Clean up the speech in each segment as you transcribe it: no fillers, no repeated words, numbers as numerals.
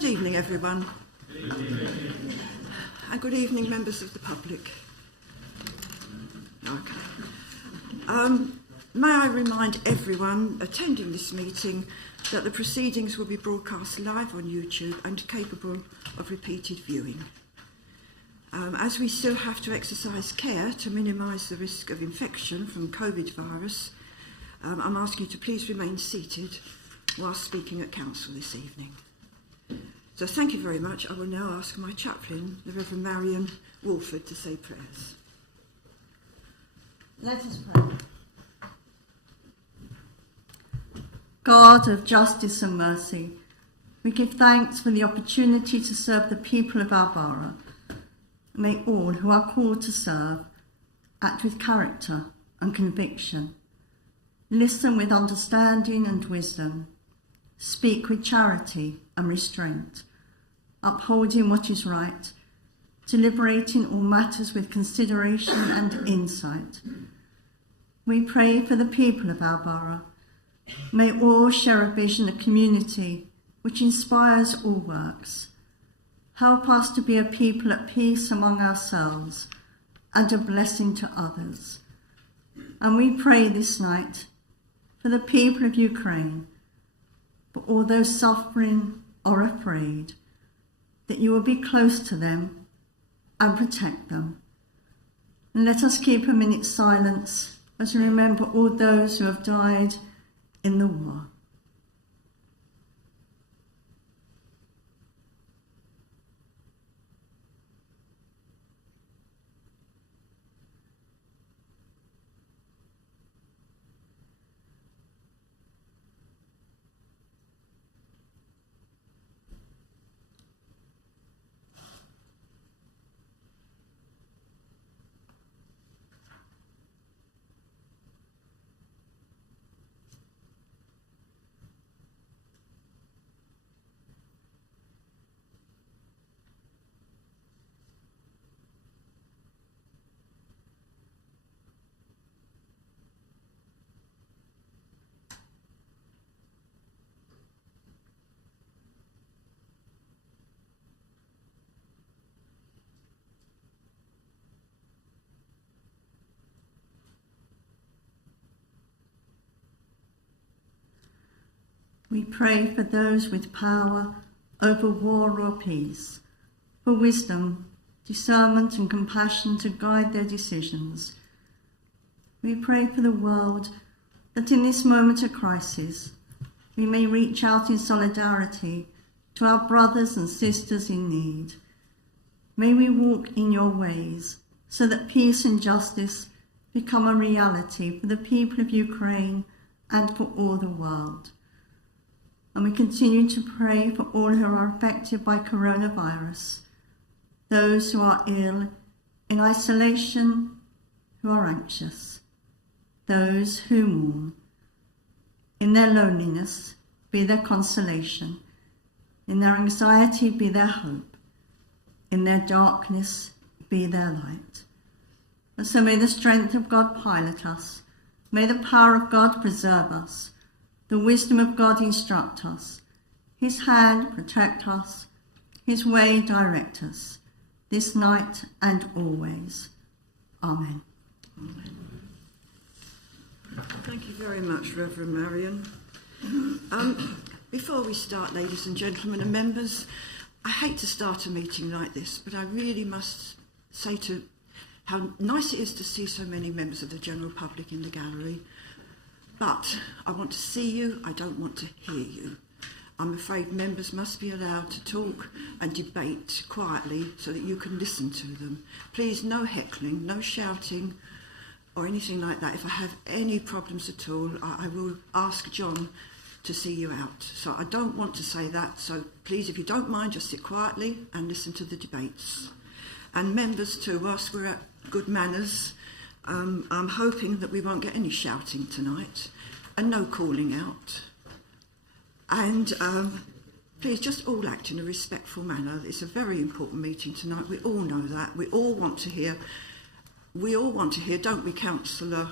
Good evening, everyone. Good evening. And good evening, members of the public. Okay. May I remind everyone attending this meeting that the proceedings will be broadcast live on YouTube and capable of repeated viewing. As we still have to exercise care to minimise the risk of infection from COVID virus, I'm asking you to please remain seated while speaking at council this evening. So thank you very much. I will now ask my chaplain, the Reverend Marion Wolford, to say prayers. Let us pray. God of justice and mercy, we give thanks for the opportunity to serve the people of our borough. May all who are called to serve act with character and conviction, listen with understanding and wisdom, speak with charity and restraint, upholding what is right, deliberating all matters with consideration and insight. We pray for the people of our borough. May all share a vision of community which inspires all works. Help us to be a people at peace among ourselves and a blessing to others. And we pray this night for the people of Ukraine, for all those suffering or afraid, that you will be close to them and protect them. And let us keep a minute's silence as we remember all those who have died in the war. We pray for those with power over war or peace, for wisdom, discernment and compassion to guide their decisions. We pray for the world that in this moment of crisis, we may reach out in solidarity to our brothers and sisters in need. May we walk in your ways so that peace and justice become a reality for the people of Ukraine and for all the world. And we continue to pray for all who are affected by coronavirus, those who are ill, in isolation, who are anxious, those who mourn. In their loneliness, be their consolation. In their anxiety, be their hope. In their darkness, be their light. And so may the strength of God pilot us. May the power of God preserve us. The wisdom of God instruct us, his hand protect us, his way direct us, this night and always. Amen. Amen. Thank you very much, Reverend Marion. Before we start, ladies and gentlemen and members, I hate to start a meeting like this, but I really must say how nice it is to see so many members of the general public in the gallery. But I want to see you, I don't want to hear you. I'm afraid members must be allowed to talk and debate quietly so that you can listen to them. Please, no heckling, no shouting or anything like that. If I have any problems at all, I will ask John to see you out. So I don't want to say that, so please, if you don't mind, just sit quietly and listen to the debates. And members too, whilst we're at good manners, I'm hoping that we won't get any shouting tonight and no calling out. And please just all act in a respectful manner. It's a very important meeting tonight. We all know that. We all want to hear, don't we, Councillor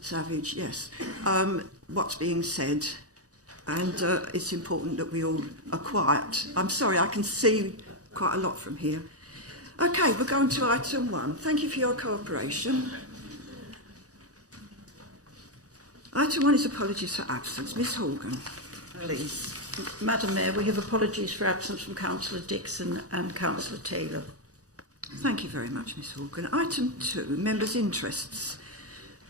Savage? Yes. What's being said. and it's important that we all are quiet. I'm sorry, I can see quite a lot from here. Okay, we're going to item 1. Thank you for your cooperation. Item 1 is apologies for absence. Miss Horgan, please. Madam Mayor, we have apologies for absence from Councillor Dixon and Councillor Taylor. Thank you very much, Miss Horgan. Item 2, members' interests.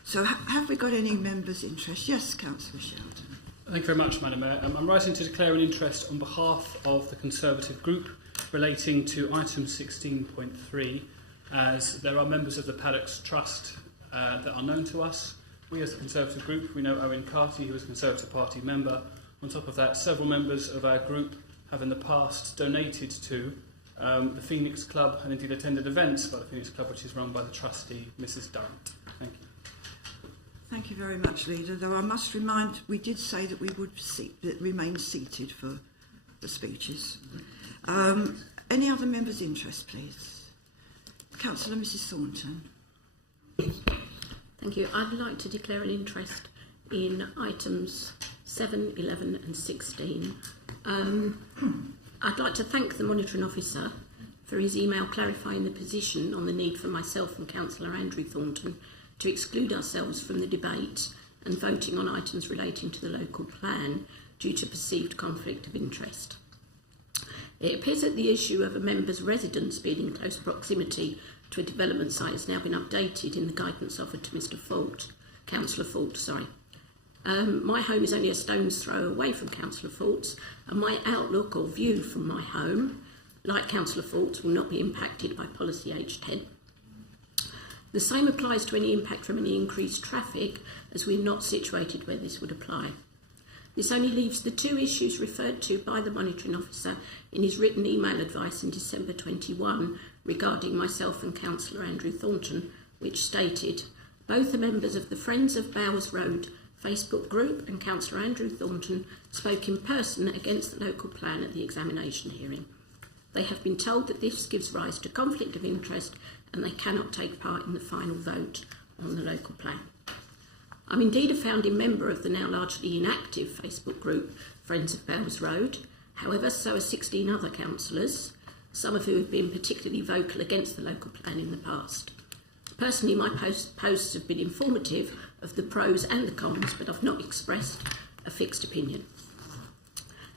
So have we got any members' interests? Yes, Councillor Sheldon. Thank you very much, Madam Mayor. I'm writing to declare an interest on behalf of the Conservative Group relating to item 16.3, as there are members of the Paddocks Trust that are known to us. We as the Conservative Group, we know Owen Carty, who is a Conservative Party member. On top of that, several members of our group have in the past donated to the Phoenix Club and indeed attended events by the Phoenix Club, which is run by the trustee, Mrs. Durrant. Thank you. Thank you very much, Leader. Though I must remind, we did say that we would remain seated for the speeches. Any other members' interest, please? Councillor Mrs. Thornton. Thank you. I'd like to declare an interest in items 7, 11 and 16. I'd like to thank the Monitoring Officer for his email clarifying the position on the need for myself and Councillor Andrew Thornton to exclude ourselves from the debate and voting on items relating to the local plan due to perceived conflict of interest. It appears that the issue of a member's residence being in close proximity to a development site has now been updated in the guidance offered to Mr. Councillor Fault. My home is only a stone's throw away from Councillor Fault's, and my outlook or view from my home, like Councillor Fault's, will not be impacted by Policy H10. The same applies to any impact from any increased traffic, as we are not situated where this would apply. This only leaves the two issues referred to by the Monitoring Officer in his written email advice in December 21 regarding myself and Councillor Andrew Thornton, which stated, both are members of the Friends of Bowers Road Facebook group, and Councillor Andrew Thornton spoke in person against the local plan at the examination hearing. They have been told that this gives rise to conflict of interest and they cannot take part in the final vote on the local plan. I'm indeed a founding member of the now largely inactive Facebook group Friends of Bowers Road. However, so are 16 other councillors, some of who have been particularly vocal against the local plan in the past. Personally, my posts have been informative of the pros and the cons, but I've not expressed a fixed opinion.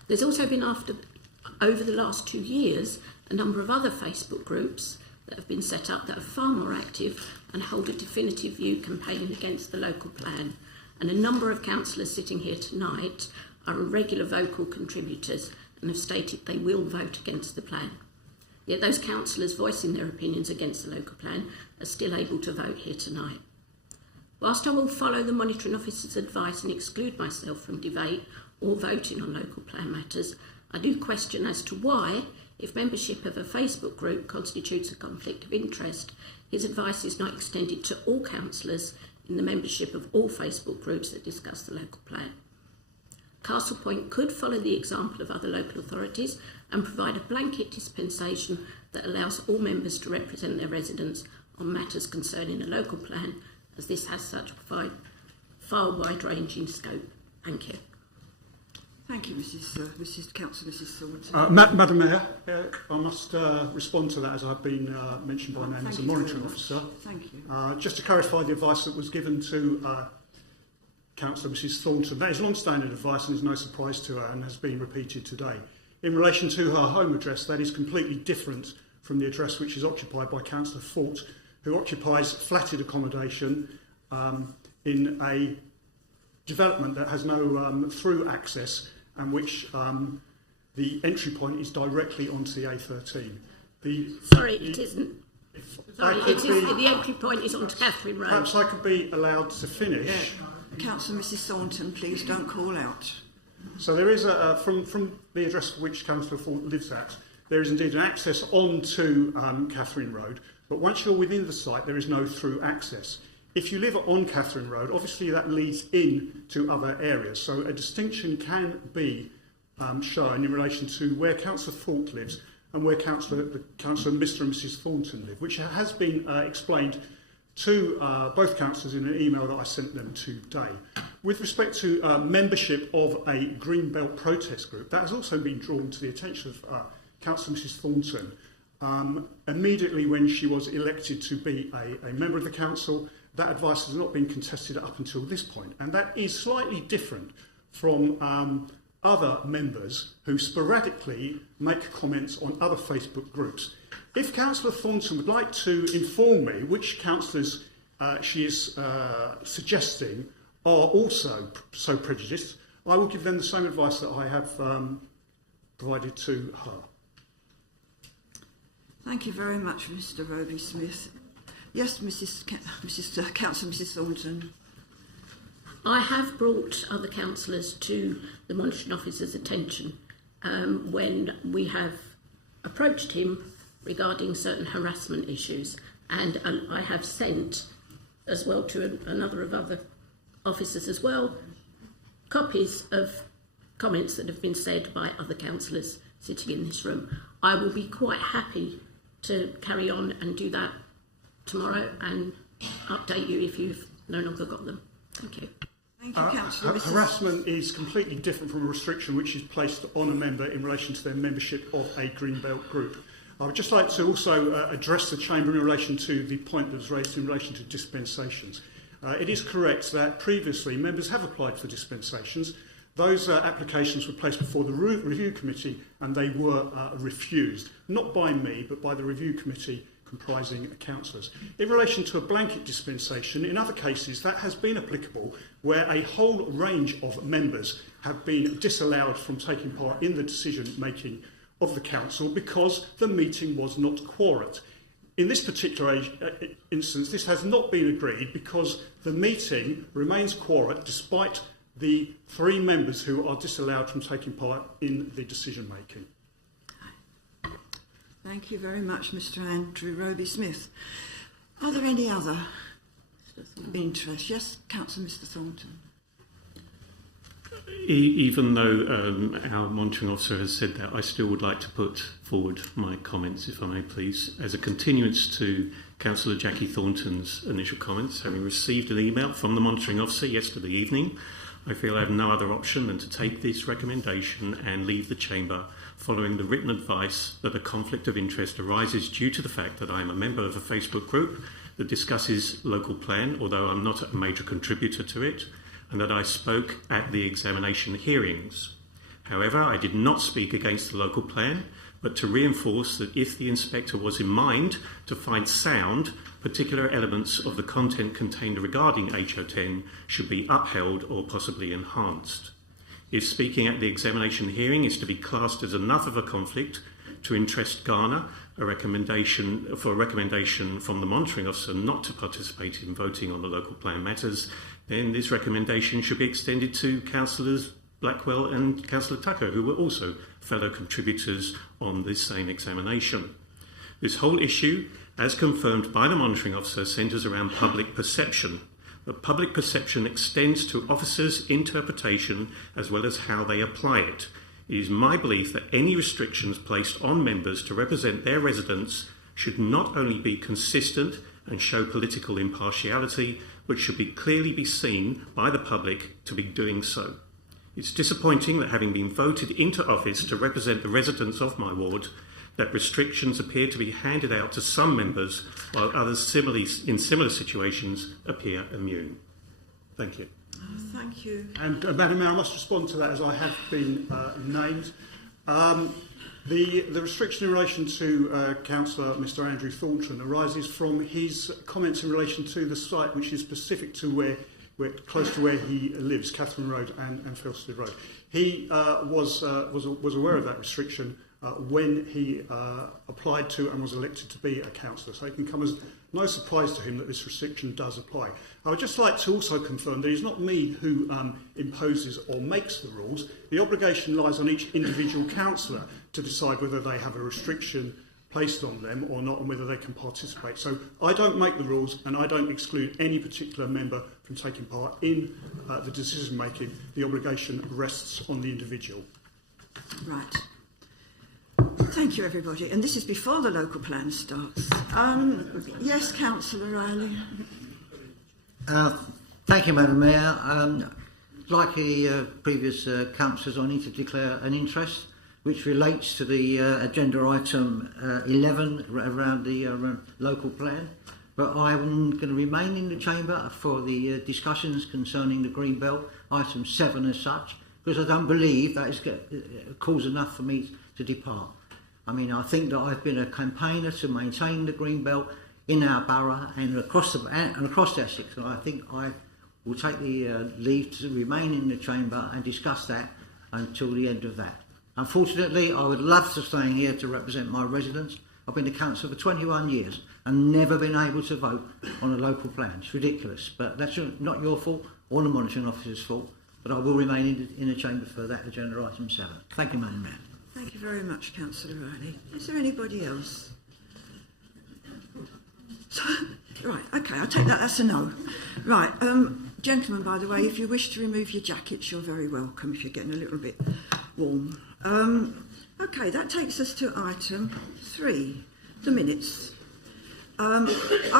There's also been, over the last 2 years, a number of other Facebook groups that have been set up that are far more active and hold a definitive view campaigning against the local plan. And a number of councillors sitting here tonight are regular vocal contributors and have stated they will vote against the plan. Yet those councillors voicing their opinions against the local plan are still able to vote here tonight. Whilst I will follow the Monitoring Officer's advice and exclude myself from debate or voting on local plan matters, I do question as to why, if membership of a Facebook group constitutes a conflict of interest, his advice is not extended to all councillors in the membership of all Facebook groups that discuss the local plan. Castle Point could follow the example of other local authorities and provide a blanket dispensation that allows all members to represent their residents on matters concerning a local plan, as this has such a far wide-ranging scope. Thank you. Thank you, Councillor Mrs. Thornton. Madam Mayor, I must respond to that, as I've been mentioned by name as a monitoring officer. Thank you. Just to clarify the advice that was given to Councillor Mrs. Thornton, that is long-standing advice and is no surprise to her and has been repeated today. In relation to her home address, that is completely different from the address which is occupied by Councillor Fault, who occupies flatted accommodation in a development that has no through access and which the entry point is directly onto the A13. It isn't. The entry point is onto Catherine Road. Perhaps I could be allowed to finish. Councillor Mrs. Thornton, please don't call out. So there is, from the address which Councillor Ford lives at, there is indeed an access onto Catherine Road, but once you're within the site, there is no through access. If you live on Catherine Road, obviously that leads in to other areas, so a distinction can be shown in relation to where Councillor Ford lives and where Councillor Mr and Mrs Thornton live, which has been explained to both councillors in an email that I sent them today. With respect to membership of a Greenbelt protest group, that has also been drawn to the attention of Councillor Mrs Thornton. Immediately when she was elected to be a member of the council, that advice has not been contested up until this point, and that is slightly different from other members who sporadically make comments on other Facebook groups. If Councillor Thornton would like to inform me which councillors she is suggesting are also so prejudiced, I will give them the same advice that I have provided to her. Thank you very much, Mr. Roby Smith. Yes, Councillor Mrs Thornton. I have brought other councillors to the monitoring officer's attention when we have approached him regarding certain harassment issues, and I have sent as well to another of other officers as well copies of comments that have been said by other councillors sitting in this room. I will be quite happy to carry on and do that tomorrow and update you if you've no longer got them. Thank you. Thank you, Councillor. Harassment is completely different from a restriction which is placed on a member in relation to their membership of a Greenbelt group. I would just like to also address the Chamber in relation to the point that was raised in relation to dispensations. It is correct that previously members have applied for dispensations. Those applications were placed before the review committee and they were refused, not by me but by the review committee comprising councillors. In relation to a blanket dispensation, in other cases that has been applicable where a whole range of members have been disallowed from taking part in the decision making of the council because the meeting was not quorate. In this particular instance, this has not been agreed because the meeting remains quorate despite the 3 members who are disallowed from taking part in the decision making. Thank you very much, Mr. Andrew Roby Smith. Are there any other interests? Yes, Councillor Mr. Thornton. Even though our monitoring officer has said that, I still would like to put forward my comments, if I may please, as a continuance to Councillor Jackie Thornton's initial comments. Having received an email from the monitoring officer yesterday evening, I feel I have no other option than to take this recommendation and leave the chamber following the written advice that a conflict of interest arises due to the fact that I am a member of a Facebook group that discusses local plan, although I'm not a major contributor to it, and that I spoke at the examination hearings. However, I did not speak against the local plan, but to reinforce that if the inspector was in mind to find sound, particular elements of the content contained regarding HO10 should be upheld or possibly enhanced. If speaking at the examination hearing is to be classed as enough of a conflict to interest garner a recommendation from the monitoring officer not to participate in voting on the local plan matters, then this recommendation should be extended to Councillors Blackwell and Councillor Tucker, who were also fellow contributors on this same examination. This whole issue, as confirmed by the monitoring officer, centres around public perception. But public perception extends to officers' interpretation as well as how they apply it. It is my belief that any restrictions placed on members to represent their residents should not only be consistent and show political impartiality, but should be clearly be seen by the public to be doing so. It's disappointing that having been voted into office to represent the residents of my ward, that restrictions appear to be handed out to some members while others in similar situations appear immune. Thank you. Thank you. And Madam Mayor, I must respond to that as I have been named. The restriction in relation to Councillor Mr Andrew Thornton arises from his comments in relation to the site which is specific to close to where he lives, Catherine Road and Felsted Road. He was aware of that restriction when he applied to and was elected to be a councillor. So it can come as no surprise to him that this restriction does apply. I would just like to also confirm that it's not me who imposes or makes the rules. The obligation lies on each individual councillor to decide whether they have a restriction placed on them or not and whether they can participate. So I don't make the rules and I don't exclude any particular member from taking part in the decision making. The obligation rests on the individual. Right. Thank you, everybody. And this is before the local plan starts. Yes, Councillor Riley. Thank you, Madam Mayor. Like the previous councillors, I need to declare an interest which relates to the agenda item 11 around the local plan. But I'm going to remain in the chamber for the discussions concerning the Green Belt, item 7 as such, because I don't believe that is cause enough for me to depart. I mean, I think that I've been a campaigner to maintain the Green Belt in our borough and across Essex, and I think I will take the leave to remain in the chamber and discuss that until the end of that. Unfortunately, I would love to stay here to represent my residents. I've been a councillor for 21 years and never been able to vote on a local plan. It's ridiculous, but that's not your fault or the monitoring officer's fault, but I will remain in the chamber for that agenda item 7. Thank you, Madam Mayor. Thank you very much, Councillor Riley. Is there anybody else? Right, okay, I'll take that. That's a no. Right, gentlemen, by the way, if you wish to remove your jackets, you're very welcome if you're getting a little bit warm. Okay, that takes us to item 3, the minutes. Are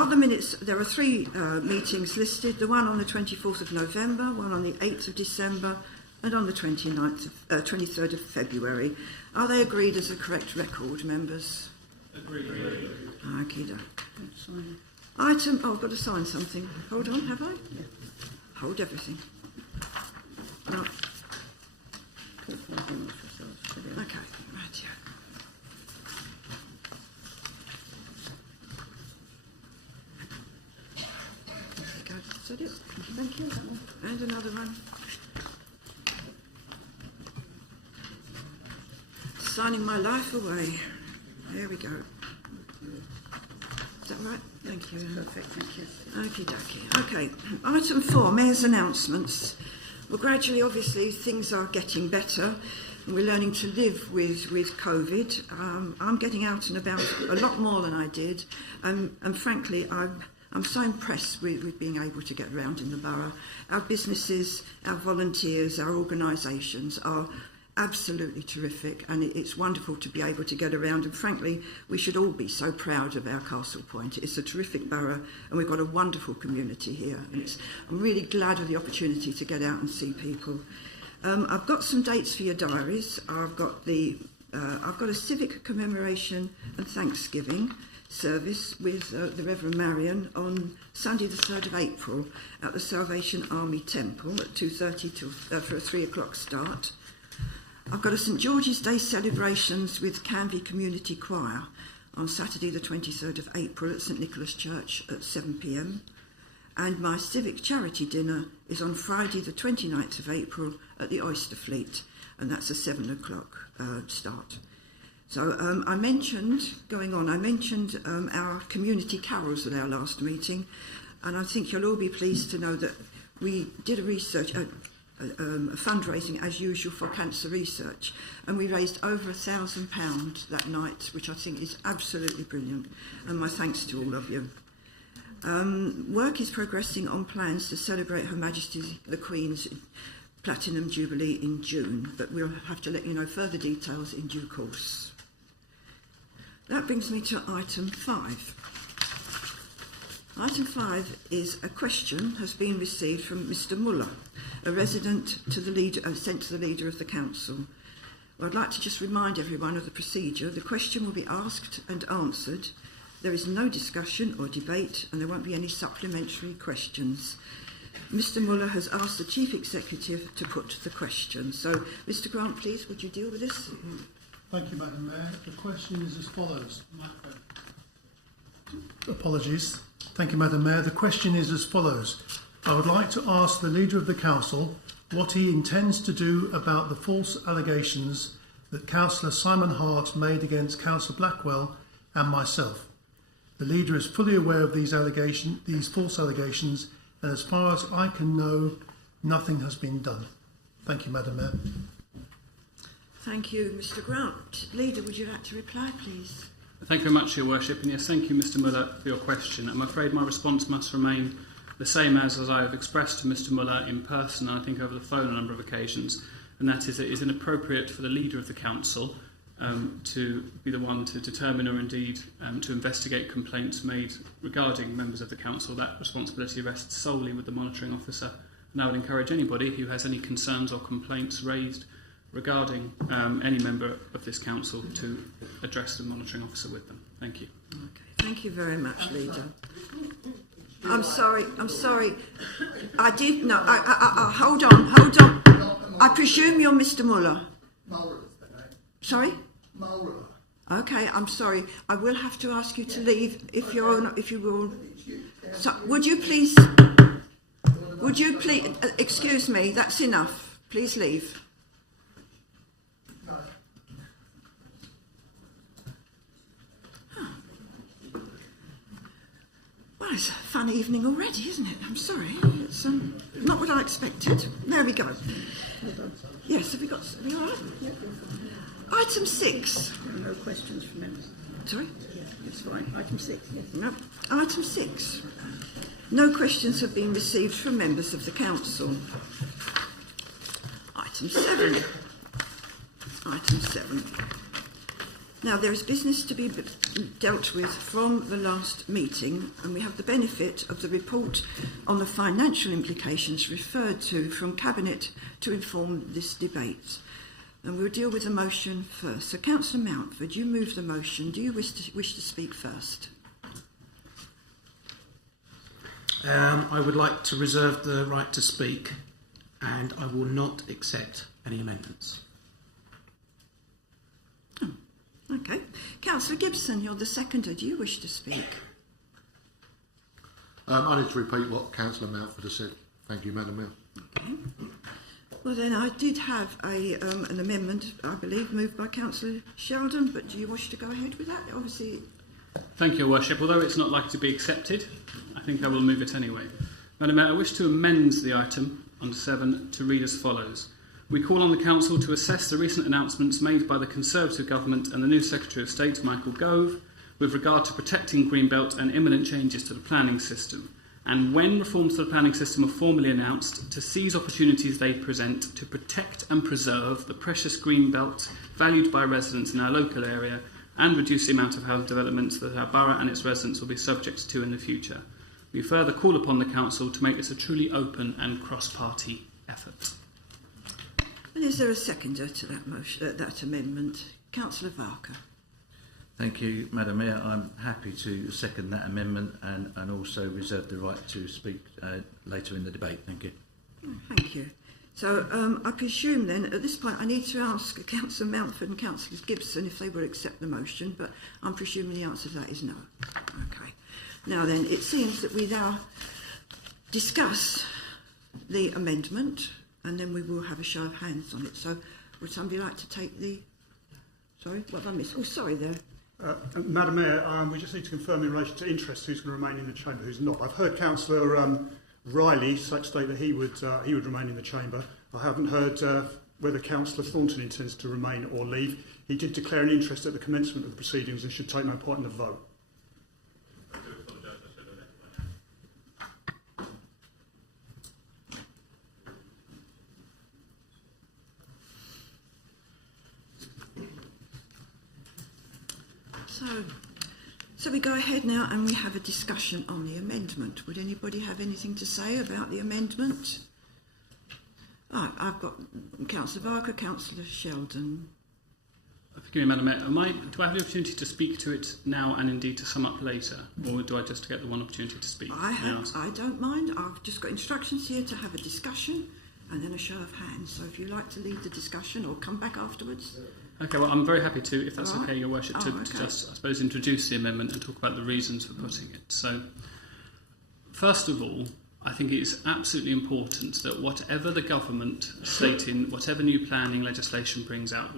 the minutes, there are 3 meetings listed, the one on the 24th of November, one on the 8th of December, and on the 23rd of February. Are they agreed as the correct record, members? Agreed. Okay, item, oh, I've got to sign something. Hold on, have I? Yeah. Hold everything. No. Okay, right, yeah. There we go. Is that it? Thank you. And another one. Signing my life away. There we go. Is that right? Thank you. Perfect, thank you. Okie dokie. Okay, item 4, Mayor's announcements. Well, gradually, obviously, things are getting better. And we're learning to live with COVID. I'm getting out and about a lot more than I did. And frankly, I'm so impressed with being able to get around in the borough. Our businesses, our volunteers, our organisations are absolutely terrific, and it's wonderful to be able to get around, and frankly we should all be so proud of our Castle Point. It's a terrific borough and we've got a wonderful community here, and I'm really glad of the opportunity to get out and see people. I've got some dates for your diaries. I've got a civic commemoration and Thanksgiving service with the Reverend Marion on Sunday the 3rd of April at the Salvation Army Temple at 2:30 for a 3 o'clock start. I've got a St George's Day celebrations with Canvey Community Choir on Saturday the 23rd of April at St Nicholas Church at 7 p.m. And my civic charity dinner is on Friday the 29th of April at the Oyster Fleet, and that's a 7 o'clock start. So I mentioned our community carols at our last meeting, and I think you'll all be pleased to know that we did a fundraising as usual for cancer research, and we raised over £1,000 that night, which I think is absolutely brilliant, and my thanks to all of you. Work is progressing on plans to celebrate Her Majesty the Queen's Platinum Jubilee in June, but we'll have to let you know further details in due course. That brings me to item 5. Item 5 is a question has been received from Mr Muller, a resident to the leader, sent to the leader of the council. Well, I'd like to just remind everyone of the procedure. The question will be asked and answered. There is no discussion or debate, and there won't be any supplementary questions. Mr Muller has asked the Chief Executive to put the question. So, Mr Grant, please, would you deal with this? Thank you, Madam Mayor. The question is as follows. Apologies. Thank you, Madam Mayor. The question is as follows. I would like to ask the Leader of the Council what he intends to do about the false allegations that Councillor Simon Hart made against Councillor Blackwell and myself. The Leader is fully aware of these false allegations, and as far as I can know, nothing has been done. Thank you, Madam Mayor. Thank you, Mr Grant. Leader, would you like to reply, please? Thank you very much, Your Worship, and yes, thank you, Mr Muller, for your question. I'm afraid my response must remain the same as I have expressed to Mr Muller in person, and I think over the phone on a number of occasions, and that is it is inappropriate for the Leader of the Council to be the one to determine or indeed to investigate complaints made regarding members of the council. That responsibility rests solely with the monitoring officer, and I would encourage anybody who has any concerns or complaints raised regarding any member of this council to address the monitoring officer with them. Thank you. Okay, thank you very much, Leader. I'm sorry. I did no. Hold on. I presume you're Mr. Muller. Sorry? Okay, I'm sorry. I will have to ask you to leave if you will. So, would you please? Excuse me. That's enough. Please leave. Well, it's a fun evening already, isn't it? I'm sorry. It's not what I expected. There we go. Yes, are we all right? Yeah. Item 6. No questions from members. Sorry? Yeah, it's fine. Item 6, yes. No. Item 6. No questions have been received from members of the council. Item 7. Item 7. Now, there is business to be dealt with from the last meeting, and we have the benefit of the report on the financial implications referred to from Cabinet to inform this debate. And we'll deal with the motion first. So, Councillor Mountford, you move the motion. Do you wish to speak first? I would like to reserve the right to speak, and I will not accept any amendments. Okay. Councillor Gibson, you're the seconder. Do you wish to speak? I need to repeat what Councillor Mountford has said. Thank you, Madam Mayor. Okay. Well, then, I did have an amendment, I believe, moved by Councillor Sheldon, but do you wish to go ahead with that? Obviously. Thank you, Your Worship. Although it's not likely to be accepted, I think I will move it anyway. Madam Mayor, I wish to amend the item on 7 to read as follows. We call on the Council to assess the recent announcements made by the Conservative Government and the new Secretary of State, Michael Gove, with regard to protecting Greenbelt and imminent changes to the planning system, and when reforms to the planning system are formally announced, to seize opportunities they present to protect and preserve the precious Greenbelt valued by residents in our local area and reduce the amount of housing developments that our borough and its residents will be subject to in the future. We further call upon the Council to make this a truly open and cross-party effort. And is there a seconder to that motion, that amendment? Councillor Varker. Thank you, Madam Mayor. I'm happy to second that amendment and also reserve the right to speak later in the debate. Thank you. Thank you. So I presume then, at this point, I need to ask Councillor Mountford and Councillor Gibson if they will accept the motion, but I'm presuming the answer to that is no. Okay. Now then, it seems that we now discuss the amendment, and then we will have a show of hands on it. So would somebody like to take the... Sorry, what have I missed? Oh, sorry there. Madam Mayor, we just need to confirm in relation to interest who's going to remain in the chamber, who's not. I've heard Councillor Riley state that he would remain in the chamber. I haven't heard whether Councillor Thornton intends to remain or leave. He did declare an interest at the commencement of the proceedings and should take no part in the vote. So we go ahead now and we have a discussion on the amendment. Would anybody have anything to say about the amendment? I've got Councillor Varker, Councillor Sheldon. Forgive me, Madam Mayor. Do I have the opportunity to speak to it now and indeed to sum up later? Or do I just get the one opportunity to speak? I don't mind. I've just got instructions here to have a discussion and then a show of hands. So if you'd like to lead the discussion or come back afterwards... Okay, well, I'm very happy to, if that's okay, Your Worship, to just, I suppose, introduce the amendment and talk about the reasons for putting it. So, first of all, I think it is absolutely important that whatever the government stating, whatever new planning legislation brings out,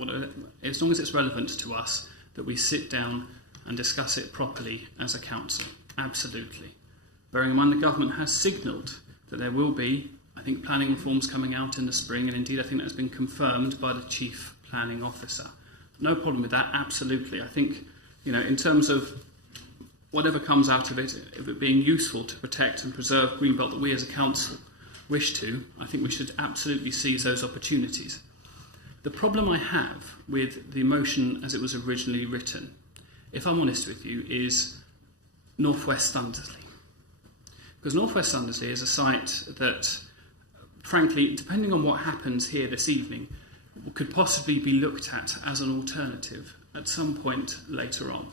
as long as it's relevant to us, that we sit down and discuss it properly as a council. Absolutely. Bearing in mind the government has signalled that there will be, I think, planning reforms coming out in the spring, and indeed I think that's been confirmed by the Chief Planning Officer. No problem with that, absolutely. I think, in terms of whatever comes out of it, if it being useful to protect and preserve Greenbelt that we as a council wish to, I think we should absolutely seize those opportunities. The problem I have with the motion as it was originally written, if I'm honest with you, is North West Thundersley. Because North West Thundersley is a site that, frankly, depending on what happens here this evening, could possibly be looked at as an alternative at some point later on.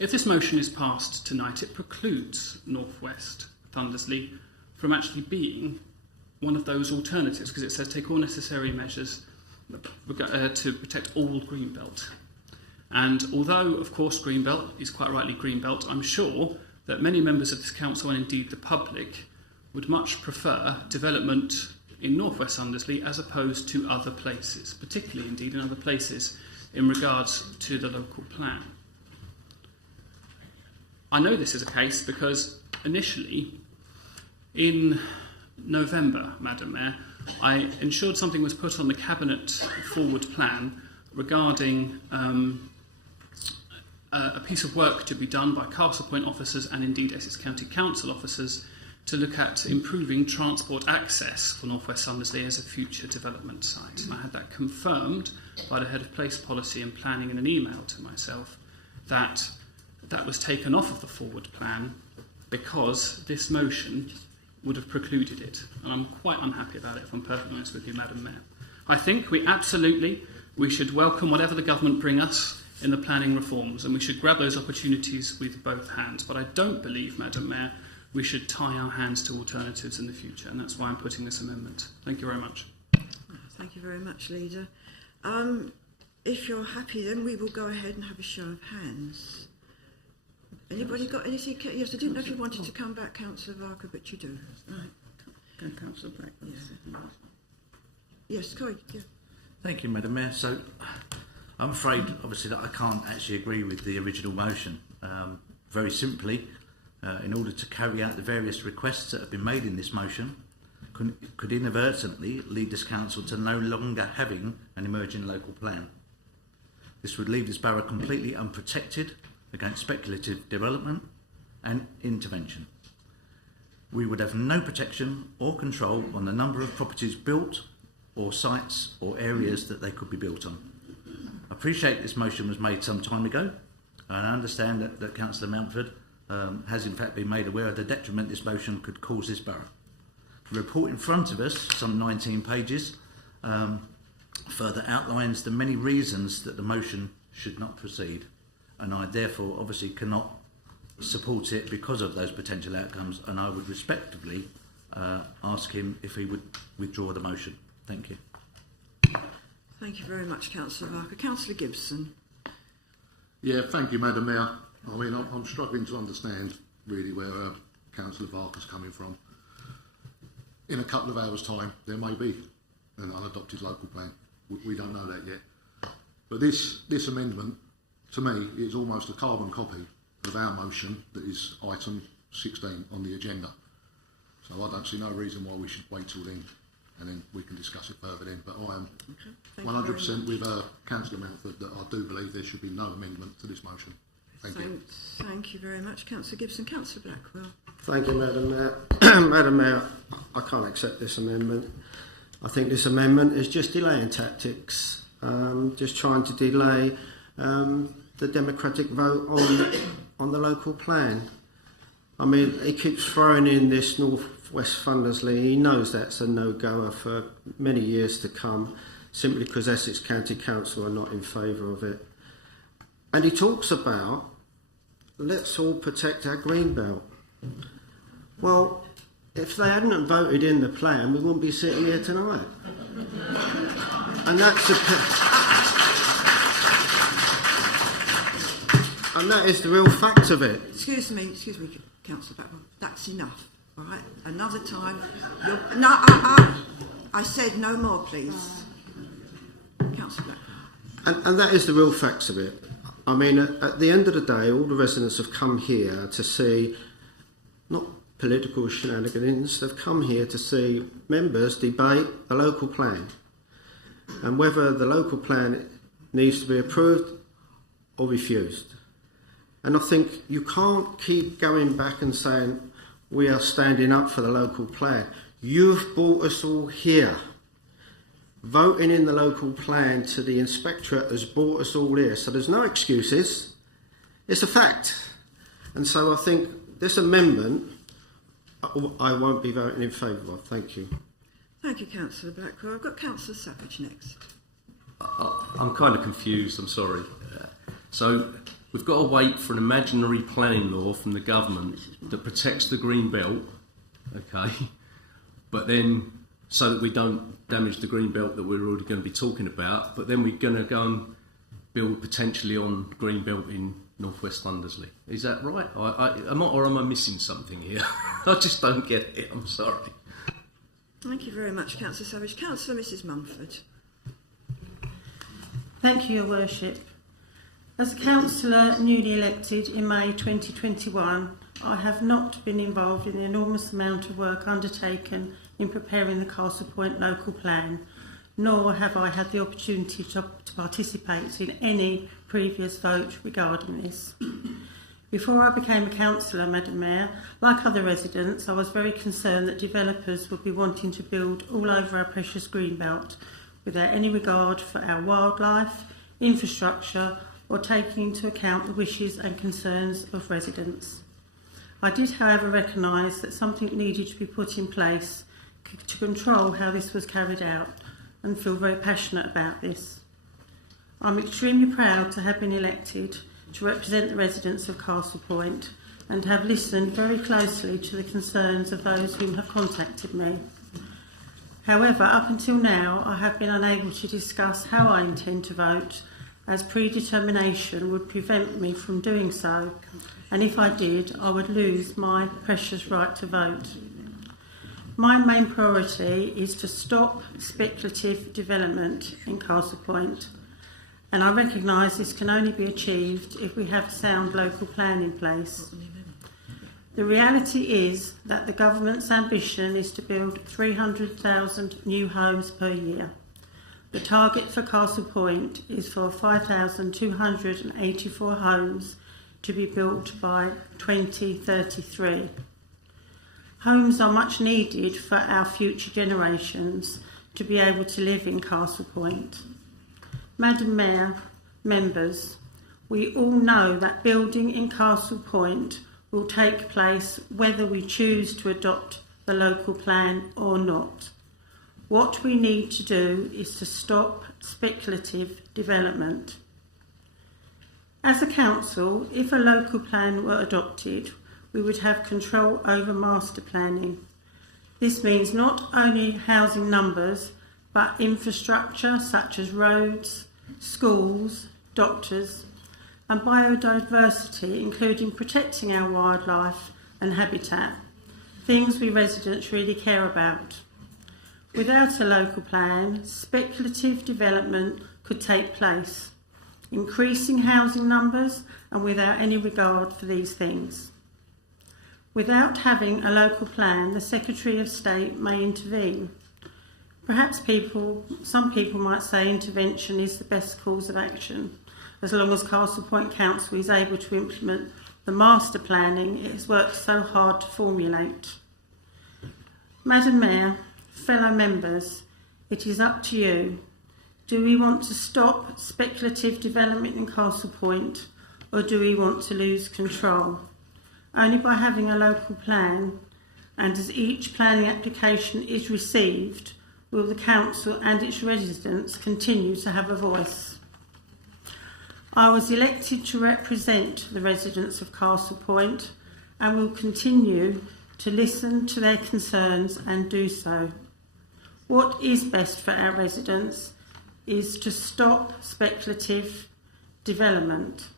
If this motion is passed tonight, it precludes North West Thundersley from actually being one of those alternatives, because it says take all necessary measures to protect all Greenbelt. And although, of course, Greenbelt is quite rightly Greenbelt, I'm sure that many members of this council, and indeed the public, would much prefer development in North West Thundersley as opposed to other places, particularly indeed in other places in regards to the local plan. I know this is a case because initially, in November, Madam Mayor, I ensured something was put on the Cabinet forward plan regarding a piece of work to be done by Castle Point officers and indeed Essex County Council officers to look at improving transport access for North West Thundersley as a future development site. And I had that confirmed by the Head of Place Policy and Planning in an email to myself that that was taken off of the forward plan because this motion would have precluded it. And I'm quite unhappy about it, if I'm perfectly honest with you, Madam Mayor. I think we should welcome whatever the government bring us in the planning reforms, and we should grab those opportunities with both hands. But I don't believe, Madam Mayor, we should tie our hands to alternatives in the future, and that's why I'm putting this amendment. Thank you very much. Thank you very much, Leader. If you're happy, then we will go ahead and have a show of hands. Anybody got anything? Yes, I didn't know if you wanted to come back, Councillor Barker, but you do. Right. Go, Councillor Black. Yeah. Yes, go ahead. Yeah. Thank you, Madam Mayor. So, I'm afraid, obviously, that I can't actually agree with the original motion. Very simply, in order to carry out the various requests that have been made in this motion, could inadvertently lead this council to no longer having an emerging local plan. This would leave this borough completely unprotected against speculative development and intervention. We would have no protection or control on the number of properties built or sites or areas that they could be built on. I appreciate this motion was made some time ago, and I understand that Councillor Mountford has in fact been made aware of the detriment this motion could cause this borough. The report in front of us, some 19 pages, further outlines the many reasons that the motion should not proceed, and I therefore obviously cannot support it because of those potential outcomes, and I would respectfully ask him if he would withdraw the motion. Thank you. Thank you very much, Councillor Barker. Councillor Gibson. Yeah, thank you, Madam Mayor. I mean, I'm struggling to understand really where Councillor Barker's coming from. In a couple of hours' time, there may be an unadopted local plan. We don't know that yet. But this amendment, to me, is almost a carbon copy of our motion that is item 16 on the agenda. So I don't see no reason why we should wait till then, and then we can discuss it further then. But I am 100% with Councillor Mountford that I do believe there should be no amendment to this motion. Thank you. Thank you very much, Councillor Gibson. Councillor Blackwell. Thank you, Madam Mayor. Madam Mayor, I can't accept this amendment. I think this amendment is just delaying tactics, just trying to delay the democratic vote on the local plan. I mean, he keeps throwing in this North West Thundersley. He knows that's a no-goer for many years to come, simply because Essex County Council are not in favour of it. And he talks about, let's all protect our green belt. Well, if they hadn't voted in the plan, we wouldn't be sitting here tonight. And that's and that is the real fact of it. Excuse me, Councillor Blackwell. That's enough. All right. Another time. I said no more, please. Councillor Blackwell. And that is the real facts of it. I mean, at the end of the day, all the residents have come here to see, not political shenanigans, they've come here to see members debate a local plan and whether the local plan needs to be approved or refused. And I think you can't keep going back and saying we are standing up for the local plan. You've brought us all here. voting in the local plan to the inspectorate has brought us all here. So there's no excuses. It's a fact. And so I think this amendment I won't be voting in favour of. Thank you. Thank you, Councillor Blackwell. I've got Councillor Savage next. I'm kind of confused, I'm sorry. So we've got to wait for an imaginary planning law from the government that protects the green belt, okay, but then so that we don't damage the green belt that we're already going to be talking about, but then we're going to go and build potentially on green belt in Northwest Lundersley. Is that right? Am I missing something here? I just don't get it, I'm sorry. Thank you very much, Councillor Savage. Councillor Mrs Mumford. Thank you, Your Worship. As a councillor newly elected in May 2021, I have not been involved in the enormous amount of work undertaken in preparing the Castle Point local plan, nor have I had the opportunity to participate in any previous vote regarding this. Before I became a councillor, Madam Mayor, like other residents, I was very concerned that developers would be wanting to build all over our precious greenbelt without any regard for our wildlife, infrastructure, or taking into account the wishes and concerns of residents. I did, however, recognise that something needed to be put in place to control how this was carried out, and feel very passionate about this. I'm extremely proud to have been elected to represent the residents of Castle Point and have listened very closely to the concerns of those who have contacted me. However, up until now, I have been unable to discuss how I intend to vote, as predetermination would prevent me from doing so, and if I did, I would lose my precious right to vote. My main priority is to stop speculative development in Castle Point, and I recognise this can only be achieved if we have a sound local plan in place. The reality is that the government's ambition is to build 300,000 new homes per year. The target for Castle Point is for 5,284 homes to be built by 2033. Homes are much needed for our future generations to be able to live in Castle Point. Madam Mayor, members, we all know that building in Castle Point will take place whether we choose to adopt the local plan or not. What we need to do is to stop speculative development. As a council, if a local plan were adopted, we would have control over master planning. This means not only housing numbers, but infrastructure such as roads, schools, doctors, and biodiversity, including protecting our wildlife and habitat, things we residents really care about. Without a local plan, speculative development could take place, increasing housing numbers and without any regard for these things. Without having a local plan, the Secretary of State may intervene. Perhaps some people might say intervention is the best course of action, as long as Castle Point Council is able to implement the master planning it has worked so hard to formulate. Madam Mayor, fellow members, it is up to you. Do we want to stop speculative development in Castle Point, or do we want to lose control? Only by having a local plan, and as each planning application is received, will the council and its residents continue to have a voice. I was elected to represent the residents of Castle Point and will continue to listen to their concerns and do so. What is best for our residents is to stop speculative development.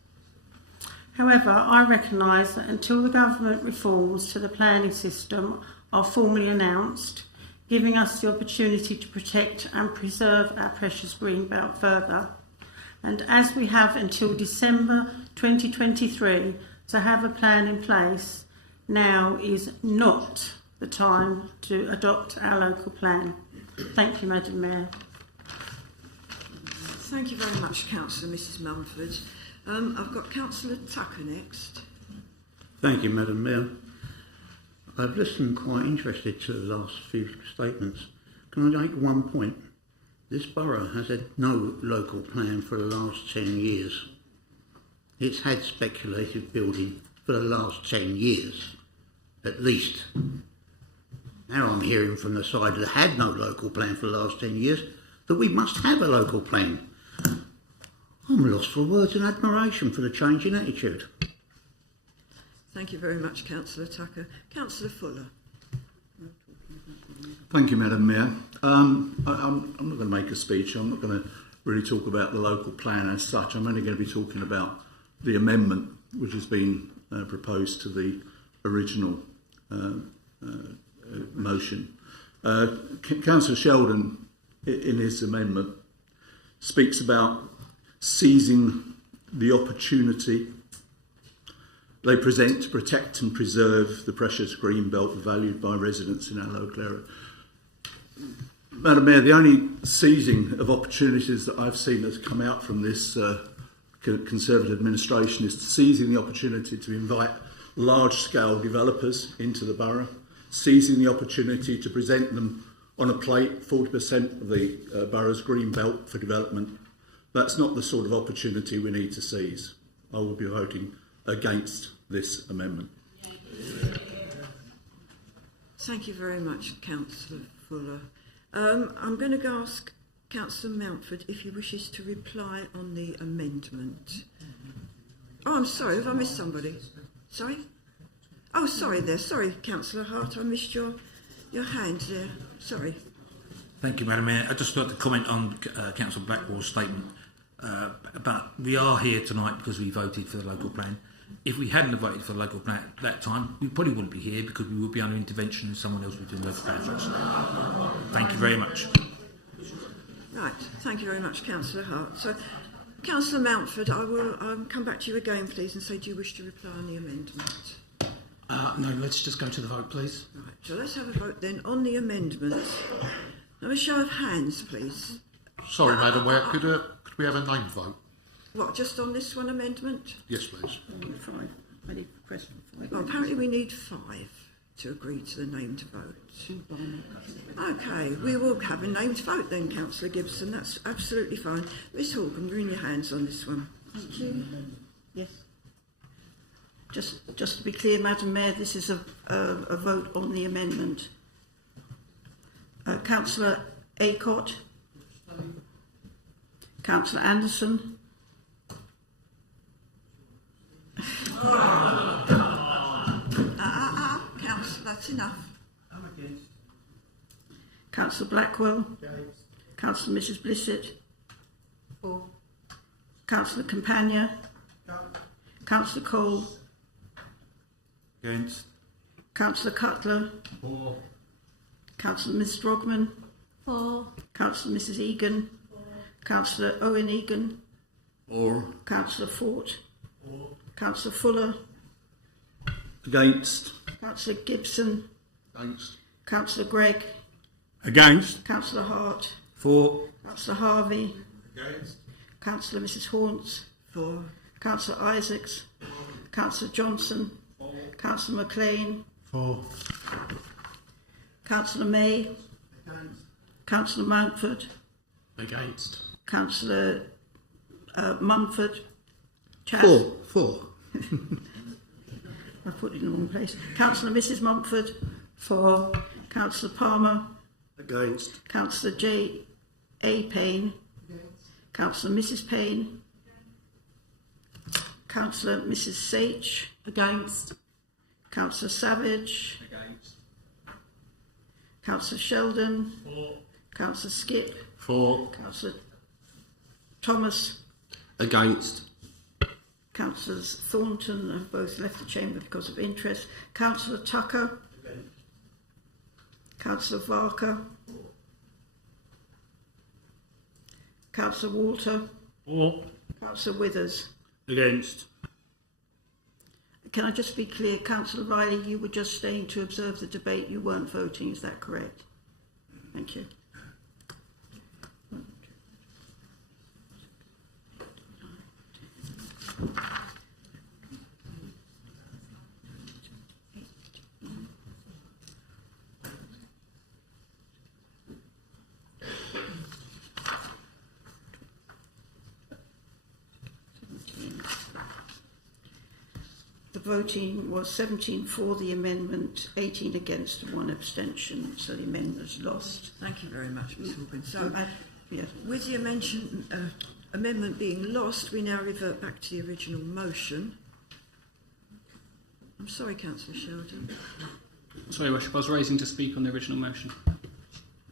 However, I recognise that until the government reforms to the planning system are formally announced, giving us the opportunity to protect and preserve our precious greenbelt further, and as we have until December 2023 to have a plan in place, now is not the time to adopt our local plan. Thank you, Madam Mayor. Thank you very much, Councillor Mrs Mumford. I've got Councillor Tucker next. Thank you, Madam Mayor. I've listened quite interested to the last few statements. Can I make one point? This borough has had no local plan for the last 10 years. It's had speculative building for the last 10 years, at least. Now I'm hearing from the side that had no local plan for the last 10 years that we must have a local plan. I'm lost for words and admiration for the change in attitude. Thank you very much, Councillor Tucker. Councillor Fuller. Thank you, Madam Mayor. I'm not going to make a speech. I'm not going to really talk about the local plan as such. I'm only going to be talking about the amendment which has been proposed to the original motion. Councillor Sheldon, in his amendment, speaks about seizing the opportunity they present to protect and preserve the precious green belt valued by residents in our local area. Madam Mayor, the only seizing of opportunities that I've seen that's come out from this Conservative administration is seizing the opportunity to invite large-scale developers into the borough, seizing the opportunity to present them on a plate 40% of the borough's green belt for development. That's not the sort of opportunity we need to seize. I will be voting against this amendment. Thank you very much, Councillor Fuller. I'm going to ask Councillor Mountford if he wishes to reply on the amendment. Oh, I'm sorry, have I missed somebody? Sorry? Oh, sorry there. Sorry, Councillor Hart, I missed your hand there. Sorry. Thank you, Madam Mayor. I'd just like to comment on Councillor Blackwell's statement about we are here tonight because we voted for the local plan. If we hadn't have voted for the local plan at that time, we probably wouldn't be here because we would be under intervention and someone else would be doing local plan. Thank you very much. Right, thank you very much, Councillor Hart. So, Councillor Mountford, I will come back to you again, please, and say, do you wish to reply on the amendment? No, let's just go to the vote, please. Right, so let's have a vote then on the amendment. Have a show of hands, please. Sorry, Madam Mayor, could we have a name vote? What, just on this one amendment? Yes, please. Five. I need press for 5. Well, apparently we need 5 to agree to the named vote. Okay, we will have a named vote then, Councillor Gibson. That's absolutely fine. Miss Horgan, you're in your hands on this one. Thank you. Yes. Just to be clear, Madam Mayor, this is a vote on the amendment. Councillor Acott. Councillor Anderson. Councillor, that's enough. Councillor Blackwell. Councillor Mrs Blissett. Councillor Campagna. Councillor Cole. Against. Councillor Cutler. Councillor Ms Strogman. Councillor Mrs Egan. Councillor Owen Egan. Councillor Fort. Councillor Fuller. Against. Councillor Gibson. Against. Councillor Gregg. Against. Councillor Hart. For. Councillor Harvey. Against. Councillor Mrs Haunts. For. Councillor Isaacs. Councillor Johnson. Councillor McLean. For. Councillor May. Councillor Mountford. Against. Councillor Mumford. For. I put it in the wrong place. Councillor Mrs Mumford. For. Councillor Palmer. Against. Councillor J. A. Payne. Councillor Mrs Payne. Councillor Mrs Sage. Against. Councillor Savage. Against. Councillor Sheldon. Councillor Skip. For. Councillor Thomas. Against. Councillors Thornton have both left the chamber because of interest. Councillor Tucker. Councillor Varker. Councillor Walter. Councillor Withers. Against. Can I just be clear, Councillor Riley, you were just staying to observe the debate, you weren't voting, is that correct? Thank you. voting was 17 for the amendment, 18 against and 1 abstention, so the amendment was lost. Thank you very much, Ms Organ. So, Yes. with the amendment being lost, we now revert back to the original motion. I'm sorry, Councillor Sheldon. Sorry, Worship, I was raising to speak on the original motion.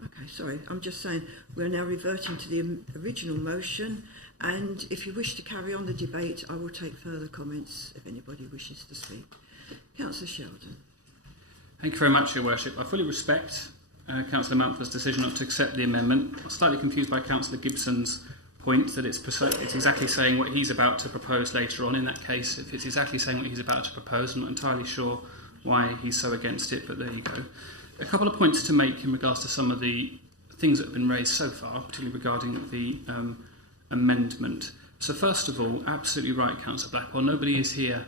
Okay, sorry. I'm just saying we're now reverting to the original motion, and if you wish to carry on the debate, I will take further comments if anybody wishes to speak. Councillor Sheldon. Thank you very much, Your Worship. I fully respect Councillor Mountford's decision not to accept the amendment. I'm slightly confused by Councillor Gibson's point that it's exactly saying what he's about to propose later on. In that case, if it's exactly saying what he's about to propose, I'm not entirely sure why he's so against it, but there you go. A couple of points to make in regards to some of the things that have been raised so far, particularly regarding the amendment. So first of all, absolutely right, Councillor Blackwell, nobody is here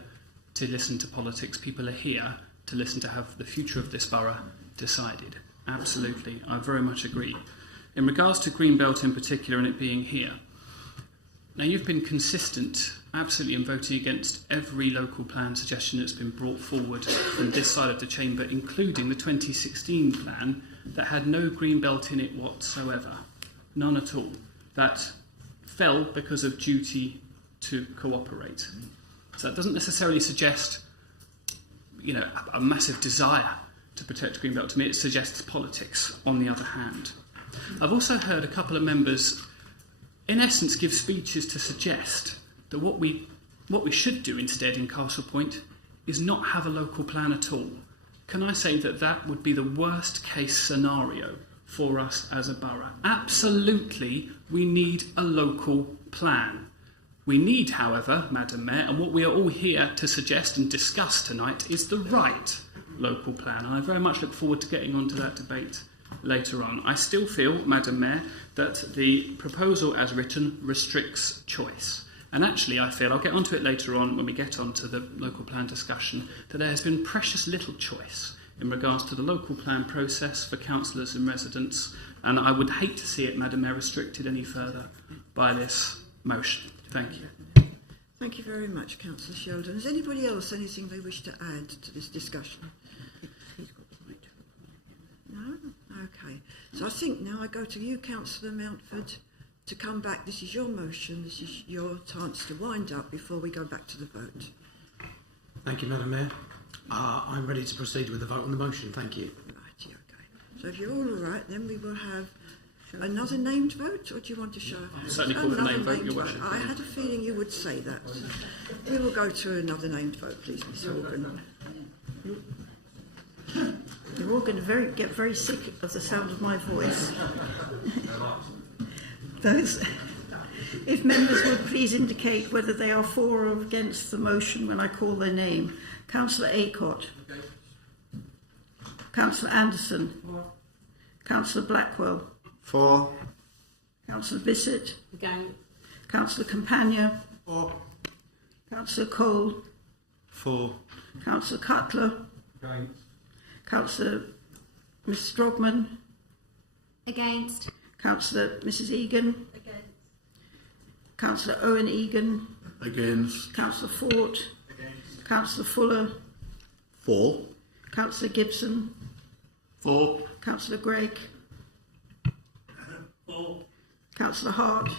to listen to politics. People are here to listen to have the future of this borough decided. Absolutely, I very much agree. In regards to Greenbelt in particular and it being here, now you've been consistent, absolutely, in voting against every local plan suggestion that's been brought forward from this side of the chamber, including the 2016 plan that had no Greenbelt in it whatsoever. None at all. That fell because of duty to cooperate. So that doesn't necessarily suggest, a massive desire to protect Greenbelt. To me, it suggests politics, on the other hand. I've also heard a couple of members, in essence, give speeches to suggest that what we should do instead in Castle Point is not have a local plan at all. Can I say that that would be the worst case scenario for us as a borough? Absolutely, we need a local plan. We need, however, Madam Mayor, and what we are all here to suggest and discuss tonight is the right local plan. And I very much look forward to getting onto that debate later on. I still feel, Madam Mayor, that the proposal as written restricts choice. And actually, I feel, I'll get onto it later on when we get onto the local plan discussion, that there has been precious little choice in regards to the local plan process for councillors and residents, and I would hate to see it, Madam Mayor, restricted any further by this motion. Thank you. Thank you very much, Councillor Sheldon. Has anybody else anything they wish to add to this discussion? No? Okay. So I think now I go to you, Councillor Mountford, to come back. This is your motion. This is your chance to wind up before we go back to the vote. Thank you, Madam Mayor. I'm ready to proceed with the vote on the motion. Thank you. Righty, okay. So if you're all right, then we will have another named vote, or do you want to show? Certainly call for a named vote, Your Worship. I had a feeling you would say that. We will go to another named vote, please, Miss Organ. You're all going to get very sick of the sound of my voice. If members would please indicate whether they are for or against the motion when I call their name. Councillor Acott. Councillor Anderson. Councillor Blackwell. For. Councillor Bissett. Again. Councillor Campagna. For. Councillor Cole. For. Councillor Cutler. Against. Councillor Ms Strogman. Against. Councillor Mrs Egan. Against. Councillor Owen Egan. Against. Councillor Fort. Against. Councillor Fuller. For. Councillor Gibson. For. Councillor Gregg. For. Councillor Hart.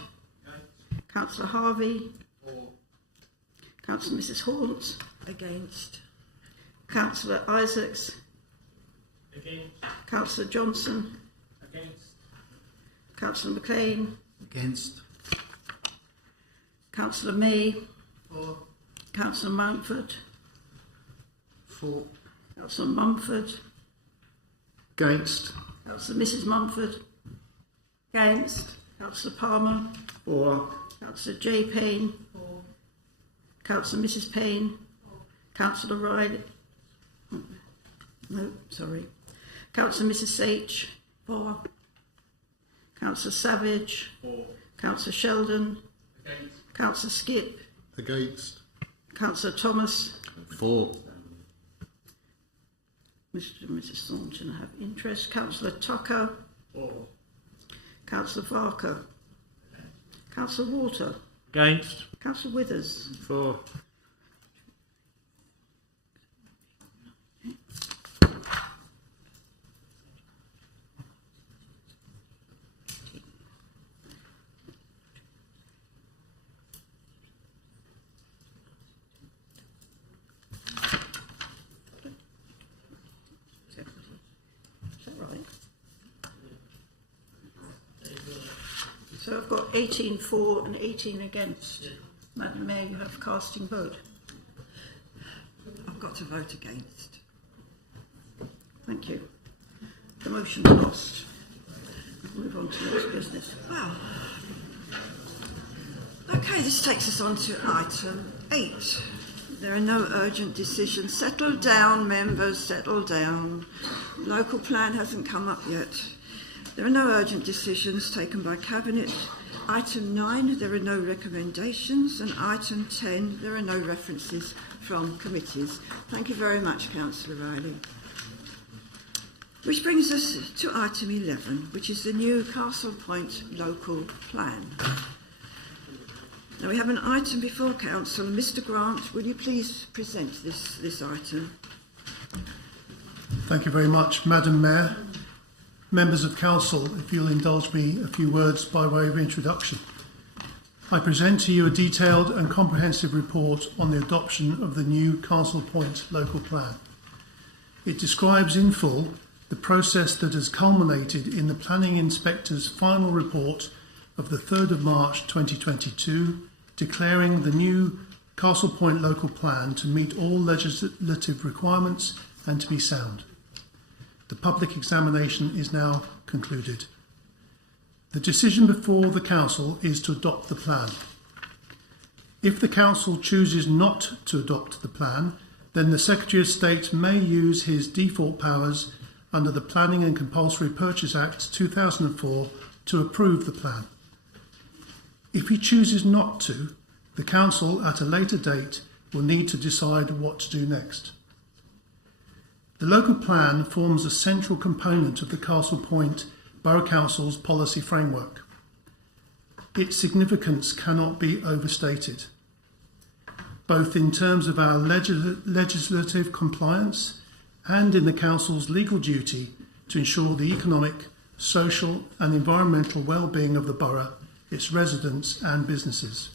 Councillor Harvey. For. Councillor Mrs Haunts. Against. Councillor Isaacs. Against. Councillor Johnson. Against. Councillor McLean. Against. Councillor May. For. Councillor Mountford. For. Councillor Mumford. Against. Councillor Mrs Mumford. Against. Councillor Palmer. For. Councillor J Payne. Councillor Mrs Payne. Councillor Riley. No, sorry. Councillor Mrs H. For. Councillor Savage. For. Councillor Sheldon. Against. Councillor Skip. Against. Councillor Thomas. For. Mr and Mrs Thornton have interest. Councillor Tucker. For. Councillor Varker. Councillor Water. Against. Councillor Withers. For. So I've got 18 for and 18 against. Madam Mayor, you have casting vote. I've got to vote against. Thank you. The motion's lost. We'll move on to the next business. Wow. Okay, this takes us on to item 8. There are no urgent decisions. Settle down, members, settle down. Local plan hasn't come up yet. There are no urgent decisions taken by Cabinet. Item 9, there are no recommendations. And item 10, there are no references from committees. Thank you very much, Councillor Riley. Which brings us to item 11, which is the new Castle Point local plan. Now we have an item before Council. Mr Grant, will you please present this item? Thank you very much, Madam Mayor. Members of Council, if you'll indulge me a few words by way of introduction. I present to you a detailed and comprehensive report on the adoption of the new Castle Point local plan. It describes in full the process that has culminated in the Planning Inspector's final report of the 3rd of March 2022, declaring the new Castle Point local plan to meet all legislative requirements and to be sound. The public examination is now concluded. The decision before the Council is to adopt the plan. If the Council chooses not to adopt the plan, then the Secretary of State may use his default powers under the Planning and Compulsory Purchase Act 2004 to approve the plan. If he chooses not to, the Council at a later date will need to decide what to do next. The local plan forms a central component of the Castle Point Borough Council's policy framework. Its significance cannot be overstated, both in terms of our legislative compliance and in the Council's legal duty to ensure the economic, social and environmental well-being of the borough, its residents and businesses.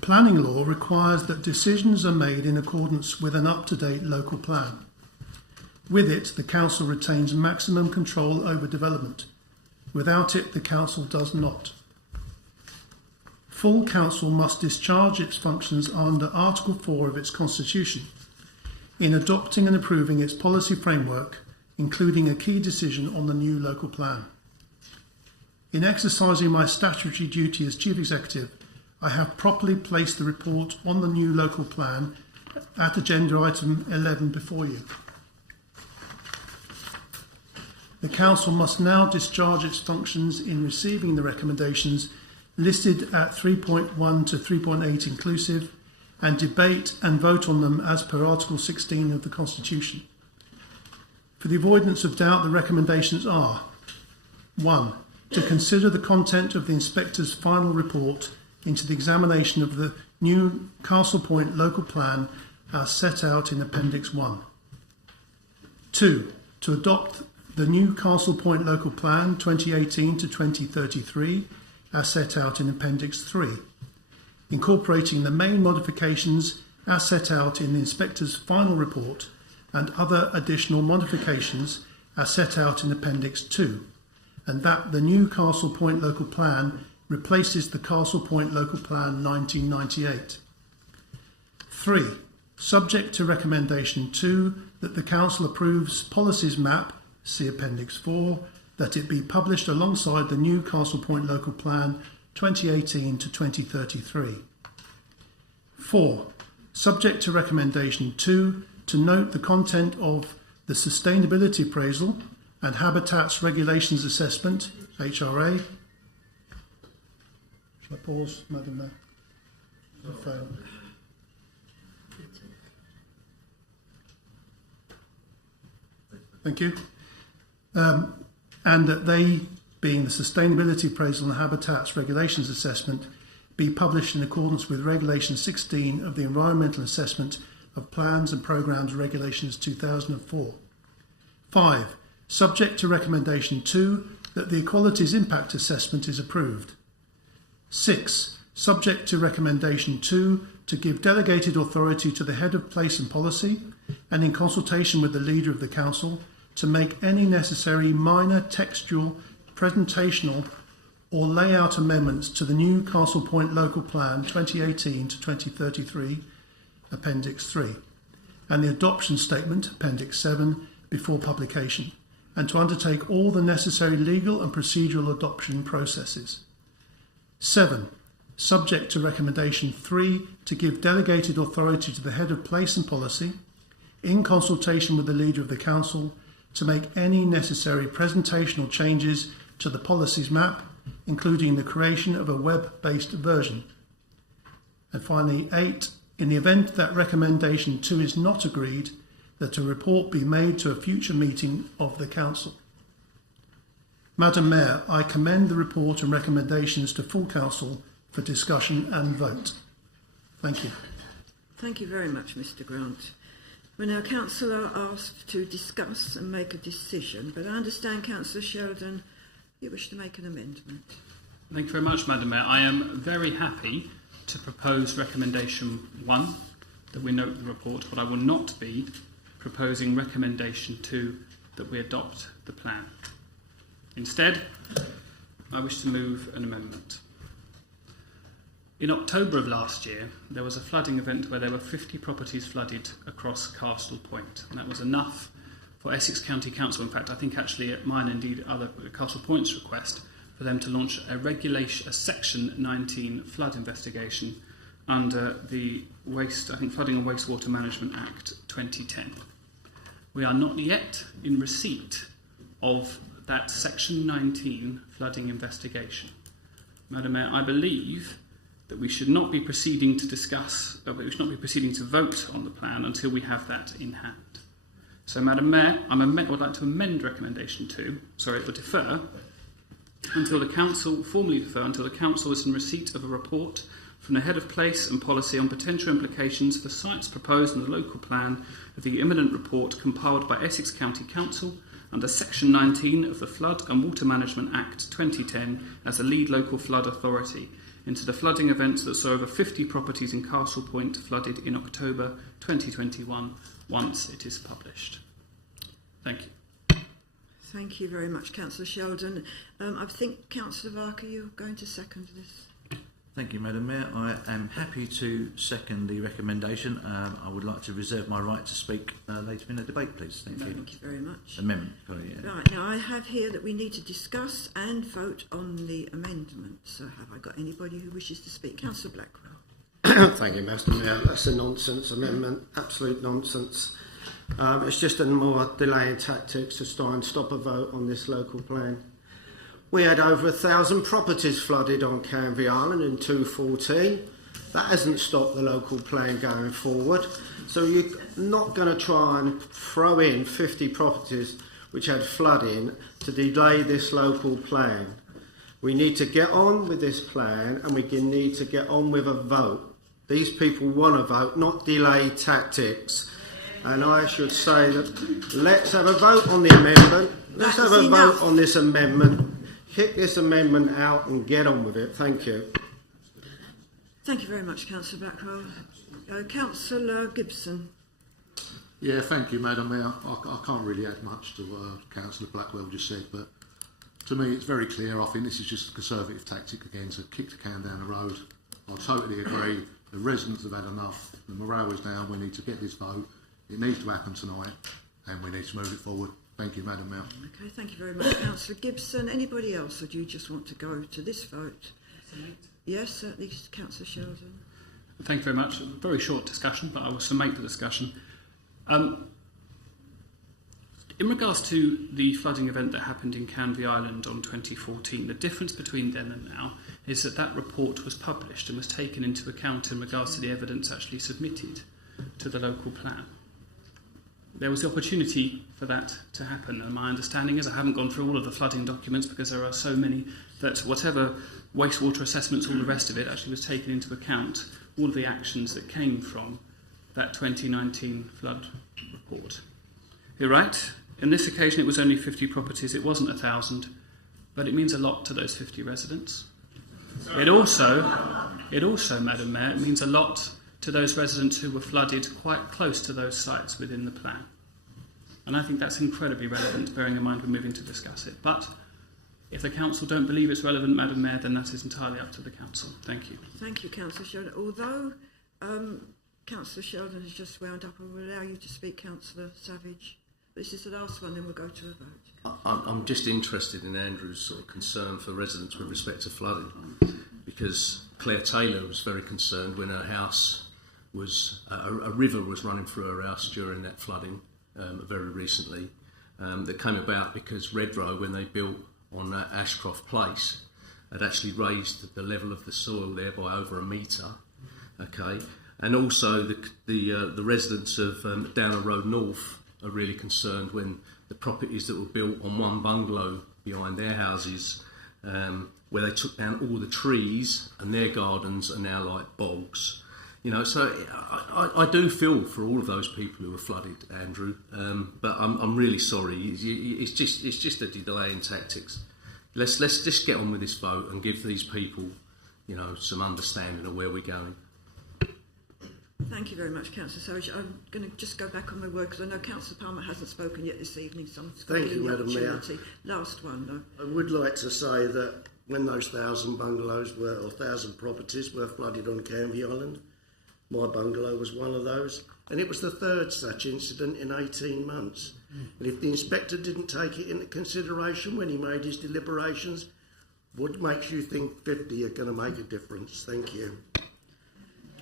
Planning law requires that decisions are made in accordance with an up-to-date local plan. With it, the Council retains maximum control over development. Without it, the Council does not. Full Council must discharge its functions under Article 4 of its Constitution in adopting and approving its policy framework, including a key decision on the new local plan. In exercising my statutory duty as Chief Executive, I have properly placed the report on the new local plan at agenda item 11 before you. The Council must now discharge its functions in receiving the recommendations listed at 3.1 to 3.8 inclusive and debate and vote on them as per Article 16 of the Constitution. For the avoidance of doubt, the recommendations are: 1. To consider the content of the Inspector's final report into the examination of the new Castle Point local plan as set out in Appendix 1. 2. To adopt the new Castle Point local plan 2018 to 2033 as set out in Appendix 3, incorporating the main modifications as set out in the Inspector's final report and other additional modifications as set out in Appendix 2, and that the new Castle Point local plan replaces the Castle Point local plan 1998. 3. Subject to recommendation 2, that the Council approves policies map, see Appendix 4, that it be published alongside the new Castle Point local plan 2018 to 2033. 4. Subject to recommendation 2, to note the content of the sustainability appraisal and habitats regulations assessment, HRA. Shall I pause, Madam Mayor? I failed. Thank you. And that they, being the sustainability appraisal and habitats regulations assessment, be published in accordance with Regulation 16 of the Environmental Assessment of Plans and Programmes Regulations 2004. 5. Subject to recommendation 2, that the Equalities Impact Assessment is approved. 6. Subject to recommendation 2, to give delegated authority to the Head of Place and Policy, and in consultation with the Leader of the Council, to make any necessary minor textual, presentational or layout amendments to the new Castle Point Local Plan 2018 to 2033, Appendix 3, and the adoption statement, Appendix 7, before publication, and to undertake all the necessary legal and procedural adoption processes. 7. Subject to recommendation 3, to give delegated authority to the head of place and policy, in consultation with the leader of the council, to make any necessary presentational changes to the policies map, including the creation of a web-based version. And finally, 8. In the event that recommendation 2 is not agreed, that a report be made to a future meeting of the council. Madam Mayor, I commend the report and recommendations to full council for discussion and vote. Thank you. Thank you very much, Mr Grant. We're now councillor asked to discuss and make a decision, but I understand, Councillor Sheldon, you wish to make an amendment. Thank you very much, Madam Mayor. I am very happy to propose recommendation 1, that we note the report, but I will not be proposing recommendation 2, that we adopt the plan. Instead, I wish to move an amendment. In October of last year, there was a flooding event where there were 50 properties flooded across Castle Point, and that was enough for Essex County Council, in fact I think actually at mine, indeed other Castle Point's request, for them to launch a Section 19 flood investigation under the Flooding and Wastewater Management Act 2010. We are not yet in receipt of that Section 19 flooding investigation. Madam Mayor, I believe that we should not be proceeding to vote on the plan until we have that in hand. So, Madam Mayor, I would like to amend recommendation 2, defer, until the council is in receipt of a report from the head of place and policy on potential implications for sites proposed in the local plan of the imminent report compiled by Essex County Council under Section 19 of the Flood and Water Management Act 2010 as the lead local flood authority into the flooding events that saw over 50 properties in Castle Point flooded in October 2021 once it is published. Thank you. Thank you very much, Councillor Sheldon. I think, Councillor Barker, you're going to second this. Thank you, Madam Mayor. I am happy to second the recommendation. I would like to reserve my right to speak later in the debate, please. Thank you. Thank you very much. Amendment, sorry. Yeah. Right, now I have here that we need to discuss and vote on the amendment. So have I got anybody who wishes to speak? Councillor Blackwell. Thank you, Mr Mayor. That's a nonsense amendment, absolute nonsense. It's just a more delaying tactics to try and stop a vote on this local plan. We had over 1,000 properties flooded on Canvey Island in 2014. That hasn't stopped the local plan going forward. So you're not going to try and throw in 50 properties which had flooding to delay this local plan. We need to get on with this plan, and we need to get on with a vote. These people want to vote, not delay tactics. And I should say that let's have a vote on the amendment. Let's have a vote on this amendment. Kick this amendment out and get on with it. Thank you. Thank you very much, Councillor Blackwell. Councillor Gibson. Yeah, thank you, Madam Mayor. I can't really add much to what Councillor Blackwell just said, but to me it's very clear. I think this is just a Conservative tactic again to kick the can down the road. I totally agree. The residents have had enough. The morale is down. We need to get this vote. It needs to happen tonight, and we need to move it forward. Thank you, Madam Mayor. Okay, thank you very much, Councillor Gibson. Anybody else, or do you just want to go to this vote? Yes, certainly, Councillor Sheldon. Thank you very much. A very short discussion, but I will summate the discussion. In regards to the flooding event that happened in Canvey Island on 2014, the difference between then and now is that that report was published and was taken into account in regards to the evidence actually submitted to the local plan. There was the opportunity for that to happen, and my understanding is, I haven't gone through all of the flooding documents because there are so many, that whatever wastewater assessments, all the rest of it actually was taken into account, all of the actions that came from that 2019 flood report. You're right, in this occasion it was only 50 properties, it wasn't 1,000, but it means a lot to those 50 residents. It also, Madam Mayor, it means a lot to those residents who were flooded quite close to those sites within the plan. And I think that's incredibly relevant, bearing in mind we're moving to discuss it. But If the council don't believe it's relevant, Madam Mayor, then that is entirely up to the council. Thank you. Thank you, Councillor Sheldon. Although Councillor Sheldon has just wound up, I will allow you to speak, Councillor Savage. This is the last one, then we'll go to a vote. I'm just interested in Andrew's sort of concern for residents with respect to flooding, because Claire Taylor was very concerned when her house was a river was running through her house during that flooding very recently. That came about because Redrow, when they built on Ashcroft Place, had actually raised the level of the soil there by over a metre. Okay, and also the residents of Downer Road North are really concerned when the properties that were built on one bungalow behind their houses, where they took down all the trees and their gardens are now like bogs. You know, so I do feel for all of those people who were flooded, Andrew. But I'm really sorry. It's just a delay in tactics. Let's just get on with this vote and give these people, you know, some understanding of where we're going. Thank you very much, Councillor Savage. I'm going to just go back on my word because I know Councillor Palmer hasn't spoken yet this evening, so I'm just going to give you the opportunity. Last one, though. I would like to say that when those 1,000 bungalows were, or 1,000 properties were flooded on Canvey Island, my bungalow was one of those, and it was the third such incident in 18 months. And if the inspector didn't take it into consideration when he made his deliberations, what makes you think 50 are going to make a difference? Thank you.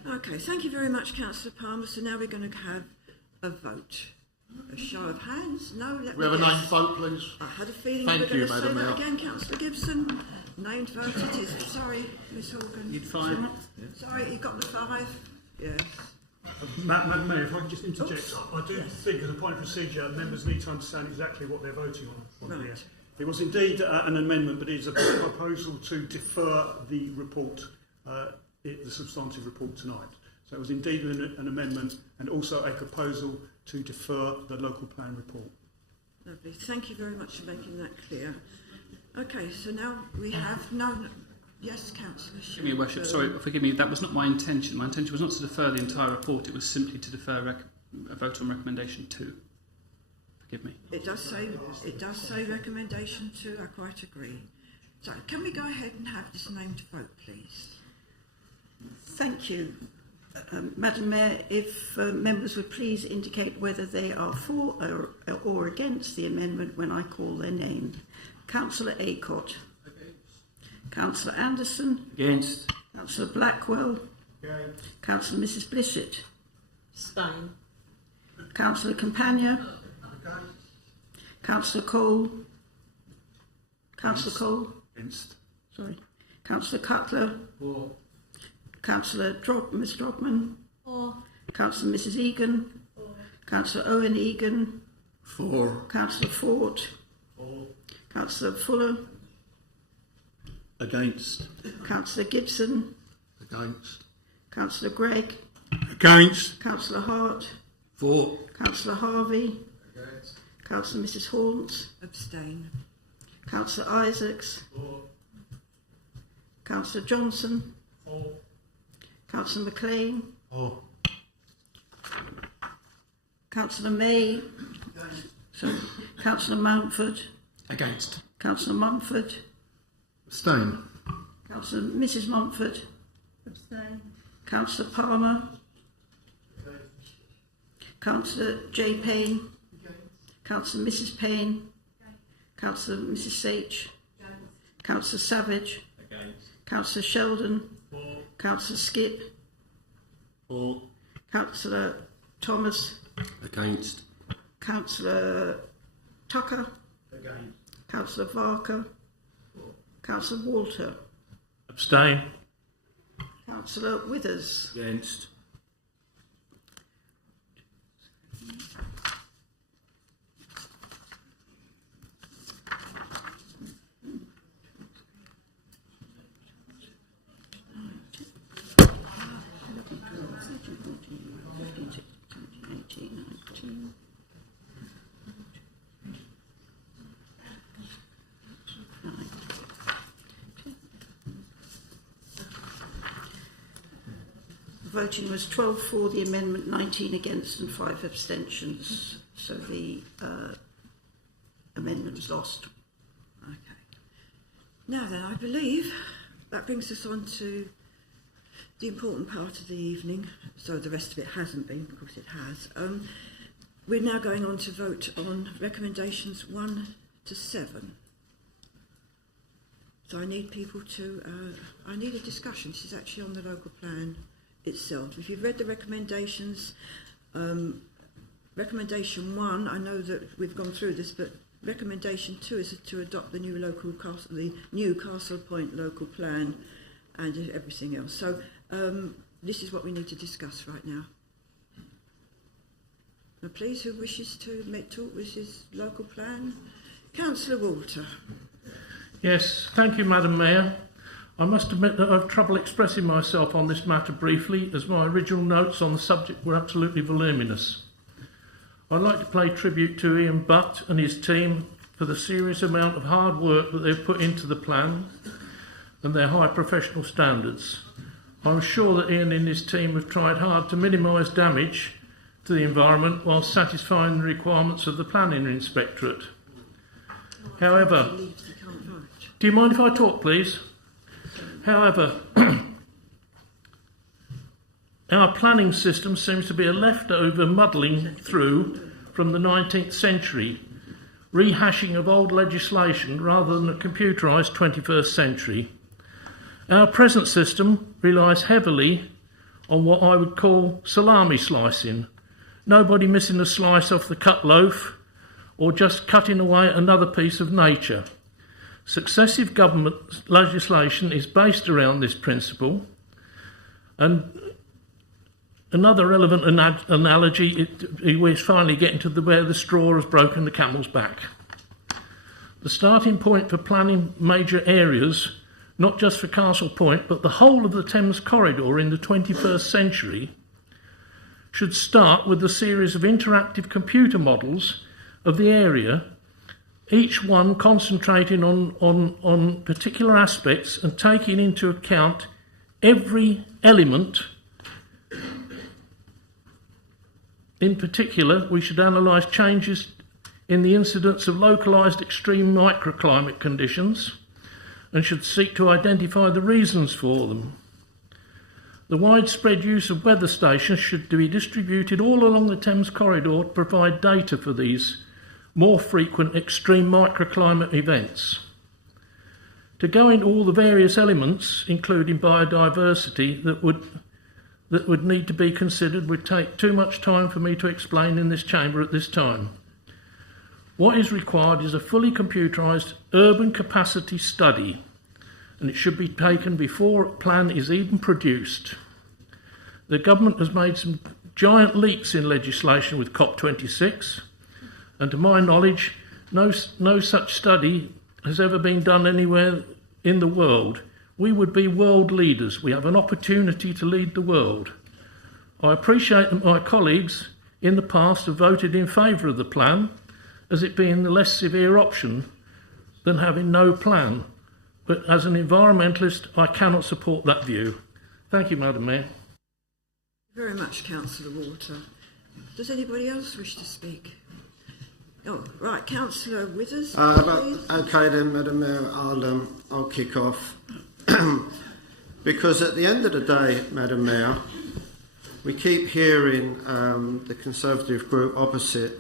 Okay, thank you very much, Councillor Palmer. So now we're going to have a vote. A show of hands? No, let We me have a guess. named vote, please. I had a feeling Thank we were you, going to say Madam that Mayor. again, Councillor Gibson. Named vote it is. Sorry, Miss Horgan. You'd find. Sorry, you got the 5. Yes. Madam Mayor, if I can just interject, I do think as a point of procedure, members need to understand exactly what they're voting on Right. here. It was indeed an amendment, but it is a proposal to defer the report, the substantive report tonight. So it was indeed an amendment and also a proposal to defer the local plan report. Lovely. Thank you very much for making that clear. Okay, so now we have yes, Councillor. Forgive me, Your Worship. Sorry, forgive me. That was not my intention. My intention was not to defer the entire report. It was simply to defer a vote on recommendation 2. Forgive me. It does say recommendation 2. I quite agree. So can we go ahead and have this named vote, please? Thank you. Madam Mayor, if members would please indicate whether they are for or against the amendment when I call their name. Councillor Acott. Councillor Anderson. Against. Councillor Blackwell. Against. Councillor Mrs Blissett. Abstain. Councillor Campagna. Councillor Cole. Councillor Cole. Against. Sorry. Councillor Cutler. For. Councillor Ms Drogman. For. Councillor Mrs Egan. For. Councillor Owen Egan. For. Councillor Fort. For. Councillor Fuller. Against. Councillor Gibson. Against. Councillor Gregg. Against. Councillor Hart. For. Councillor Harvey. Against. Councillor Mrs Horns. Abstain. Councillor Isaacs. For. Councillor Johnson. For. Councillor McLean. For. Councillor May. Sorry. Councillor Mountford. Against. Councillor Mumford. Abstain. Councillor Mrs Mumford. Abstain. Councillor Palmer. Councillor J Payne. Councillor Mrs Payne. Councillor Mrs Sage. Councillor Savage. Councillor Sheldon. Councillor Skip. For. Councillor Thomas. Against. Councillor Tucker. Against. Councillor Varker. Councillor Walter. Abstain. Councillor Withers. Against. Voting was 12 for the amendment, 19 against and 5 abstentions. So the amendment was lost. Okay. Now then, I believe that brings us on to the important part of the evening. So the rest of it hasn't been, of course it has. We're now going on to vote on recommendations 1 to 7. So I need people to, I need a discussion. This is actually on the local plan itself. If you've read the recommendations, recommendation 1, I know that we've gone through this, but recommendation 2 is to adopt the new Castle Point local plan and everything else. So this is what we need to discuss right now. Now please, who wishes to talk with this local plan? Councillor Walter. Yes, thank you, Madam Mayor. I must admit that I have trouble expressing myself on this matter briefly, as my original notes on the subject were absolutely voluminous. I'd like to pay tribute to Ian Butt and his team for the serious amount of hard work that they've put into the plan and their high professional standards. I'm sure that Ian and his team have tried hard to minimise damage to the environment while satisfying the requirements of the Planning Inspectorate. However, do you mind if I talk, please? However, our planning system seems to be a leftover muddling through from the 19th century, rehashing of old legislation rather than a computerised 21st century. Our present system relies heavily on what I would call salami slicing, nobody missing a slice off the cut loaf or just cutting away another piece of nature. Successive government legislation is based around this principle, and another relevant analogy is finally getting to where the straw has broken the camel's back. The starting point for planning major areas, not just for Castle Point, but the whole of the Thames corridor in the 21st century, should start with a series of interactive computer models of the area, each one concentrating on particular aspects and taking into account every element. In particular, we should analyse changes in the incidence of localised extreme microclimate conditions and should seek to identify the reasons for them. The widespread use of weather stations should be distributed all along the Thames corridor to provide data for these more frequent extreme microclimate events. To go into all the various elements, including biodiversity, that would need to be considered would take too much time for me to explain in this chamber at this time. What is required is a fully computerised urban capacity study, and it should be taken before a plan is even produced. The government has made some giant leaps in legislation with COP26, and to my knowledge, no such study has ever been done anywhere in the world. We would be world leaders. We have an opportunity to lead the world. I appreciate that my colleagues in the past have voted in favour of the plan, as it being the less severe option than having no plan. But as an environmentalist, I cannot support that view. Thank you, Madam Mayor. Thank you very much, Councillor Walter. Does anybody else wish to speak? Oh, right, Councillor Withers, please. Okay then, Madam Mayor, I'll kick off. Because at the end of the day, Madam Mayor, we keep hearing the Conservative group opposite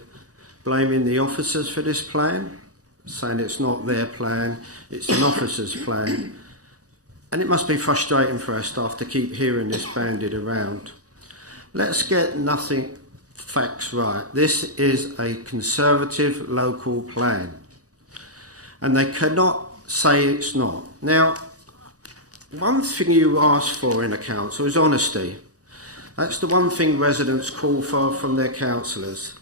blaming the officers for this plan, saying it's not their plan, it's an officer's plan. And it must be frustrating for our staff to keep hearing this bandied around. Let's get facts right. This is a Conservative local plan, and they cannot say it's not. Now, one thing you ask for in a council is honesty. That's the one thing residents call for from their councillors.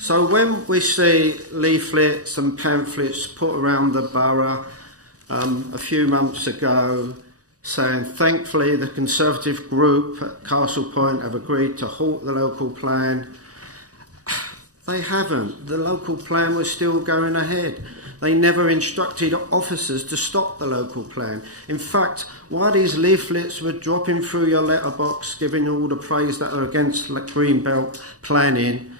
So when we see leaflets and pamphlets put around the borough a few months ago saying, thankfully the Conservative group at Castle Point have agreed to halt the local plan, they haven't. The local plan was still going ahead. They never instructed officers to stop the local plan. In fact, while these leaflets were dropping through your letterbox, giving all the praise that are against Greenbelt planning,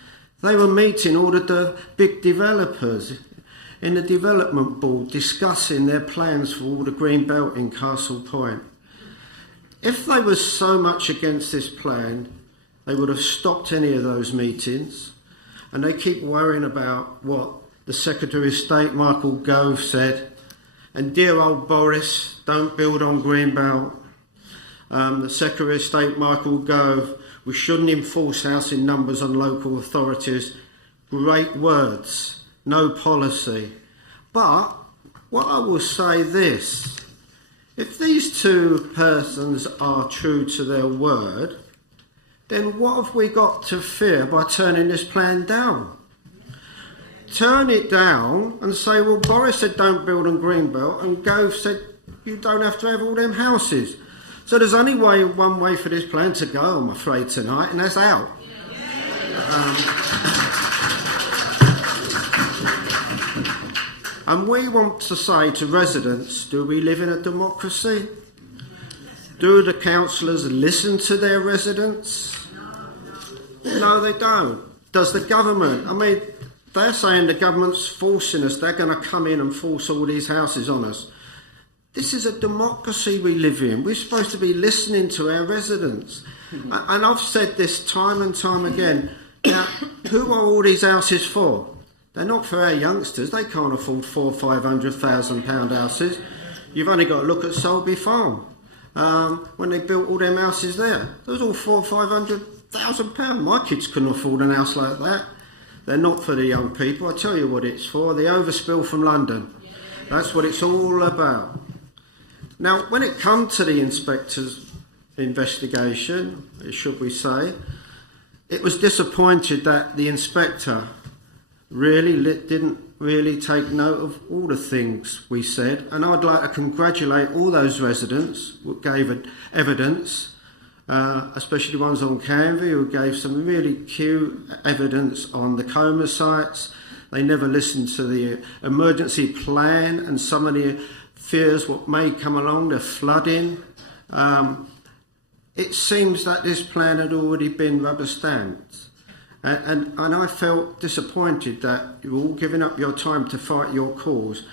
they were meeting all of the big developers in the development board discussing their plans for all the green belt in Castle Point. If they were so much against this plan, they would have stopped any of those meetings, and they keep worrying about what the Secretary of State, Michael Gove, said, and dear old Boris, don't build on Greenbelt. The Secretary of State, Michael Gove, we shouldn't enforce housing numbers on local authorities. Great words, no policy. But what I will say this, if these two persons are true to their word, then what have we got to fear by turning this plan down? Turn it down and say, well, Boris said don't build on Greenbelt, and Gove said you don't have to have all them houses. So there's only one way for this plan to go, I'm afraid, tonight, and that's out. And we want to say to residents, do we live in a democracy? Do the councillors listen to their residents? No, they don't. Does the government? I mean, they're saying the government's forcing us. They're going to come in and force all these houses on us. This is a democracy we live in. We're supposed to be listening to our residents. And I've said this time and time again. Now, who are all these houses for? They're not for our youngsters. They can't afford £400,000 or £500,000 houses. You've only got to look at Solby Farm. When they built all them houses there, there was all £400,000 or £500,000. My kids couldn't afford an house like that. They're not for the young people. I tell you what it's for, the overspill from London. That's what it's all about. Now, when it comes to the inspector's investigation, should we say, it was disappointed that the inspector didn't really take note of all the things we said, and I'd like to congratulate all those residents who gave evidence, especially the ones on Canvey who gave some really cute evidence on the coma sites. They never listened to the emergency plan and some of the fears what may come along, the flooding. It seems that this plan had already been rubber stamped. And I felt disappointed that you were all giving up your time to fight your cause,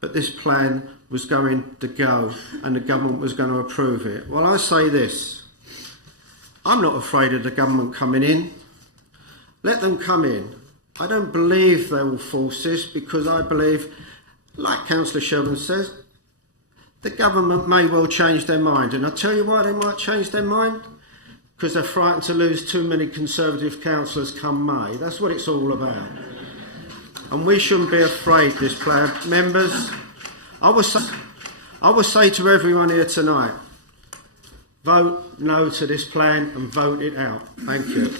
but this plan was going to go and the government was going to approve it. Well, I say this. I'm not afraid of the government coming in. Let them come in. I don't believe they will force this because I believe, like Councillor Sheldon says, the government may well change their mind. And I'll tell you why they might change their mind. Because they're frightened to lose too many Conservative councillors come May. That's what it's all about. And we shouldn't be afraid, this plan. Members, I would say to everyone here tonight, vote no to this plan and vote it out. Thank you.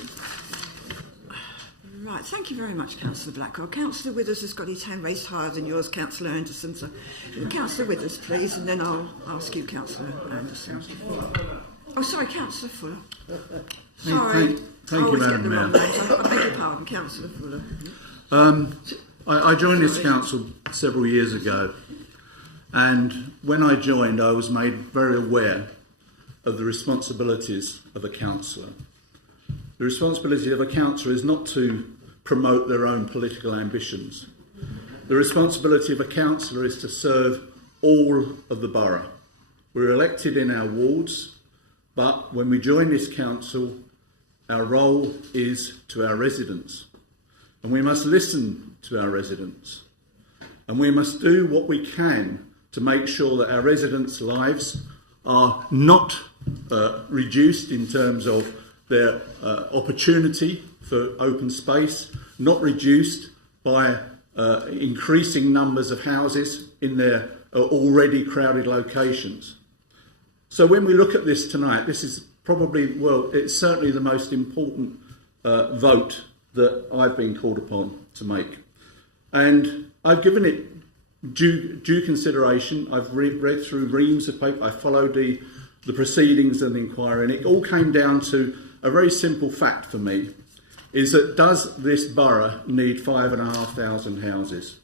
Right, thank you very much, Councillor Blackwell. Councillor Withers has got his hand raised higher than yours, Councillor Anderson. So, Councillor Withers, please, and then I'll ask you, Councillor Anderson. Oh, sorry, Councillor Fuller. Sorry. Thank you, Madam Mayor. I beg your pardon, Councillor Fuller. I joined this council several years ago, and when I joined, I was made very aware of the responsibilities of a councillor. The responsibility of a councillor is not to promote their own political ambitions. The responsibility of a councillor is to serve all of the borough. We're elected in our wards, but when we join this council, our role is to our residents. And we must listen to our residents. And we must do what we can to make sure that our residents' lives are not reduced in terms of their opportunity for open space, not reduced by increasing numbers of houses in their already crowded locations. So when we look at this tonight, this is probably, well, it's certainly the most important vote that I've been called upon to make. And I've given it due consideration. I've read through reams of paper. I followed the proceedings and the inquiry, and it all came down to a very simple fact for me, is that does this borough need 5,500 houses?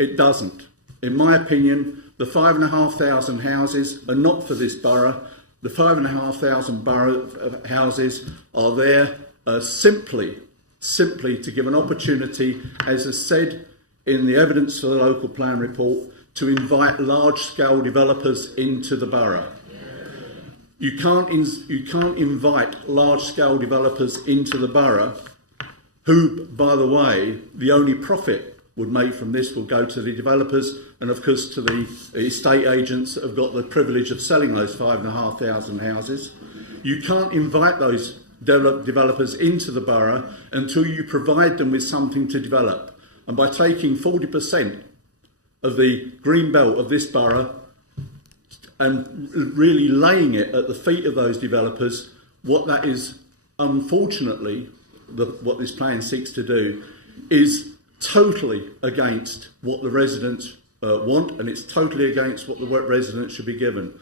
It doesn't. In my opinion, the 5,500 houses are not for this borough. The 5,500 houses are there simply to give an opportunity, as I said in the evidence for the local plan report to invite large-scale developers into the borough. You can't invite large-scale developers into the borough who, by the way, the only profit would make from this will go to the developers and, of course, to the estate agents that have got the privilege of selling those 5,500 houses. You can't invite those developers into the borough until you provide them with something to develop. And by taking 40% of the green belt of this borough and really laying it at the feet of those developers, what that is, unfortunately, what this plan seeks to do is totally against what the residents want, and it's totally against what the residents should be given.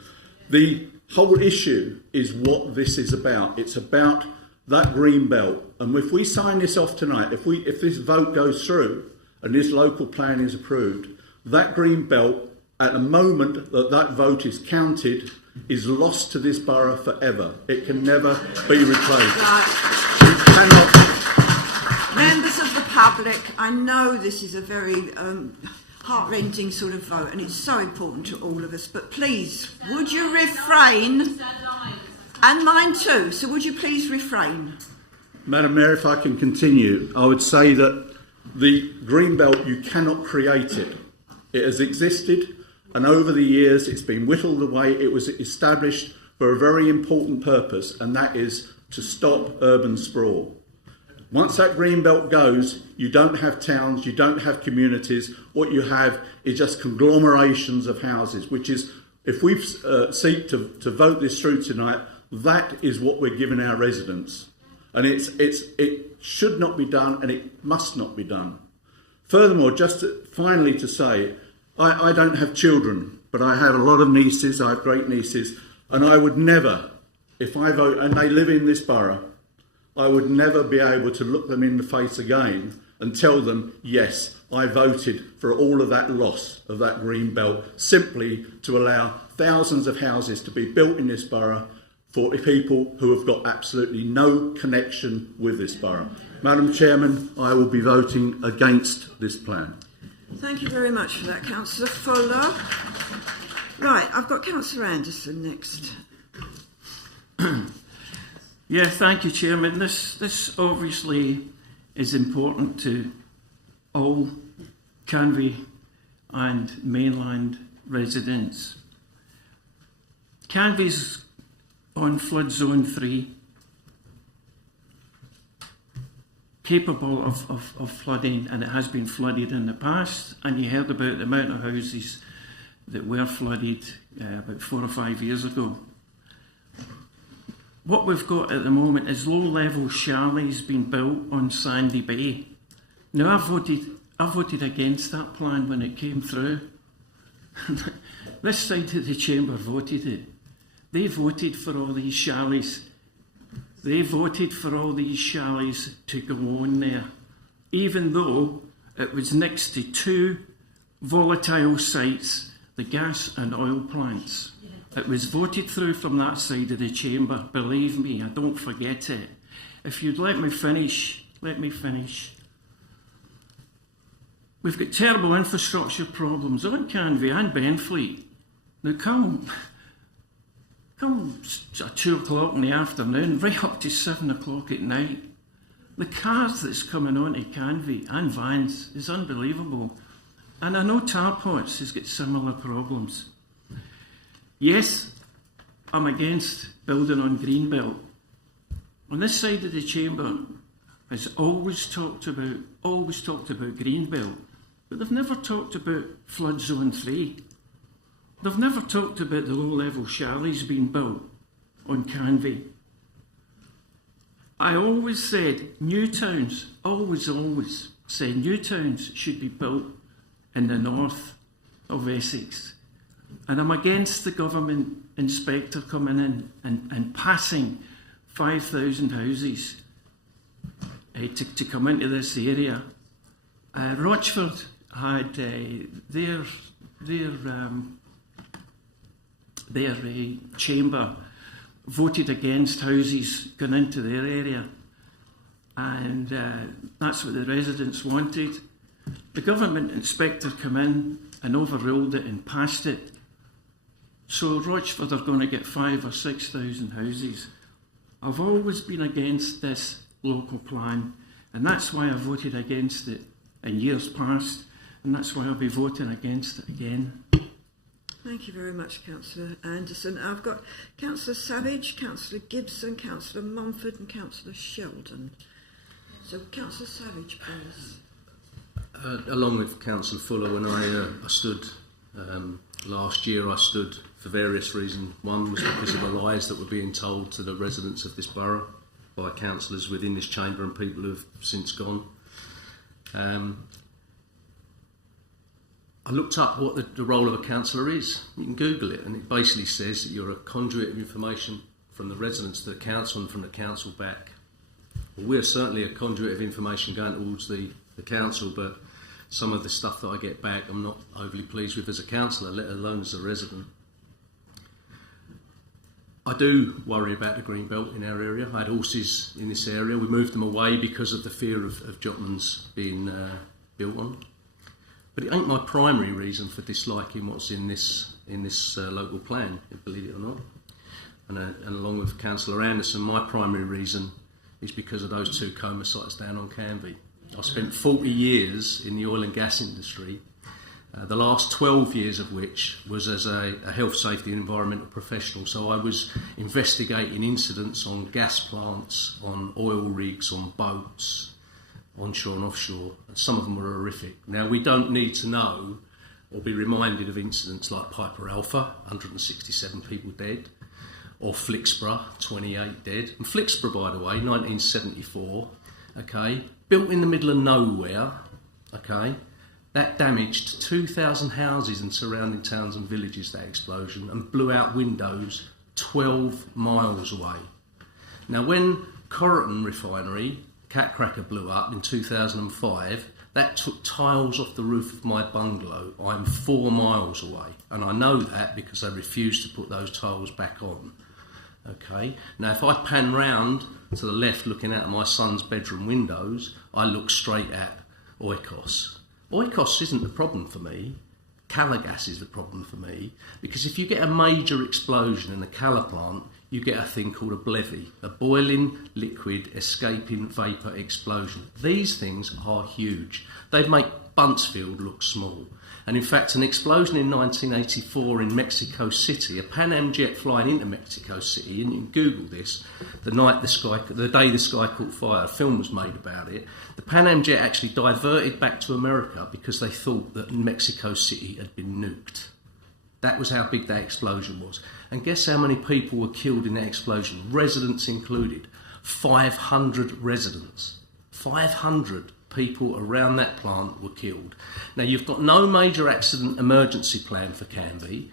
The whole issue is what this is about. It's about that green belt. And if we sign this off tonight, if this vote goes through and this local plan is approved, that green belt, at the moment that vote is counted, is lost to this borough forever. It can never be replaced. It cannot. Members of the public, I know this is a very heart-rending sort of vote, and it's so important to all of us, but please, would you refrain? And mine too, so would you please refrain? Madam Mayor, if I can continue, I would say that the green belt, you cannot create it. It has existed, and over the years it's been whittled away. It was established for a very important purpose, and that is to stop urban sprawl. Once that green belt goes, you don't have towns, you don't have communities. What you have is just conglomerations of houses, which is, if we seek to vote this through tonight, that is what we're giving our residents. And it should not be done, and it must not be done. Furthermore, finally to say, I don't have children, but I have a lot of nieces, I have great nieces, and I would never, if I vote, and they live in this borough, I would never be able to look them in the face again and tell them, yes, I voted for all of that loss of that green belt, simply to allow thousands of houses to be built in this borough for people who have got absolutely no connection with this borough. Madam Chairman, I will be voting against this plan. Thank you very much for that, Councillor Fuller. Right, I've got Councillor Anderson next. Yeah, thank you, Chairman. This obviously is important to all Canvey and mainland residents. Canvey's on flood zone 3, capable of flooding, and it has been flooded in the past, and you heard about the amount of houses that were flooded about 4 or 5 years ago. What we've got at the moment is low-level chalets being built on Sandy Bay. Now, I voted against that plan when it came through. This side of the chamber voted it. They voted for all these chalets. They voted for all these chalets to go on there, even though it was next to 2 volatile sites, the gas and oil plants. It was voted through from that side of the chamber. Believe me, I don't forget it. If you'd let me finish, let me finish. We've got terrible infrastructure problems on Canvey and Benfleet. Now come 2 o'clock in the afternoon, right up to 7 o'clock at night, the cars that's coming on to Canvey and vans is unbelievable. And I know Tarpots has got similar problems. Yes, I'm against building on Greenbelt. On this side of the chamber has always talked about Greenbelt, but they've never talked about flood zone 3. They've never talked about the low-level chalets being built on Canvey. I always said new towns, always said new towns should be built in the north of Essex. And I'm against the government inspector coming in and passing 5,000 houses to come into this area. Rochford had their chamber voted against houses going into their area, and that's what the residents wanted. The government inspector came in and overruled it and passed it. So Rochford are going to get 5,000 or 6,000 houses. I've always been against this local plan, and that's why I voted against it in years past, and that's why I'll be voting against it again. Thank you very much, Councillor Anderson. I've got Councillor Savage, Councillor Gibson, Councillor Mumford and Councillor Sheldon. So, Councillor Savage, please. Along with Councillor Fuller, when I stood last year, I stood for various reasons. One was because of the lies that were being told to the residents of this borough by councillors within this chamber and people who have since gone. I looked up what the role of a councillor is. You can Google it, and it basically says that you're a conduit of information from the residents to the council and from the council back. Well, we're certainly a conduit of information going towards the council, but some of the stuff that I get back I'm not overly pleased with as a councillor, let alone as a resident. I do worry about the green belt in our area. I had horses in this area. We moved them away because of the fear of Jotmans being built on. But it ain't my primary reason for disliking what's in this local plan, believe it or not. And along with Councillor Anderson, my primary reason is because of those 2 coma sites down on Canvey. I spent 40 years in the oil and gas industry, the last 12 years of which was as a health, safety and environmental professional. So I was investigating incidents on gas plants, on oil rigs, on boats, onshore and offshore. Some of them were horrific. Now, we don't need to know or be reminded of incidents like Piper Alpha, 167 people dead, or Flixborough, 28 dead. And Flixborough, by the way, 1974, okay, built in the middle of nowhere, okay, that damaged 2,000 houses and surrounding towns and villages, that explosion, and blew out windows 12 miles away. Now, when Corrigan Refinery, Cat Cracker, blew up in 2005, that took tiles off the roof of my bungalow. I'm 4 miles away, and I know that because they refused to put those tiles back on. Okay. Now, if I pan round to the left looking out of my son's bedroom windows, I look straight at Oikos. Oikos isn't the problem for me. Calagas is the problem for me, because if you get a major explosion in a Cala plant, you get a thing called a BLEVE, a boiling liquid escaping vapour explosion. These things are huge. They make Buntsfield look small. And in fact, an explosion in 1984 in Mexico City, a Pan Am jet flying into Mexico City, and you can Google this, the day the sky caught fire, a film was made about it. The Pan Am jet actually diverted back to America because they thought that Mexico City had been nuked. That was how big that explosion was. And guess how many people were killed in that explosion, residents included? 500 residents. 500 people around that plant were killed. Now, you've got no major accident emergency plan for Canvey.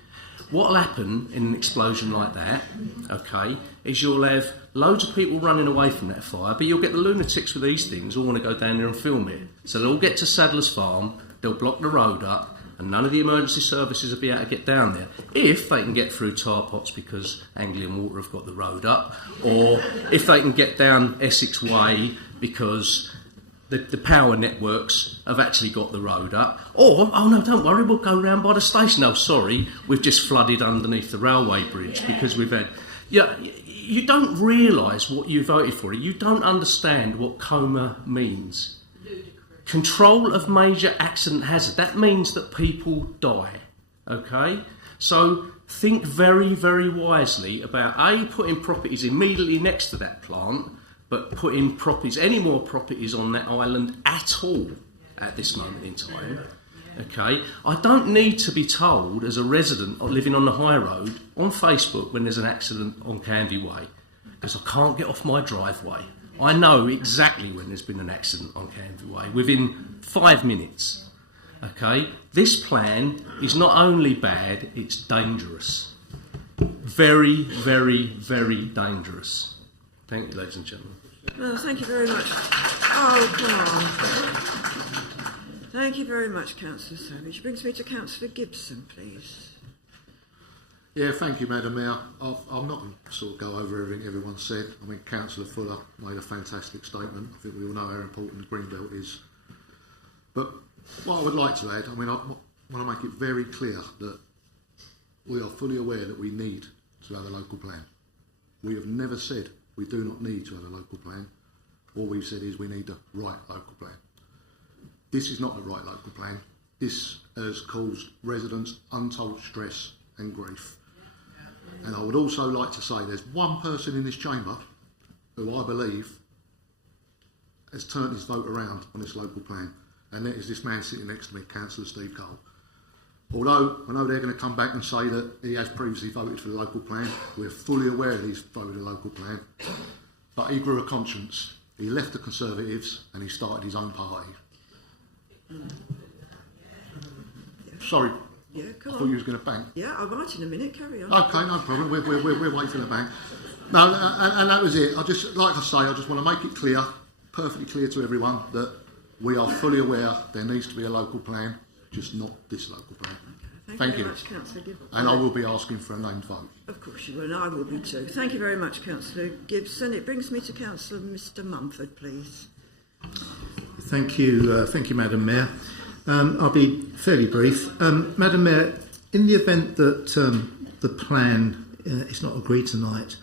What will happen in an explosion like that, okay, is you'll have loads of people running away from that fire, but you'll get the lunatics with these things who want to go down there and film it. So they'll all get to Sadler's Farm, they'll block the road up, and none of the emergency services will be able to get down there, if they can get through tar pots because Anglian Water have got the road up, or if they can get down Essex Way because the power networks have actually got the road up, or, oh no, don't worry, we'll go round by the station. No, sorry, we've just flooded underneath the railway bridge because we've had... Yeah, you don't realise what you voted for. You don't understand what coma means. Control of major accident hazard. That means that people die, okay? So think very, very wisely about, A, putting properties immediately next to that plant, but putting properties, any more properties on that island at all at this moment in time. Okay, I don't need to be told as a resident living on the high road on Facebook when there's an accident on Canvey Way, because I can't get off my driveway. I know exactly when there's been an accident on Canvey Way within 5 minutes. Okay, this plan is not only bad, it's dangerous. Very, very, very dangerous. Thank you, ladies and gentlemen. Oh, thank you very much. Oh, come on. Thank you very much, Councillor Savage. Brings me to Councillor Gibson, please. Yeah, thank you, Madam Mayor. I'm not going to sort of go over everything everyone said. I mean, Councillor Fuller made a fantastic statement. I think we all know how important the Greenbelt is. But What I would like to add, I want to make it very clear that we are fully aware that we need to have a local plan. We have never said we do not need to have a local plan. All we've said is we need the right local plan. This is not the right local plan. This has caused residents untold stress and grief. And I would also like to say there's one person in this chamber who I believe has turned his vote around on this local plan, and that is this man sitting next to me, Councillor Steve Cole. Although I know they're going to come back and say that he has previously voted for the local plan, we're fully aware that he's voted a local plan, but he grew a conscience. He left the Conservatives and he started his own party. Sorry, yeah, I thought you was going to bang. Yeah, I'll write in a minute, carry on. Okay, no problem, we're waiting for the bang. No, and that was it. I just, like I say, I just want to make it clear, perfectly clear to everyone, that we are fully aware there needs to be a local plan, just not this local plan. Thank you very much, Councillor Gibbs. And I will be asking for a named vote. Of course you will, and I will be too. Thank you very much, Councillor Gibson. It brings me to Councillor Mr Mumford, please. Thank you, Madam Mayor. I'll be fairly brief. Madam Mayor, in the event that the plan is not agreed tonight,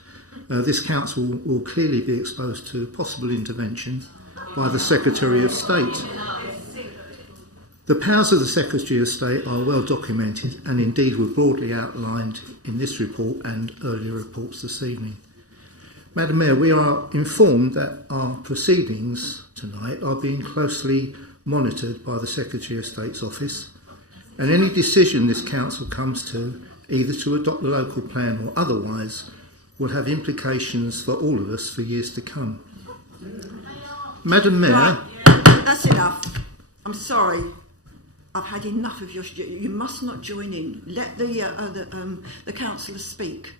this council will clearly be exposed to possible intervention by the Secretary of State. The powers of the Secretary of State are well documented and indeed were broadly outlined in this report and earlier reports this evening. Madam Mayor, we are informed that our proceedings tonight are being closely monitored by the Secretary of State's office, and any decision this council comes to, either to adopt the local plan or otherwise, will have implications for all of us for years to come. Madam Mayor... Right, that's enough. I'm sorry. I've had enough of your... You must not join in. Let the councillors speak.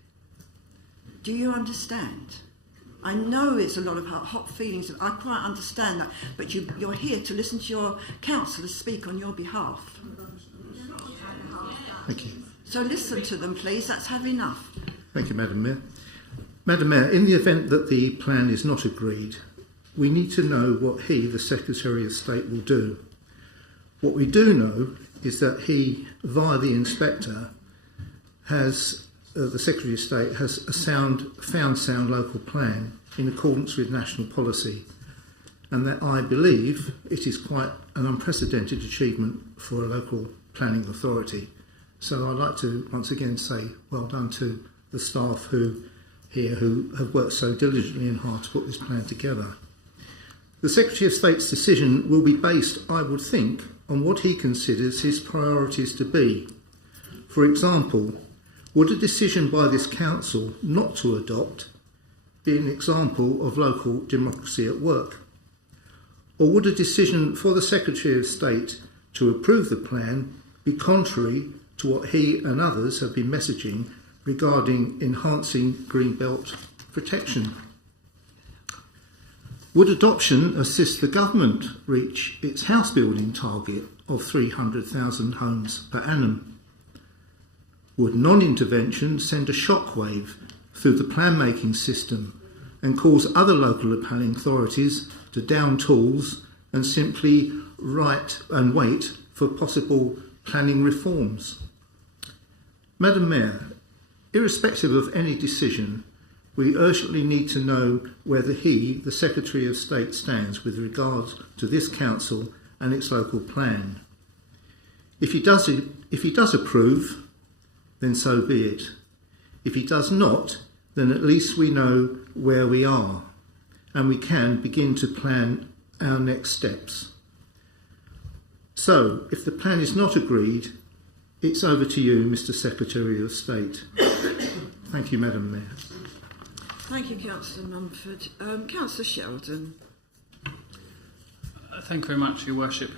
Do you understand? I know it's a lot of hot feelings. I quite understand that. But you're here to listen to your councillors speak on your behalf. Thank you. So listen to them, please. Let's have enough. Thank you, Madam Mayor. Madam Mayor, in the event that the plan is not agreed, we need to know what he, the Secretary of State, will do. What we do know is that he, via the inspector, has the Secretary of State has a found sound local plan in accordance with national policy, and that I believe it is quite an unprecedented achievement for a local planning authority. So I'd like to once again say well done to the staff who have worked so diligently and hard to put this plan together. The Secretary of State's decision will be based, I would think, on what he considers his priorities to be. For example, would a decision by this council not to adopt be an example of local democracy at work? Or would a decision for the Secretary of State to approve the plan be contrary to what he and others have been messaging regarding enhancing greenbelt protection? Would adoption assist the government reach its house building target of 300,000 homes per annum? Would non-intervention send a shockwave through the plan-making system and cause other local planning authorities to down tools and simply write and wait for possible planning reforms? Madam Mayor, irrespective of any decision, we urgently need to know whether he, the Secretary of State, stands with regards to this council and its local plan. If he does approve, then so be it. If he does not, then at least we know where we are and we can begin to plan our next steps. So, if the plan is not agreed, it's over to you, Mr. Secretary of State. Thank you, Madam Mayor. Thank you, Councillor Mumford. Councillor Sheldon. Thank you very much, Your Worship.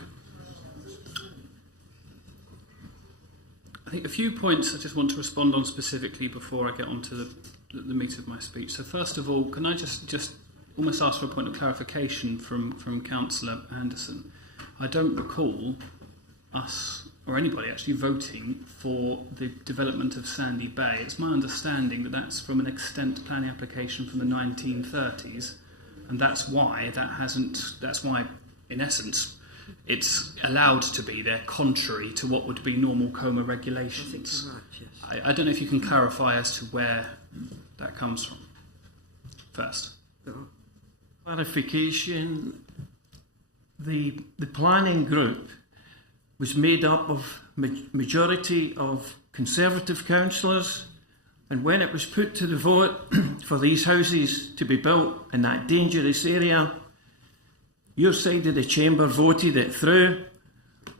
I think a few points I just want to respond on specifically before I get on to the meat of my speech. So first of all, can I just almost ask for a point of clarification from Councillor Anderson? I don't recall us or anybody actually voting for the development of Sandy Bay. It's my understanding that that's from an extent planning application from the 1930s, and that's why in essence it's allowed to be there contrary to what would be normal COMA regulations. I think you're right, yes. I don't know if you can clarify as to where that comes from first. Clarification. The planning group was made up of majority of Conservative councillors, and when it was put to the vote for these houses to be built in that dangerous area, your side of the chamber voted it through,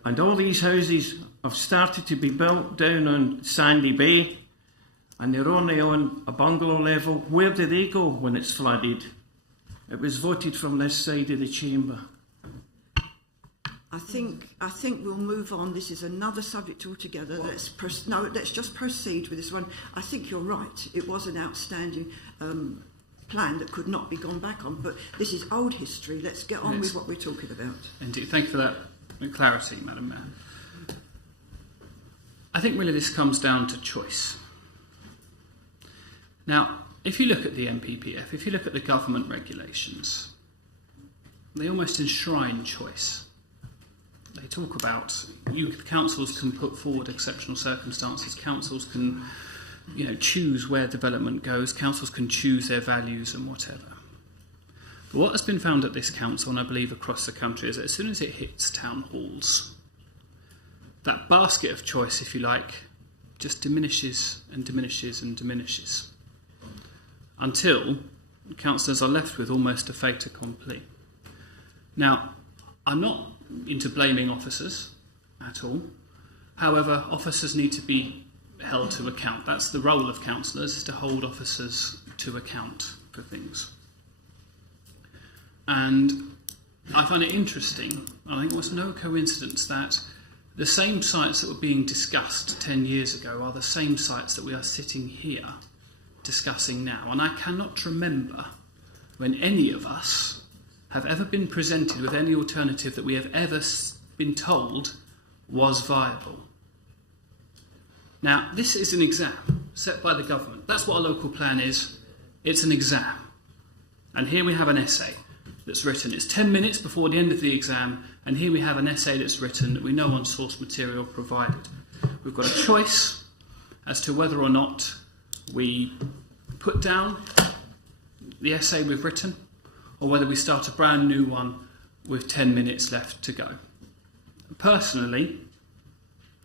and all these houses have started to be built down on Sandy Bay, and they're only on a bungalow level. Where do they go when it's flooded? It was voted from this side of the chamber. I think we'll move on. This is another subject altogether. Let's just proceed with this one. I think you're right. It was an outstanding plan that could not be gone back on. But this is old history. Let's get on with what we're talking about. Indeed. Thank you for that clarity, Madam Mayor. I think really this comes down to choice. Now, if you look at the NPPF, if you look at the government regulations, they almost enshrine choice. They talk about councils can put forward exceptional circumstances. Councils can, choose where development goes. Councils can choose their values and whatever. But what has been found at this council, and I believe across the country, is that as soon as it hits town halls, that basket of choice, if you like, just diminishes and diminishes and diminishes, until councillors are left with almost a fait accompli. Now, I'm not into blaming officers at all. However, officers need to be held to account. That's the role of councillors, is to hold officers to account for things. And I find it interesting, I think it was no coincidence that the same sites that were being discussed 10 years ago are the same sites that we are sitting here discussing now. And I cannot remember when any of us have ever been presented with any alternative that we have ever been told was viable. Now, this is an exam set by the government. That's what a local plan is. It's an exam. And here we have an essay that's written. It's 10 minutes before the end of the exam, and here we have an essay that's written that we know on source material provided. We've got a choice as to whether or not we put down the essay we've written, or whether we start a brand new one with 10 minutes left to go. Personally,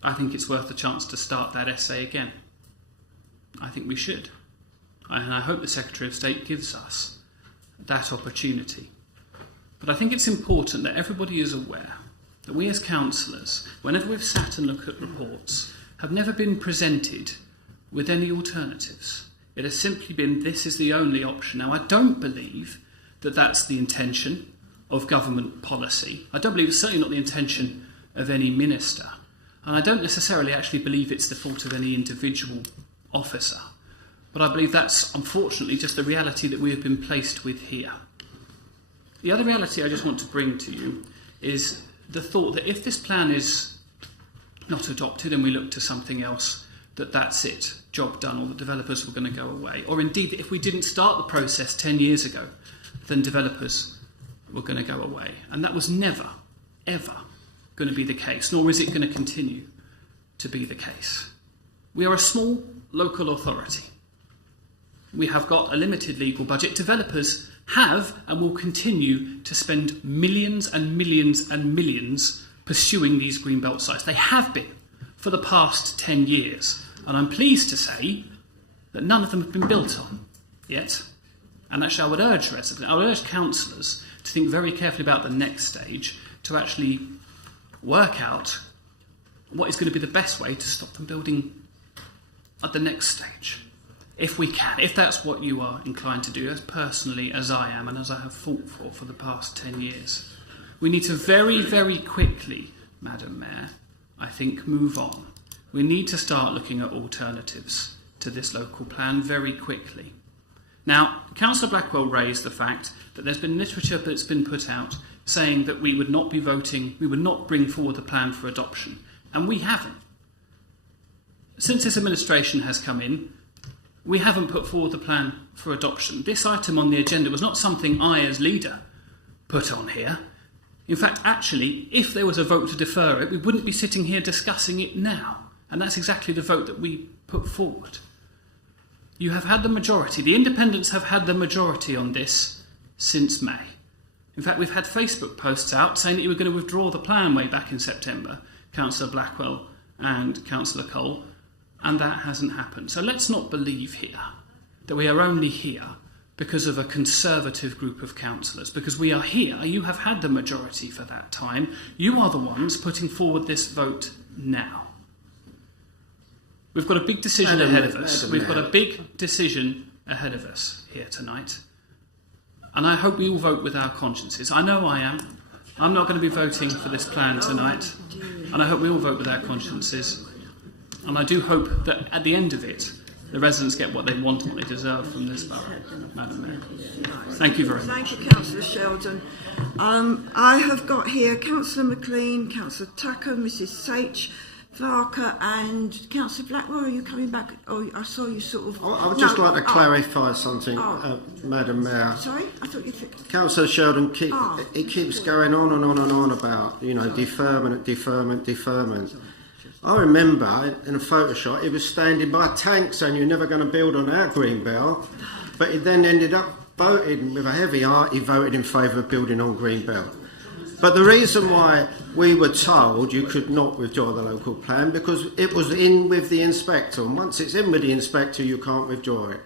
I think it's worth the chance to start that essay again. I think we should. And I hope the Secretary of State gives us that opportunity. But I think it's important that everybody is aware that we as councillors, whenever we've sat and looked at reports, have never been presented with any alternatives. It has simply been, this is the only option. Now, I don't believe that that's the intention of government policy. I don't believe it's certainly not the intention of any minister. And I don't necessarily actually believe it's the fault of any individual officer. But I believe that's, unfortunately, just the reality that we have been placed with here. The other reality I just want to bring to you is the thought that if this plan is not adopted and we look to something else, that's it, job done, or the developers were going to go away. Or indeed, that if we didn't start the process 10 years ago, then developers were going to go away. And that was never, ever going to be the case, nor is it going to continue to be the case. We are a small local authority. We have got a limited legal budget. Developers have and will continue to spend millions and millions and millions pursuing these greenbelt sites. They have been for the past 10 years. And I'm pleased to say that none of them have been built on yet. And actually I would urge councillors to think very carefully about the next stage, to actually work out what is going to be the best way to stop them building at the next stage. If we can, if that's what you are inclined to do, as personally as I am and as I have fought for the past 10 years. We need to very, very quickly, Madam Mayor, I think, move on. We need to start looking at alternatives to this local plan very quickly. Now, Councillor Blackwell raised the fact that there's been literature that's been put out saying that we would not be voting, we would not bring forward the plan for adoption. And we haven't. Since this administration has come in, we haven't put forward the plan for adoption. This item on the agenda was not something I, as leader, put on here. In fact, actually, if there was a vote to defer it, we wouldn't be sitting here discussing it now. And that's exactly the vote that we put forward. You have had the majority. The independents have had the majority on this since May. In fact, we've had Facebook posts out saying that you were going to withdraw the plan way back in September, Councillor Blackwell and Councillor Cole, and that hasn't happened. So let's not believe here that we are only here because of a Conservative group of councillors, because we are here. You have had the majority for that time. You are the ones putting forward this vote now. We've got a big decision ahead of us. We've got a big decision ahead of us here tonight. And I hope we all vote with our consciences. I know I am. I'm not going to be voting for this plan tonight. And I hope we all vote with our consciences. And I do hope that at the end of it, the residents get what they want and what they deserve from this borough, Madam Mayor. Thank you very much. Thank you, Councillor Sheldon. I have got here Councillor McLean, Councillor Tucker, Mrs Sage, Varker and Councillor Blackwell. Are you coming back? Oh, I saw you sort of... I would just like to clarify something, Madam Mayor. Sorry? I thought you... Councillor Sheldon, he keeps going on and on and on about, deferment. I remember in a photo shot, he was standing by a tank saying you're never going to build on our green belt, but he then ended up voting with a heavy heart. He voted in favour of building on green belt. But the reason why we were told you could not withdraw the local plan, because it was in with the inspector, and once it's in with the inspector, you can't withdraw it.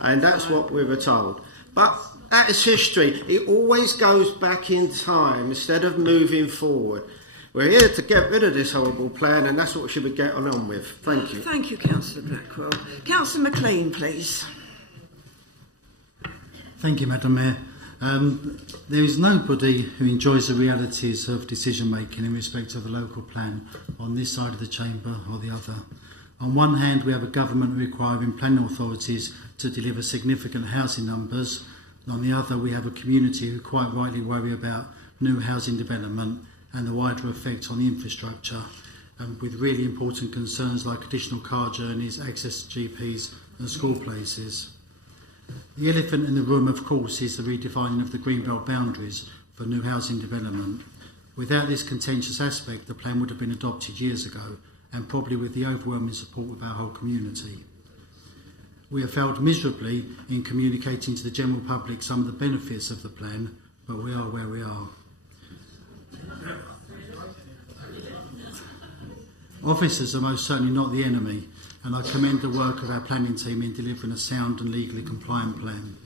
And that's what we were told. But that is history. It always goes back in time instead of moving forward. We're here to get rid of this horrible plan, and that's what we should be getting on with. Thank you. Thank you, Councillor Blackwell. Councillor McLean, please. Thank you, Madam Mayor. There is nobody who enjoys the realities of decision making in respect of a local plan on this side of the chamber or the other. On one hand, we have a government requiring planning authorities to deliver significant housing numbers, and on the other, we have a community who quite rightly worry about new housing development and the wider effect on the infrastructure, with really important concerns like additional car journeys, access to GPs and school places. The elephant in the room, of course, is the redefining of the Greenbelt boundaries for new housing development. Without this contentious aspect, the plan would have been adopted years ago, and probably with the overwhelming support of our whole community. We have failed miserably in communicating to the general public some of the benefits of the plan, but we are where we are. Officers are most certainly not the enemy, and I commend the work of our planning team in delivering a sound and legally compliant plan.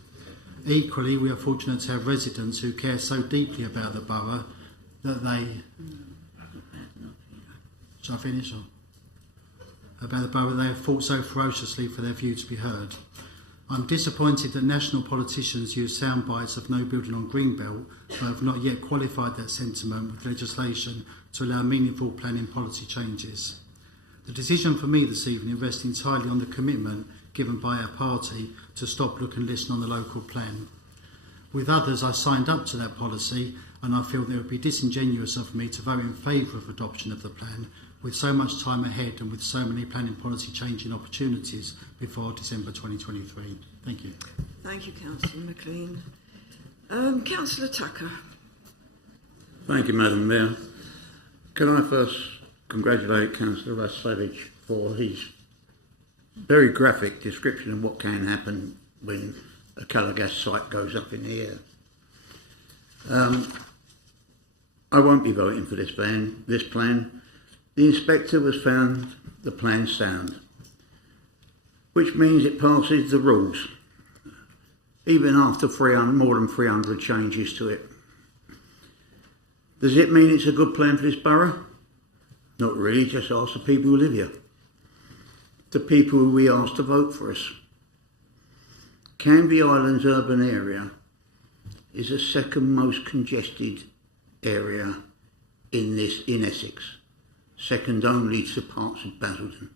Equally, we are fortunate to have residents who care so deeply about the borough that they... Shall I finish? About the borough, they have fought so ferociously for their view to be heard. I'm disappointed that national politicians use sound bites of no building on Greenbelt, but have not yet qualified that sentiment with legislation to allow meaningful planning policy changes. The decision for me this evening rests entirely on the commitment given by our party to stop, look and listen on the local plan. With others, I signed up to that policy, and I feel that it would be disingenuous of me to vote in favour of adoption of the plan with so much time ahead and with so many planning policy changing opportunities before December 2023. Thank you. Thank you, Councillor McLean. Councillor Tucker. Thank you, Madam Mayor. Can I first congratulate Councillor Russ Savage for his very graphic description of what can happen when a colour gas site goes up in the air. I won't be voting for this plan. The inspector has found the plan sound, which means it passes the rules, even after more than 300 changes to it. Does it mean it's a good plan for this borough? Not really, just ask the people who live here. The people who we asked to vote for us. Canvey Island's urban area is the second most congested area in Essex, second only to parts of Basildon.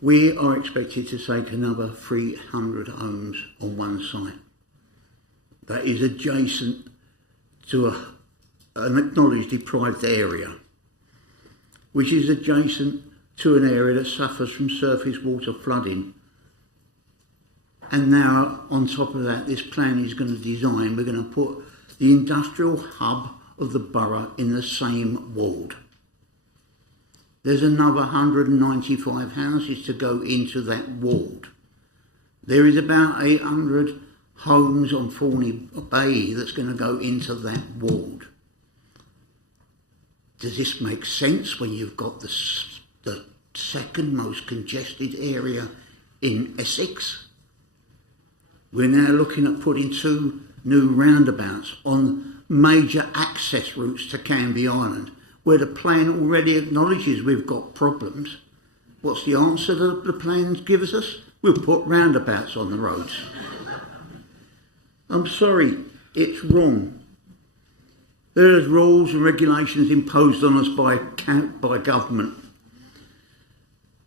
We are expected to take another 300 homes on one site. That is adjacent to an acknowledged deprived area, which is adjacent to an area that suffers from surface water flooding. And now, on top of that, this plan is going to design, we're going to put the industrial hub of the borough in the same ward. There's another 195 houses to go into that ward. There is about 800 homes on Thorney Bay that's going to go into that ward. Does this make sense when you've got the second most congested area in Essex? We're now looking at putting 2 new roundabouts on major access routes to Canvey Island, where the plan already acknowledges we've got problems. What's the answer that the plans give us? We'll put roundabouts on the roads. I'm sorry, it's wrong. There's rules and regulations imposed on us by government.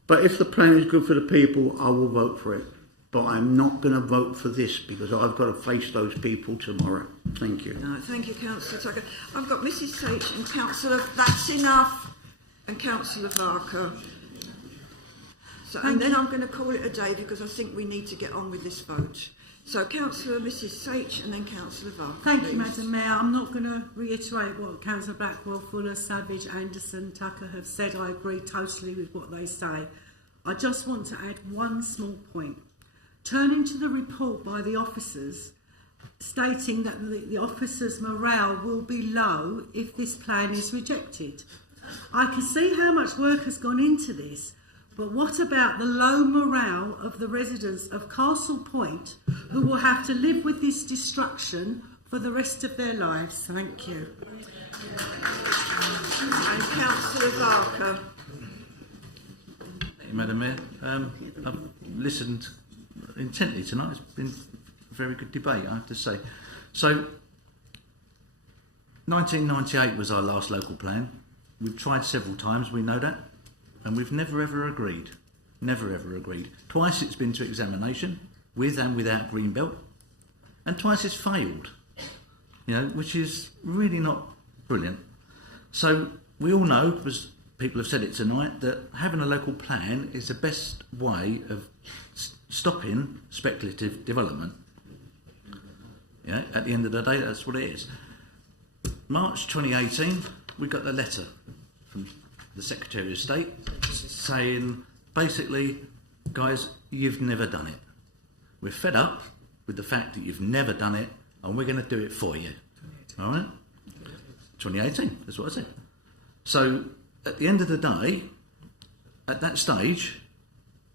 But if the plan is good for the people, I will vote for it. But I'm not going to vote for this because I've got to face those people tomorrow. Thank you. No, thank you, Councillor Tucker. I've got Mrs Sage and Councillor... That's enough. And Councillor Barker. So, and then I'm going to call it a day because I think we need to get on with this vote. So Councillor Mrs Sage and then Councillor Barker. Thank please. you, Madam Mayor. I'm not going to reiterate what Councillor Blackwell, Fuller, Savage, Anderson, Tucker have said. I agree totally with what they say. I just want to add one small point. Turning to the report by the officers, stating that the officers' morale will be low if this plan is rejected. I can see how much work has gone into this, but what about the low morale of the residents of Castle Point who will have to live with this destruction for the rest of their lives? Thank you. And Councillor Barker. Thank you, Madam Mayor. I've listened intently tonight. It's been a very good debate, I have to say. So, 1998 was our last local plan. We've tried several times, we know that, and we've never ever agreed. Never ever agreed. Twice it's been to examination, with and without Greenbelt, and twice it's failed, which is really not brilliant. So, we all know, as people have said it tonight, that having a local plan is the best way of stopping speculative development. At the end of the day, that's what it is. March 2018, we got the letter from the Secretary of State saying, basically, guys, you've never done it. We're fed up with the fact that you've never done it, and we're going to do it for you. All right? 2018, that's what I said. So, at the end of the day, at that stage,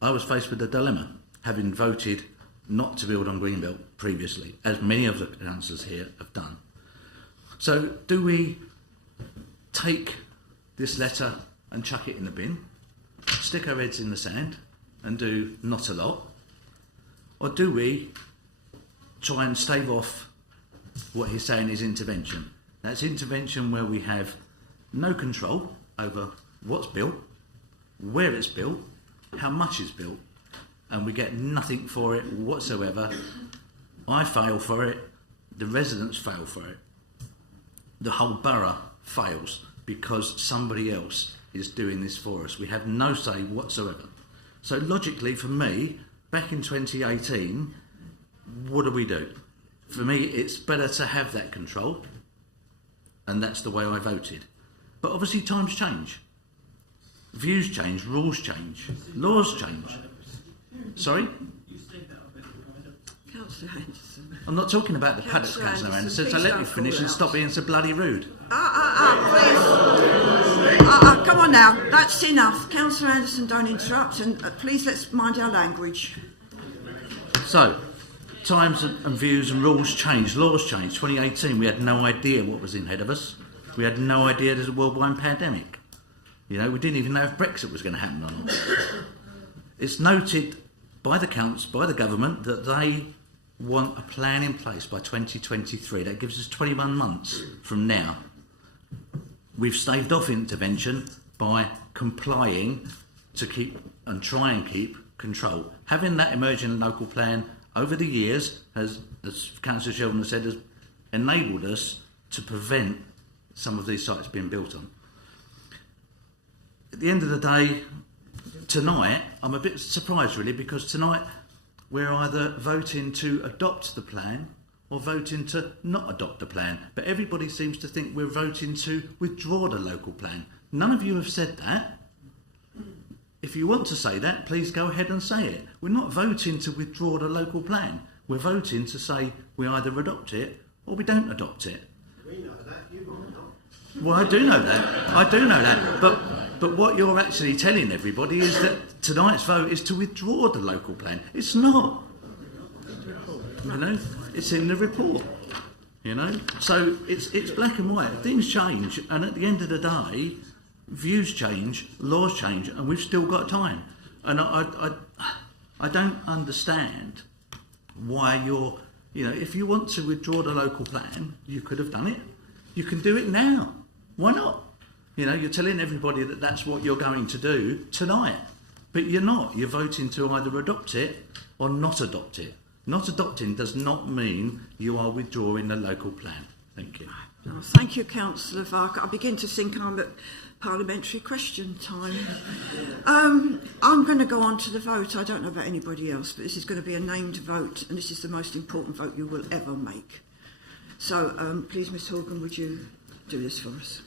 I was faced with a dilemma, having voted not to build on Greenbelt previously, as many of the councillors here have done. So, do we take this letter and chuck it in the bin, stick our heads in the sand and do not a lot, or do we try and stave off what he's saying is intervention? That's intervention where we have no control over what's built, where it's built, how much is built, and we get nothing for it whatsoever. I fail for it, the residents fail for it, the whole borough fails because somebody else is doing this for us. We have no say whatsoever. So logically, for me, back in 2018, what do? For me, it's better to have that control, and that's the way I voted. But obviously times change. Views change, rules change, laws change. Sorry? Councillor Anderson. I'm not talking about the paddocks, Councillor Anderson, so let me finish and stop being so bloody rude. Please. Come on now, that's enough. Councillor Anderson, don't interrupt, and please let's mind our language. So, times and views and rules change, laws change. 2018, we had no idea what was in ahead of us. We had no idea there's a worldwide pandemic. We didn't even know if Brexit was going to happen or not. It's noted by the council, by the government, that they want a plan in place by 2023. That gives us 21 months from now. We've staved off intervention by complying to keep and try and keep control. Having that emerging local plan over the years, as Councillor Sheldon has said, has enabled us to prevent some of these sites being built on. At the end of the day, tonight, I'm a bit surprised really, because tonight we're either voting to adopt the plan or voting to not adopt a plan. But everybody seems to think we're voting to withdraw the local plan. None of you have said that. If you want to say that, please go ahead and say it. We're not voting to withdraw the local plan. We're voting to say we either adopt it or we don't adopt it. We know that, you might not. Well, I do know that. But what you're actually telling everybody is that tonight's vote is to withdraw the local plan. It's not. You know, it's in the report. You know, so it's black and white. Things change, and at the end of the day, views change, laws change, and we've still got time. And I don't understand why you're, you know, if you want to withdraw the local plan, you could have done it. You can do it now. Why not? You know, you're telling everybody that that's what you're going to do tonight, but you're not. You're voting to either adopt it or not adopt it. Not adopting does not mean you are withdrawing the local plan. Thank you. Oh, thank you, Councillor Varka. I begin to think I'm at parliamentary question time. I'm going to go on to the vote. I don't know about anybody else, but this is going to be a named vote, and this is the most important vote you will ever make. So please, Ms Horgan, would you do this for us?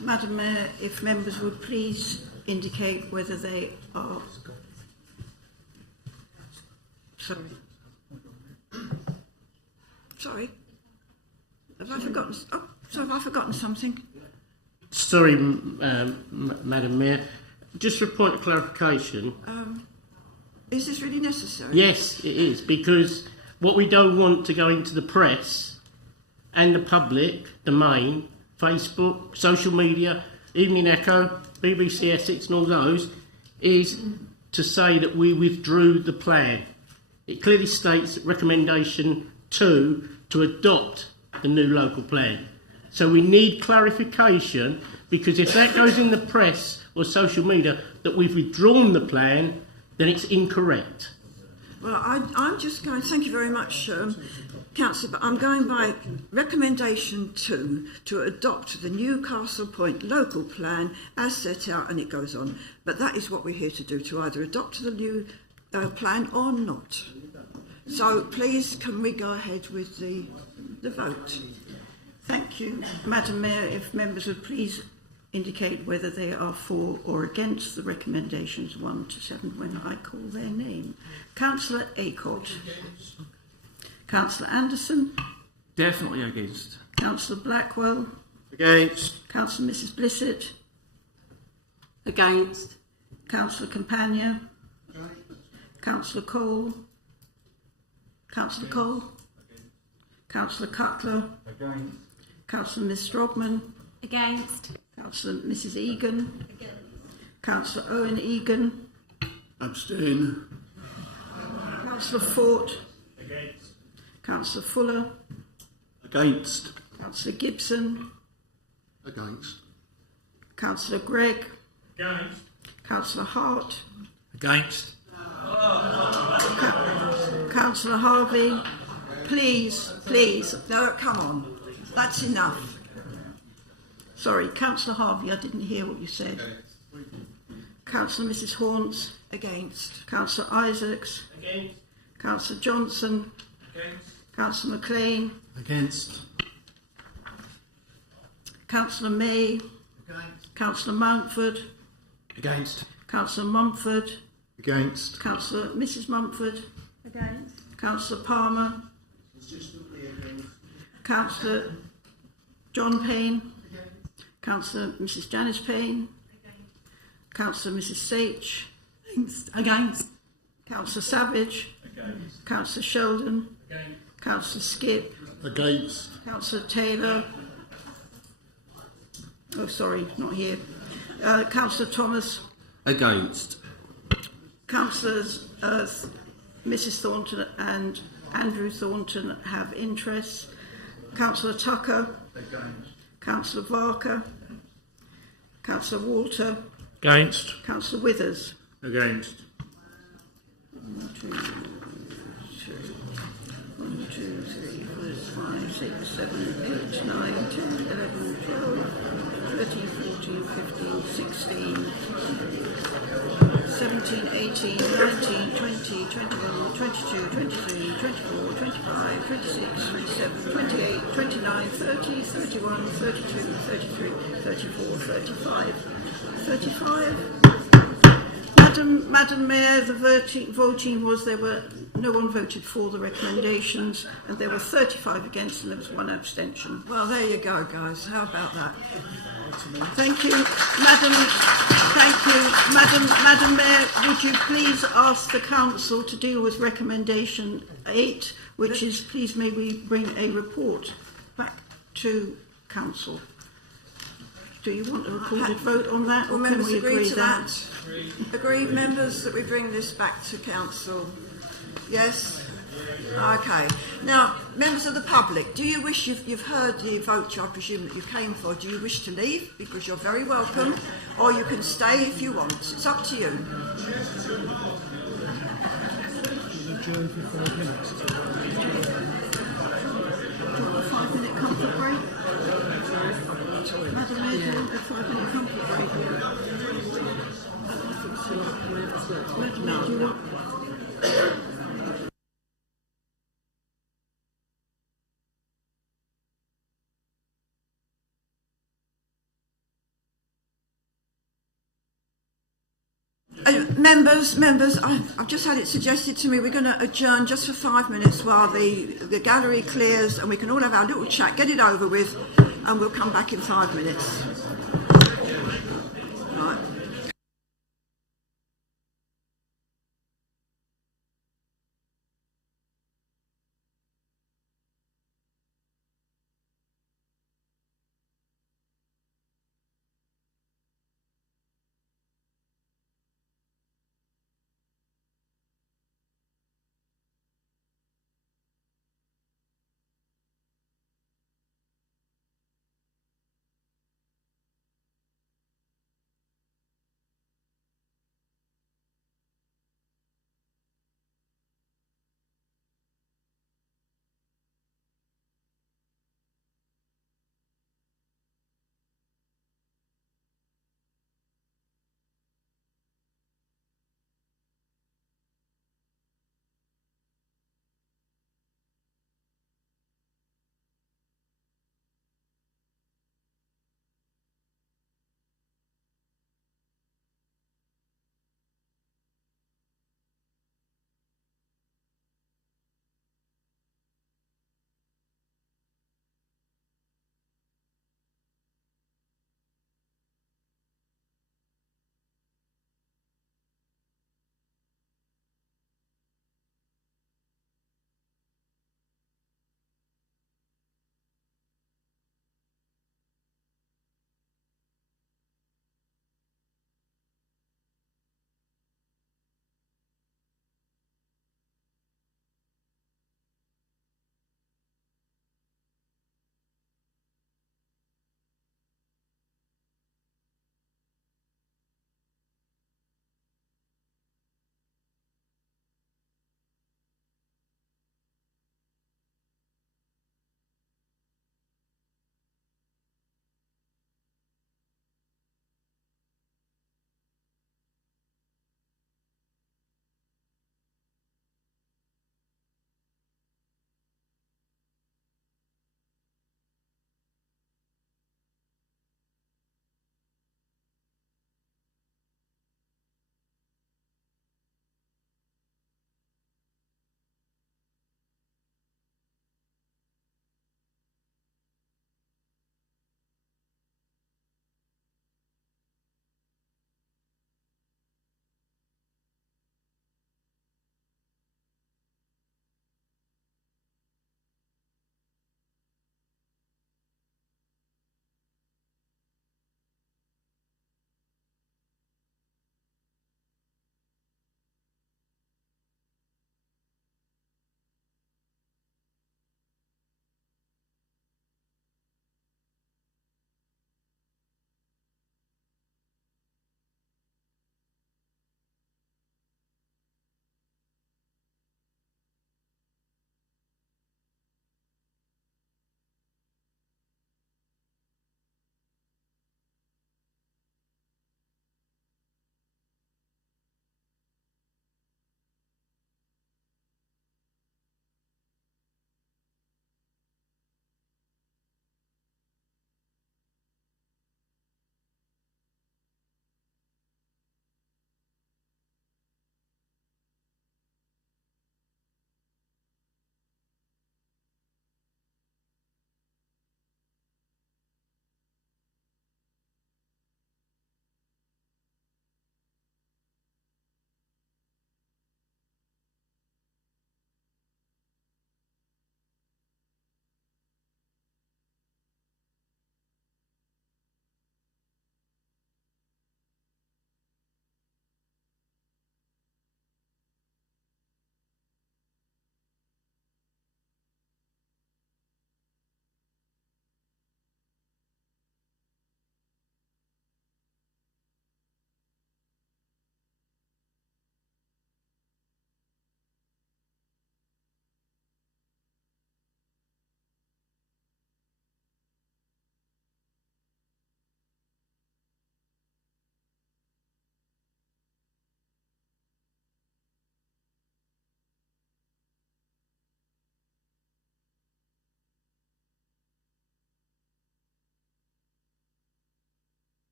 Madam Mayor, if members would please indicate whether they are... Sorry. Have I forgotten? Oh, so have I forgotten something? Sorry, Madam Mayor. Just for a point of clarification. Is this really necessary? Yes, it is, because what we don't want to go into the press and the public domain, Facebook, social media, Evening Echo, BBC Essex and all those, is to say that we withdrew the plan. It clearly states recommendation 2 to adopt the new local plan. So we need clarification, because if that goes in the press or social media that we've withdrawn the plan, then it's incorrect. Well, I'm just going, thank you very much, Councillor, but I'm going by recommendation 2 to adopt the Newcastle Point local plan as set out, and it goes on. But that is what we're here to do, to either adopt the new plan or not. So please, can we go ahead with the vote? Thank you. Madam Mayor, if members would please indicate whether they are for or against the recommendations 1 to 7 when I call their name. Councillor Acott. Councillor Anderson. Definitely against. Councillor Blackwell. Against. Councillor Mrs Blissett. Against. Councillor Campagna. Councillor Cole. Councillor Cole. Councillor Cutler. Against. Councillor Miss Strogman. Against. Councillor Mrs Egan. Against. Councillor Owen Egan. Abstain. Councillor Fort. Against. Councillor Fuller. Against. Councillor Gibson. Against. Councillor Gregg. Against. Councillor Hart. Against. Councillor Harvey. Please. No, come on. That's enough. Sorry, Councillor Harvey, I didn't hear what you said. Councillor Mrs Haunts. Against. Councillor Isaacs. Against. Councillor Johnson. Against. Councillor McLean. Against. Councillor May. Against. Councillor Mountford. Against. Councillor Mumford. Against. Councillor Mrs Mumford. Against. Councillor Palmer. Councillor John Payne. Councillor Mrs Janice Payne. Councillor Mrs Sage. Against. Councillor Savage. Against. Councillor Sheldon. Against. Councillor Skip. Against. Councillor Taylor. Oh, sorry, not here. Councillor Thomas. Against. Councillors Mrs Thornton and Andrew Thornton have interests. Councillor Tucker. Against. Councillor Varka. Councillor Walter. Against. Councillor Withers. Against. 1, 2, 3, 4, 5, 6, 7, 8, 9, 10, 11, 12, 13, 14, 15, 16, 17, 18, 19, 20, 21, 22, 23, 24, 25, 26, 27, 28, 29, 30, 31, 32, 33, 34, 35. 35. Madam Mayor, the voting was no one voted for the recommendations, and there were 35 against and there was one abstention. Well, there you go, guys. How about that? Thank you, Madam. Thank you, Madam Mayor. Would you please ask the council to deal with recommendation 8, which is please may we bring a report back to council. Do you want a recorded vote on that, or can we agree to that? Agreed, members, that we bring this back to council? Yes? Okay. Now, members of the public, do you wish, you've heard the vote I presume that you came for, do you wish to leave? Because you're very welcome, or you can stay if you want. It's up to you. Do you want a 5-minute comfort break? Madam Mayor, do you want a 5-minute comfort break? Madam Mayor, do you want... Members, I've just had it suggested to me we're going to adjourn just for 5 minutes while the gallery clears and we can all have our little chat, get it over with, and we'll come back in 5 minutes. Right.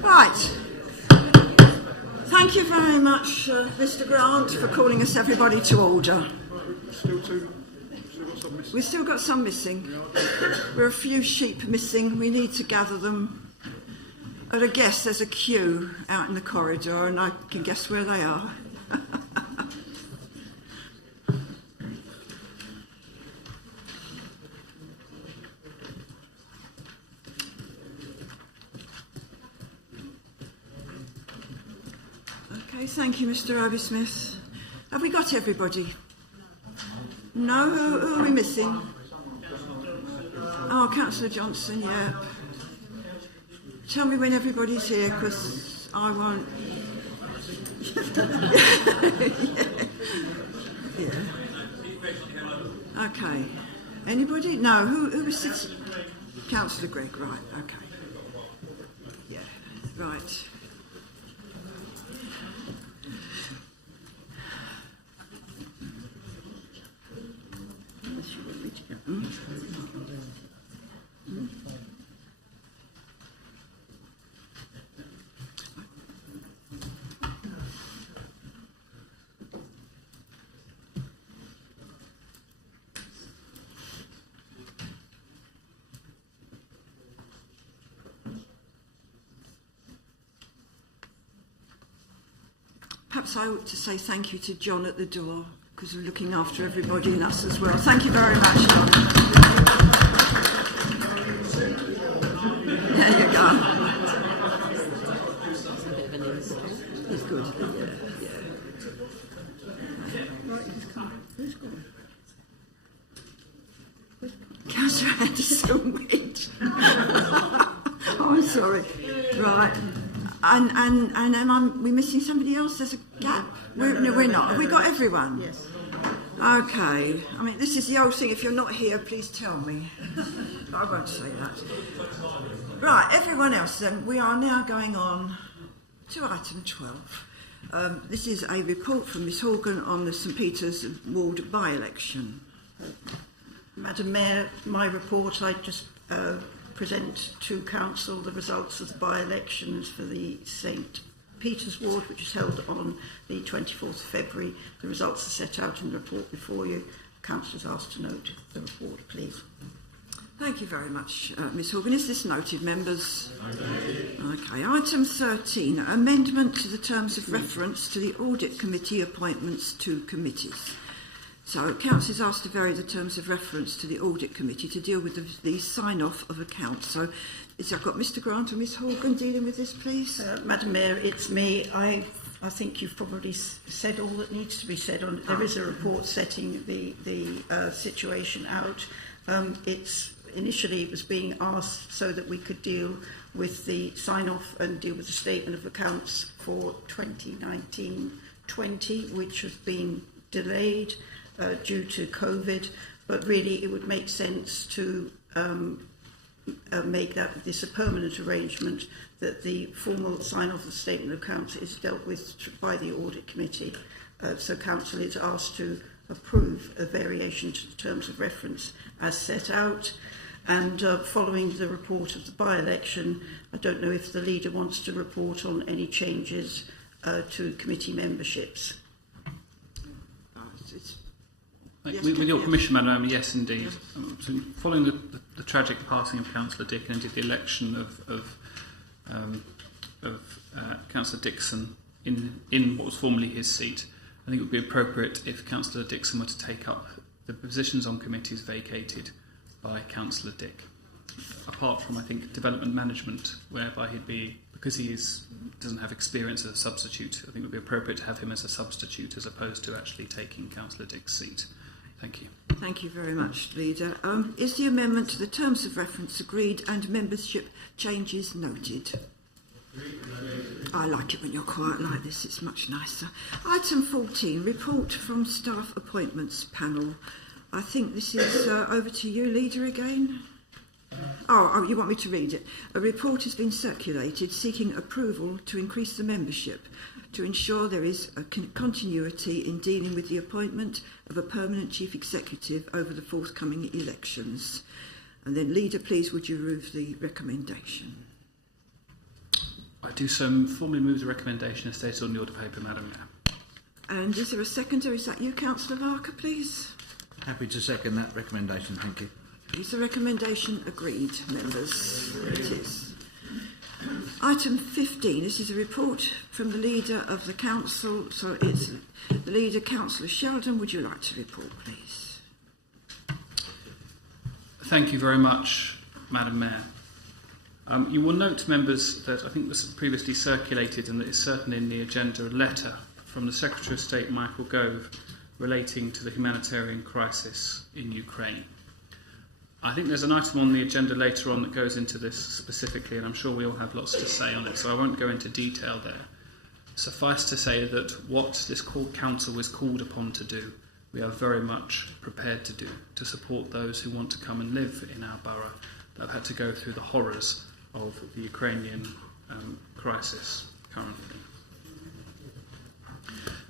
Right. Thank you very much, Mr. Grant, for calling us everybody to order. We've still got some missing. We're a few sheep missing. We need to gather them. At a guess, there's a queue out in the corridor, and I can guess where they are. Okay, thank you, Mr. Obi-Smith. Have we got everybody? No? Who are we missing? Oh, Councillor Johnson, yeah. Tell me when everybody's here, because I won't. Yeah. Okay. Anybody? No. Who was sitting? Councillor Gregg, right. Okay. Yeah. Right. Perhaps I ought to say thank you to John at the door, because we're looking after everybody and us as well. Thank you very much, John. There you go. He's good. Yeah. Right, who's gone? Councillor Anderson went. Oh, I'm sorry. Right. And am we missing somebody else? There's a gap. No, we're not. Have we got everyone? Yes. Okay. I mean, this is the old thing. If you're not here, please tell me. I won't say that. Right, everyone else then. We are now going on to item 12. This is a report from Ms Horgan on the St Peter's Ward by-election. Madam Mayor, my report, I just present to Council the results of the by-elections for the St Peter's Ward, which is held on the 24th of February. The results are set out in the report before you. Council is asked to note the report, please. Thank you very much, Ms Horgan. Is this noted, members? Okay. Item 13, amendment to the terms of reference to the Audit Committee appointments to committees. So, Council is asked to vary the terms of reference to the Audit Committee to deal with the sign-off of accounts. So, I've got Mr Grant and Ms Horgan dealing with this, please. Madam Mayor, it's me. I think you've probably said all that needs to be said on it. There is a report setting the situation out. Initially it was being asked so that we could deal with the sign-off and deal with the statement of accounts for 2019-20, which has been delayed due to COVID, but really it would make sense to make this a permanent arrangement, that the formal sign-off of the statement of accounts is dealt with by the Audit Committee. So Council is asked to approve a variation to the terms of reference as set out. And following the report of the by-election, I don't know if the leader wants to report on any changes to committee memberships. Yes, with your permission, Madam, yes, indeed. So following the tragic passing of Councillor Dick and indeed the election of Councillor Dixon in what was formerly his seat, I think it would be appropriate if Councillor Dixon were to take up the positions on committees vacated by Councillor Dick. Apart from, I think, development management, whereby he'd be, because he doesn't have experience as a substitute, I think it would be appropriate to have him as a substitute as opposed to actually taking Councillor Dick's seat. Thank you. Thank you very much, Leader. Is the amendment to the terms of reference agreed and membership changes noted? I like it when you're quiet like this, it's much nicer. Item 14, report from staff appointments panel. I think this is over to you, Leader, again. Oh, you want me to read it? A report has been circulated seeking approval to increase the membership to ensure there is a continuity in dealing with the appointment of a permanent chief executive over the forthcoming elections. And then, Leader, please would you move the recommendation? I do so formally move the recommendation as stated on the order paper, Madam Mayor. And is there a seconder? Is that you, Councillor Barker, please? Happy to second that recommendation, thank you. Is the recommendation agreed, members? It is. Item 15. This is a report from the Leader of the Council. So it's the Leader, Councillor Sheldon. Would you like to report, please? Thank you very much, Madam Mayor. You will note, members, that I think this was previously circulated and that is certainly in the agenda, a letter from the Secretary of State, Michael Gove, relating to the humanitarian crisis in Ukraine. I think there's an item on the agenda later on that goes into this specifically, and I'm sure we all have lots to say on it, so I won't go into detail there. Suffice to say that what this council is called upon to do, we are very much prepared to do, to support those who want to come and live in our borough that have had to go through the horrors of the Ukrainian crisis currently.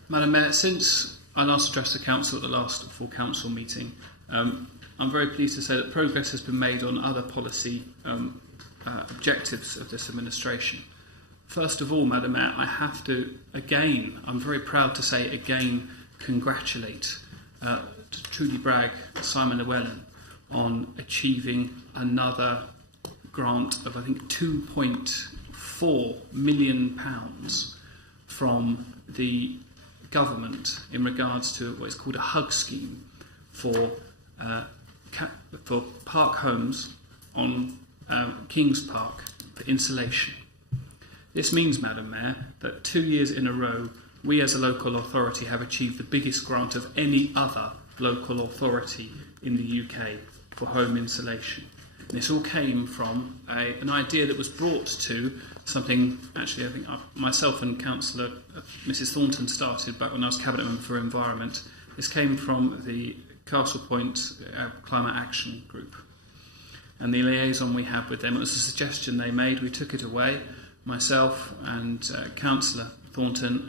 Madam Mayor, since I last addressed the Council at the last full Council meeting, I'm very pleased to say that progress has been made on other policy objectives of this administration. First of all, Madam Mayor, I have to again, I'm very proud to say again, congratulate Trudy Bragg, Simon Llewellyn on achieving another grant of I think £2.4 million from the government in regards to what is called a hug scheme for park homes on Kings Park for insulation. This means, Madam Mayor, that 2 years in a row we as a local authority have achieved the biggest grant of any other local authority in the UK for home insulation. And this all came from an idea that was brought to something, actually I think myself and Councillor Mrs Thornton started back when I was Cabinet Member for Environment. This came from the Castle Point Climate Action Group. And the liaison we had with them, it was a suggestion they made, we took it away. Myself and Councillor Thornton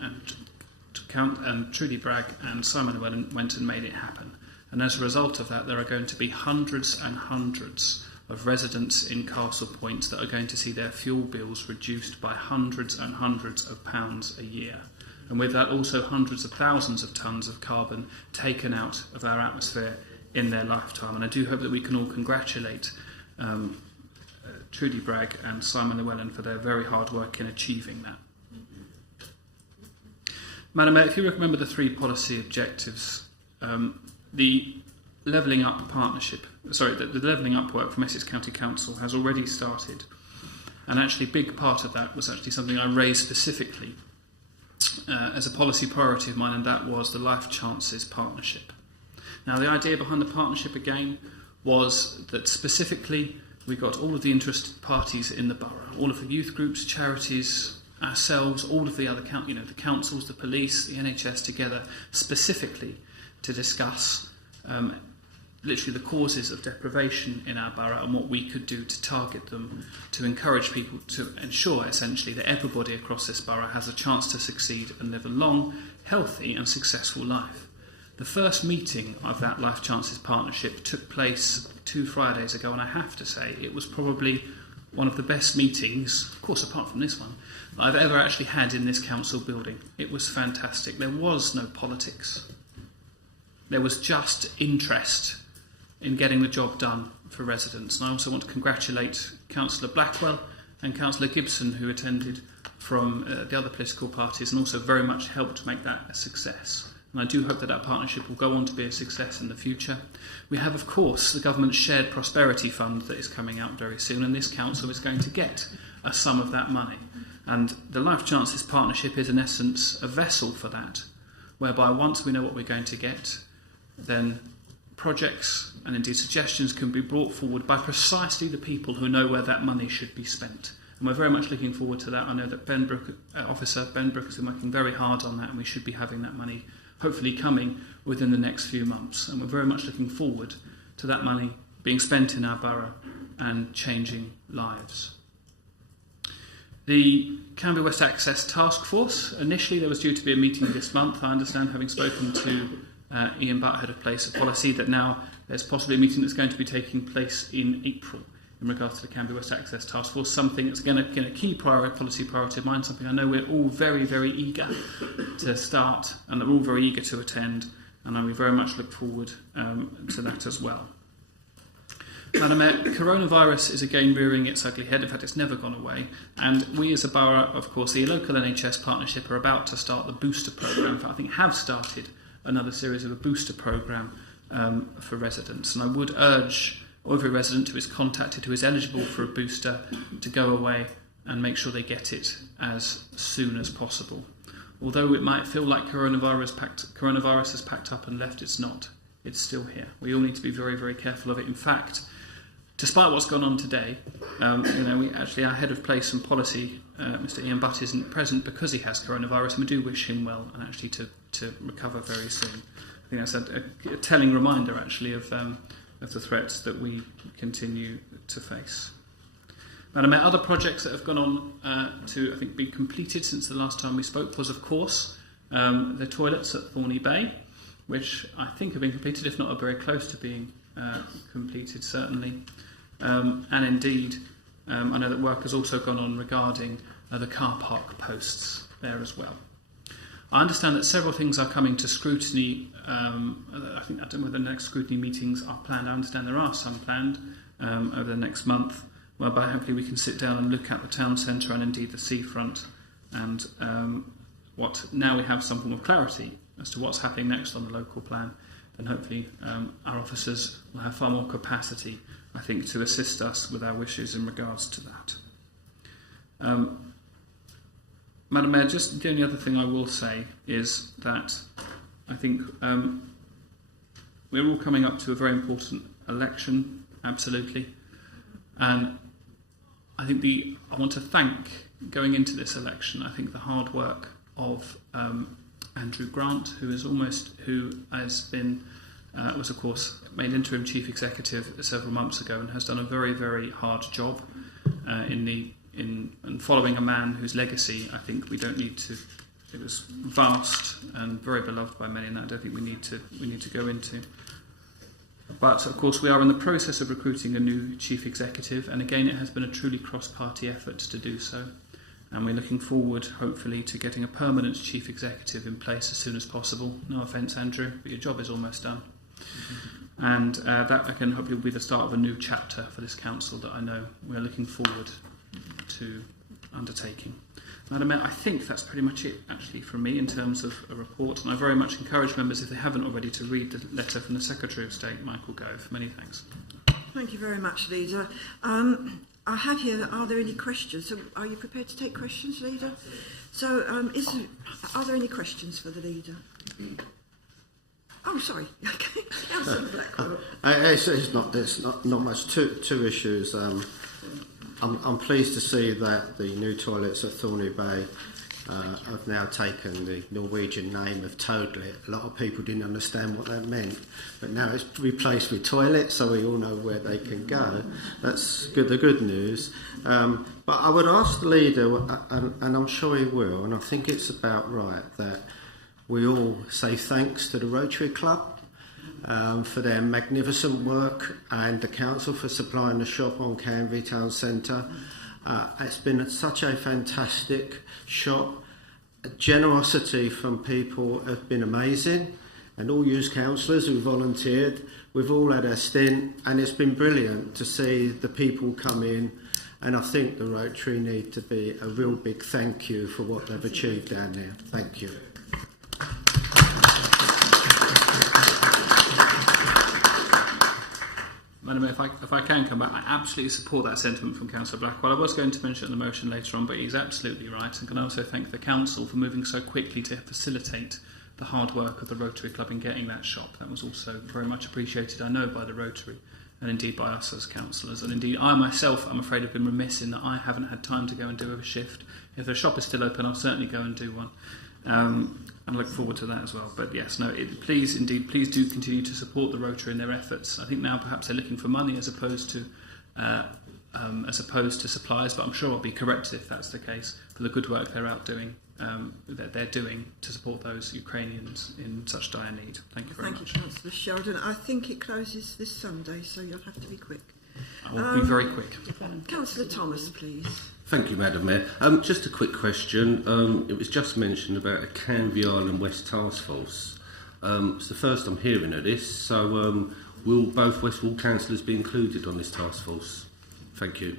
and Trudy Bragg and Simon Llewellyn went and made it happen. And as a result of that, there are going to be hundreds and hundreds of residents in Castle Point that are going to see their fuel bills reduced by hundreds and hundreds of pounds a year. And with that, also hundreds of thousands of tonnes of carbon taken out of our atmosphere in their lifetime. And I do hope that we can all congratulate Trudy Bragg and Simon Llewellyn for their very hard work in achieving that. Madam Mayor, if you remember the three policy objectives, the levelling up partnership, the levelling up work from Essex County Council has already started. And actually a big part of that was actually something I raised specifically as a policy priority of mine, and that was the Life Chances Partnership. Now the idea behind the partnership again was that specifically we got all of the interested parties in the borough, all of the youth groups, charities, ourselves, all of the other the councils, the police, the NHS together specifically to discuss literally the causes of deprivation in our borough and what we could do to target them, to encourage people, to ensure essentially that everybody across this borough has a chance to succeed and live a long, healthy and successful life. The first meeting of that Life Chances Partnership took place 2 Fridays ago, and I have to say it was probably one of the best meetings, of course apart from this one, that I've ever actually had in this council building. It was fantastic. There was no politics. There was just interest in getting the job done for residents. And I also want to congratulate Councillor Blackwell and Councillor Gibson, who attended from the other political parties and also very much helped make that a success. And I do hope that that partnership will go on to be a success in the future. We have, of course, the government's Shared Prosperity Fund that is coming out very soon, and this council is going to get a sum of that money. And the Life Chances Partnership is, in essence, a vessel for that, whereby once we know what we're going to get, then projects and indeed suggestions can be brought forward by precisely the people who know where that money should be spent. And we're very much looking forward to that. I know that Officer Ben Brooke has been working very hard on that, and we should be having that money hopefully coming within the next few months. And we're very much looking forward to that money being spent in our borough and changing lives. The Canberra West Access Task Force, initially there was due to be a meeting this month. I understand, having spoken to Ian Butt, Head of Place of Policy, that now there's possibly a meeting that's going to be taking place in April. in regards to the Canby West Access Task Force, something that's again a key policy priority of mine, something I know we're all very, very eager to start, and we're all very eager to attend, and we very much look forward to that as well. Madam Mayor, coronavirus is again rearing its ugly head. In fact, it's never gone away. And we as a borough, of course, the local NHS partnership are about to start the booster programme. In fact, I think have started another series of a booster programme for residents. And I would urge every resident who is contacted who is eligible for a booster to go away and make sure they get it as soon as possible. Although it might feel like coronavirus has packed up and left, it's not. It's still here. We all need to be very, very careful of it. In fact, despite what's gone on today, we actually, our head of place and policy, Mr. Ian Butt, isn't present because he has coronavirus, and we do wish him well and actually to recover very soon. I think that's a telling reminder, actually, of the threats that we continue to face. Madam Mayor, other projects that have gone on to, I think, be completed since the last time we spoke was, of course, the toilets at Thorney Bay, which I think have been completed, if not are very close to being completed, certainly. And indeed, I know that work has also gone on regarding the car park posts there as well. I understand that several things are coming to scrutiny. I don't know whether the next scrutiny meetings are planned. I understand there are some planned over the next month, whereby hopefully we can sit down and look at the town centre and indeed the seafront, and now we have some form of clarity as to what's happening next on the local plan, then hopefully our officers will have far more capacity, I think, to assist us with our wishes in regards to that. Madam Mayor, just the only other thing I will say is that I think we're all coming up to a very important election, absolutely, and I think I want to thank, going into this election, I think the hard work of Andrew Grant, who has been was of course made interim chief executive several months ago and has done a very, very hard job in following a man whose legacy I think we don't need to. It was vast and very beloved by many, and I don't think we need to go into. But of course we are in the process of recruiting a new chief executive, and again it has been a truly cross-party effort to do so. And we're looking forward, hopefully, to getting a permanent chief executive in place as soon as possible. No offence, Andrew, but your job is almost done. And that, again, hopefully will be the start of a new chapter for this council that I know we're looking forward to undertaking. Madam Mayor, I think that's pretty much it, actually, from me in terms of a report. And I very much encourage members, if they haven't already, to read the letter from the Secretary of State, Michael Gove. Many thanks. Thank you very much, Leader. I have here, are there any questions? So are you prepared to take questions, Leader? So are there any questions for the Leader? Oh, sorry. Okay. Councillor Blackwell. There's not much. Two issues. I'm pleased to see that the new toilets at Thorney Bay have now taken the Norwegian name of Toadlet. A lot of people didn't understand what that meant, but now it's replaced with toilet, so we all know where they can go. That's good. The good news. But I would ask the Leader, and I'm sure he will, and I think it's about right that we all say thanks to the Rotary Club for their magnificent work, and the council for supplying the shop on Canby Town Centre. It's been such a fantastic shop. Generosity from people have been amazing, and all you councillors who volunteered, we've all had our stint, and it's been brilliant to see the people come in, and I think the Rotary need to be a real big thank you for what they've achieved down there. Thank you. Madam Mayor, if I can come back, I absolutely support that sentiment from Councillor Blackwell. I was going to mention it in the motion later on, but he's absolutely right. And can also thank the Council for moving so quickly to facilitate the hard work of the Rotary Club in getting that shop. That was also very much appreciated, I know, by the Rotary and indeed by us as councillors. And indeed, I myself, I'm afraid, have been remiss in that I haven't had time to go and do a shift. If the shop is still open, I'll certainly go and do one. And look forward to that as well. But yes, please do continue to support the Rotary in their efforts. I think now perhaps they're looking for money as opposed to supplies, but I'm sure I'll be corrected if that's the case, for the good work they're out doing, that they're doing to support those Ukrainians in such dire need. Thank you very much. Thank you, Councillor Sheldon. I think it closes this Sunday, so you'll have to be quick. I will be very quick. Councillor Thomas, please. Thank you, Madam Mayor. Just a quick question. It was just mentioned about a Canvey Island West Task Force. It's the first I'm hearing of this, so will both West Wall councillors be included on this task force? Thank you.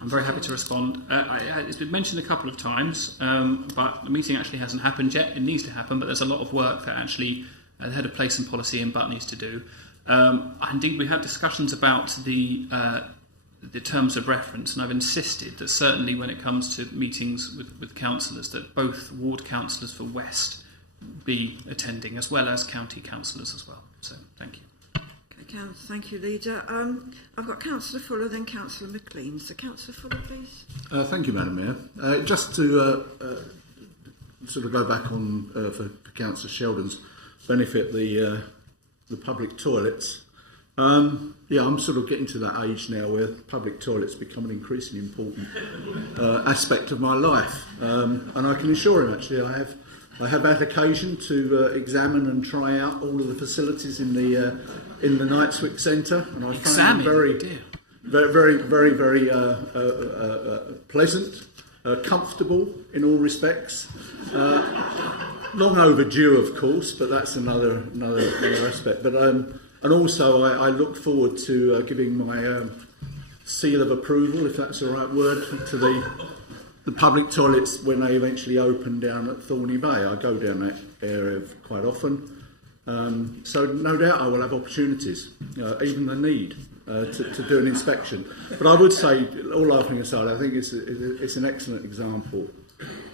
I'm very happy to respond. It's been mentioned a couple of times, but the meeting actually hasn't happened yet. It needs to happen, but there's a lot of work that actually the Head of Place and Policy in Butt needs to do. Indeed, we had discussions about the terms of reference, and I've insisted that certainly when it comes to meetings with councillors, that both ward councillors for West be attending, as well as county councillors as well. So, thank you. Okay, thank you, Leader. I've got Councillor Fuller, then Councillor McLean. So, Councillor Fuller, please. Thank you, Madam Mayor. Just to sort of go back on for Councillor Sheldon's benefit, the public toilets. I'm sort of getting to that age now where public toilets become an increasingly important aspect of my life, and I can assure him actually I have had occasion to examine and try out all of the facilities in the Knightswick Centre, and I find them very pleasant, comfortable in all respects. Long overdue, of course, but that's another aspect. But and also I look forward to giving my seal of approval, if that's the right word, to the public toilets when they eventually open down at Thorney Bay. I go down that area quite often, so no doubt I will have opportunities, even the need to do an inspection. But I would say, all laughing aside, I think it's an excellent example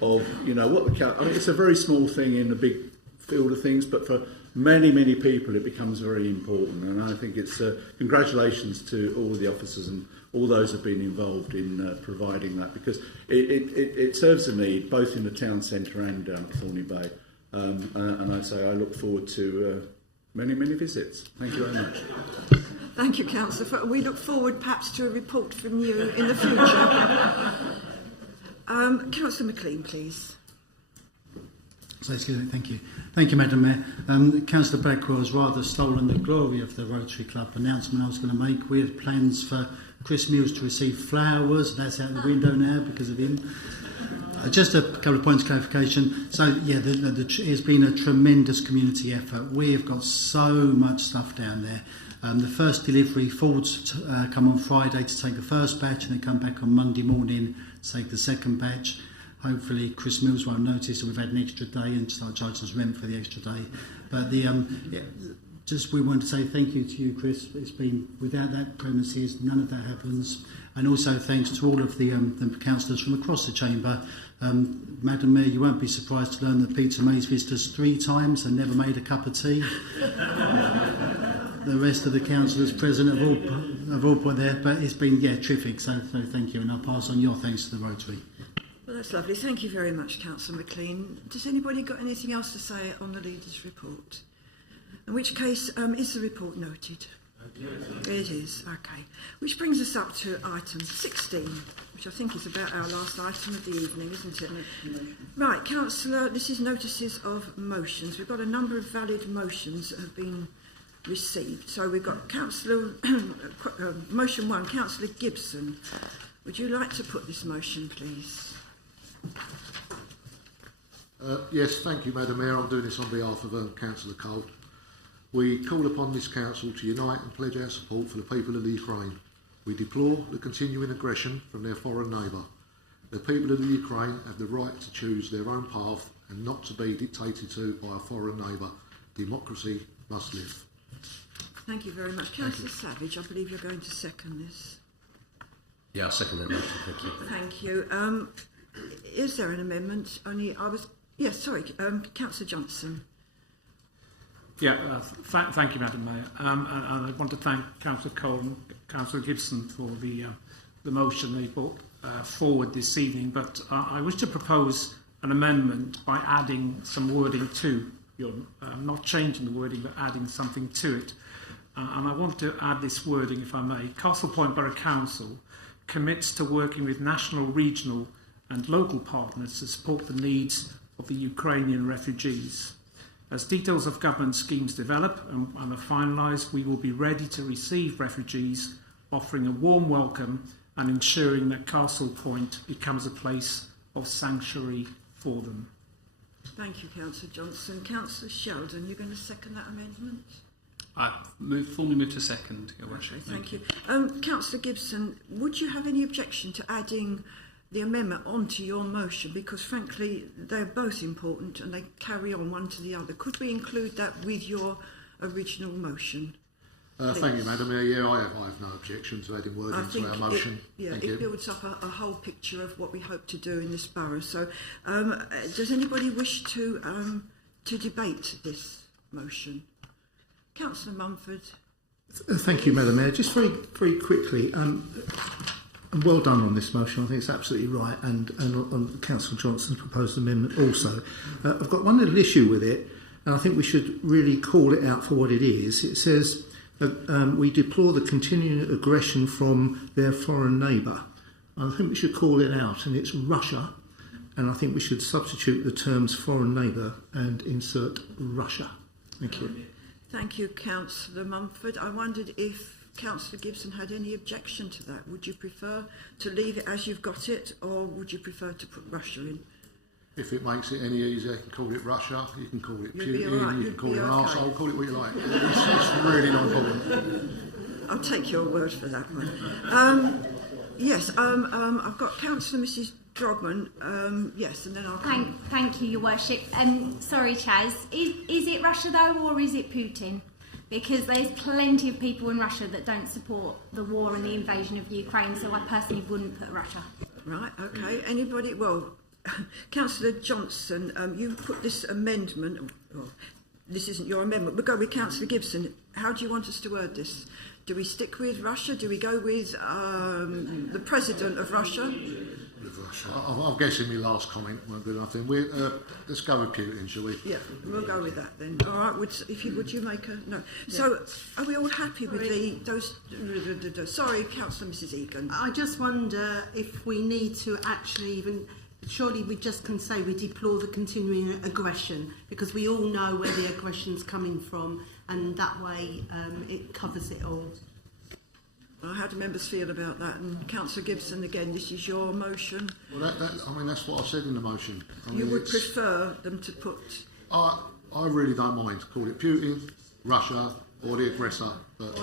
of what it's a very small thing in the big field of things, but for many people it becomes very important, and I think it's congratulations to all the officers and all those who have been involved in providing that, because it serves a need both in the town centre and down at Thorney Bay, and I say I look forward to many visits. Thank you very much. Thank you, Councillor. We look forward perhaps to a report from you in the future. Councillor McLean, please. So, excuse me, thank you. Thank you, Madam Mayor. Councillor Blackwell has rather stolen the glory of the Rotary Club announcement I was going to make. We had plans for Chris Mills to receive flowers. That's out the window now because of him. Just a couple of points of clarification. So, yeah, it's been a tremendous community effort. We have got so much stuff down there. The first delivery, Fords come on Friday to take the first batch, and they come back on Monday morning to take the second batch. Hopefully Chris Mills won't notice that we've had an extra day and start charging us rent for the extra day. But we want to say thank you to you, Chris. It's been, without that premises, none of that happens. And also thanks to all of the councillors from across the chamber. Madam Mayor, you won't be surprised to learn that Peter May's visited us 3 times and never made a cup of tea. The rest of the councillors present have all put there, but it's been terrific. So thank you, and I'll pass on your thanks to the Rotary. Well, that's lovely. Thank you very much, Councillor McLean. Does anybody got anything else to say on the Leader's report? In which case, is the report noted? It is, okay. Which brings us up to item 16, which I think is about our last item of the evening, isn't it? Right, Councillor, this is notices of motions. We've got a number of valid motions that have been received. So we've got Councillor, motion 1, Councillor Gibson. Would you like to put this motion, please? Yes, thank you, Madam Mayor. I'm doing this on behalf of Councillor Cole. We call upon this council to unite and pledge our support for the people of the Ukraine. We deplore the continuing aggression from their foreign neighbour. The people of the Ukraine have the right to choose their own path and not to be dictated to by a foreign neighbour. Democracy must live. Thank you very much. Councillor Savage, I believe you're going to second this. Yeah, I'll second that motion. Thank you. Thank you. Is there an amendment? Councillor Johnson. Yeah, thank you, Madam Mayor. And I want to thank Councillor Cole and Councillor Gibson for the motion they put forward this evening. But I wish to propose an amendment by adding some wording to your, not changing the wording, but adding something to it. And I want to add this wording, if I may. Castle Point Borough Council commits to working with national, regional and local partners to support the needs of the Ukrainian refugees. As details of government schemes develop and are finalised, we will be ready to receive refugees offering a warm welcome and ensuring that Castle Point becomes a place of sanctuary for them. Thank you, Councillor Johnson. Councillor Sheldon, you're going to second that amendment? I formally move to second, Your Worship. Okay, thank you. Councillor Gibson, would you have any objection to adding the amendment onto your motion? Because frankly, they're both important and they carry on one to the other. Could we include that with your original motion? Thank you, Madam Mayor. Yeah, I have no objection to adding wording to our motion. It builds up a whole picture of what we hope to do in this borough. So, does anybody wish to debate this motion? Councillor Mumford. Thank you, Madam Mayor. Just very, very quickly, and well done on this motion. I think it's absolutely right, and on Councillor Johnson's proposed amendment also. I've got one little issue with it, and I think we should really call it out for what it is. It says, we deplore the continuing aggression from their foreign neighbour. I think we should call it out, and it's Russia, and I think we should substitute the terms foreign neighbour and insert Russia. Thank you. Thank you, Councillor Mumford. I wondered if Councillor Gibson had any objection to that. Would you prefer to leave it as you've got it, or would you prefer to put Russia in? If it makes it any easier, you can call it Russia, you can call it You'd be Putin, all right. you can call it an arsehole, call it what you like. It's really not important. I'll take your word for that one. Yes, I've got Councillor Mrs Drogman. Yes, and then I'll... Thank you, Your Worship. Sorry, Chaz. Is it Russia, though, or is it Putin? Because there's plenty of people in Russia that don't support the war and the invasion of Ukraine, so I personally wouldn't put Russia. Right, okay. Anybody... Well, Councillor Johnson, you put this amendment... Well, this isn't your amendment. We'll go with Councillor Gibson. How do you want us to word this? Do we stick with Russia? Do we go with the President of Russia? I'm guessing my last comment won't be enough. Then let's go with Putin, shall we? Yeah, we'll go with that then. All right. Would you make a no? Yeah. So, are we all happy with those? Sorry, Councillor Mrs Egan. I just wonder if we need to actually even. Surely we just can say we deplore the continuing aggression, because we all know where the aggression's coming from, and that way it covers it all. Well, how do members feel about that? And Councillor Gibson, again, this is your motion. Well, I mean, that's what I said in the motion. I mean, you would prefer them to put... I really don't mind. Call it Putin, Russia, or the aggressor. But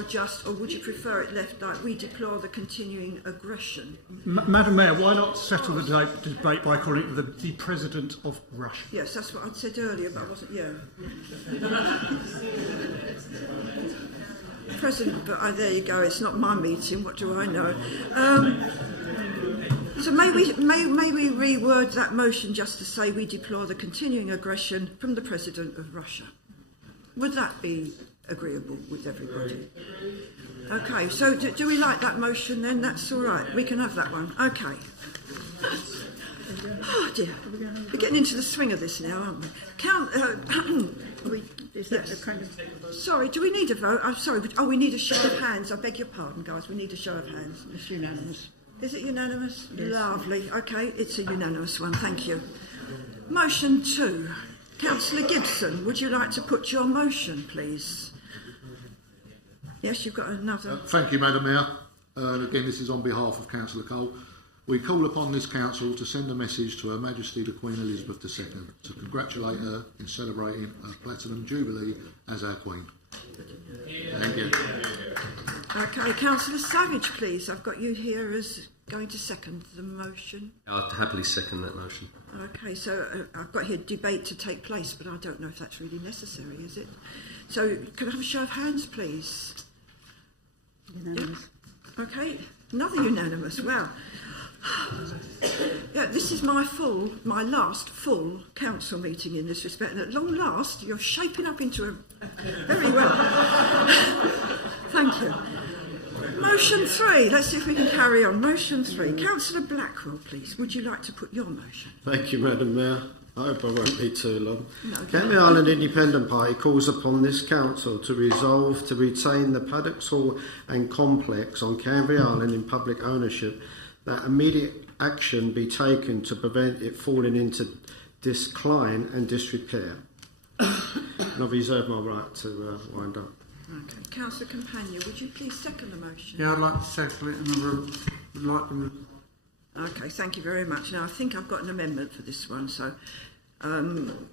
or would you prefer it left like we deplore the continuing aggression? Madam Mayor, why not settle the debate by calling it the President of Russia? Yes, that's what I'd said earlier, but I wasn't... Yeah. President, but there you go. It's not my meeting. What do I know? So may we reword that motion just to say we deplore the continuing aggression from the President of Russia? Would that be agreeable with everybody? Okay. So do we like that motion then? That's all right. We can have that one. Okay. Oh dear, we're getting into the swing of this now, aren't we? Is that the kind of... Sorry, do we need a vote? I'm sorry. We need a show of hands. I beg your pardon, guys. We need a show of hands. It's unanimous. Is it unanimous? Yes. Lovely. Okay, it's a unanimous one. Thank you. Motion 2. Councillor Gibson, would you like to put your motion, please? Yes, you've got another... Thank you, Madam Mayor. And again, this is on behalf of Councillor Cole. We call upon this council to send a message to Her Majesty the Queen Elizabeth II to congratulate her in celebrating her Platinum Jubilee as our Queen. Thank you. Okay, Councillor Savage, please. I've got you here as going to second the motion. I'd happily second that motion. Okay, so I've got here debate to take place, but I don't know if that's really necessary, is it? So can I have a show of hands, please? Unanimous. Yeah. Okay, another unanimous. Well, yeah, this is my last full council meeting in this respect, and at long last, you're shaping up into a very well. Thank you. Motion 3. Let's see if we can carry on. Motion 3. Councillor Blackwell, please. Would you like to put your motion? Thank you, Madam Mayor. I hope I won't be too long. No, Cantley Island Independent Party calls upon this council to resolve to retain the Paddocks Hall and complex on Canvey Island in public ownership, that immediate action be taken to prevent it falling into decline and disrepair. And I've reserved my right to wind up. Okay. Councillor Companion, would you please second the motion? Yeah, I'd like to second it and would like them. Okay, thank you very much. Now, I think I've got an amendment for this one. So,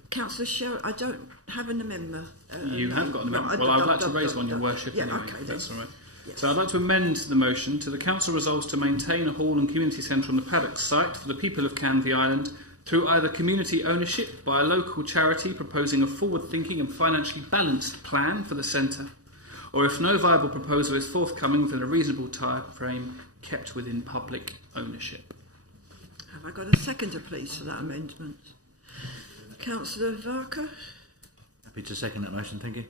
Councillor Sherwood, I don't have an amendment. You have got an amendment. Well, I would like to raise one, Your Worship. Yeah, anyway, okay. if that's all right. Yes. So I'd like to amend the motion to the Council resolves to maintain a hall and community centre on the Paddock site for the people of Canvey Island through either community ownership by a local charity proposing a forward-thinking and financially balanced plan for the centre, or if no viable proposal is forthcoming within a reasonable time frame, kept within public ownership. Have I got a seconder, please, for that amendment? Councillor Varker? Happy to second that motion, thank you.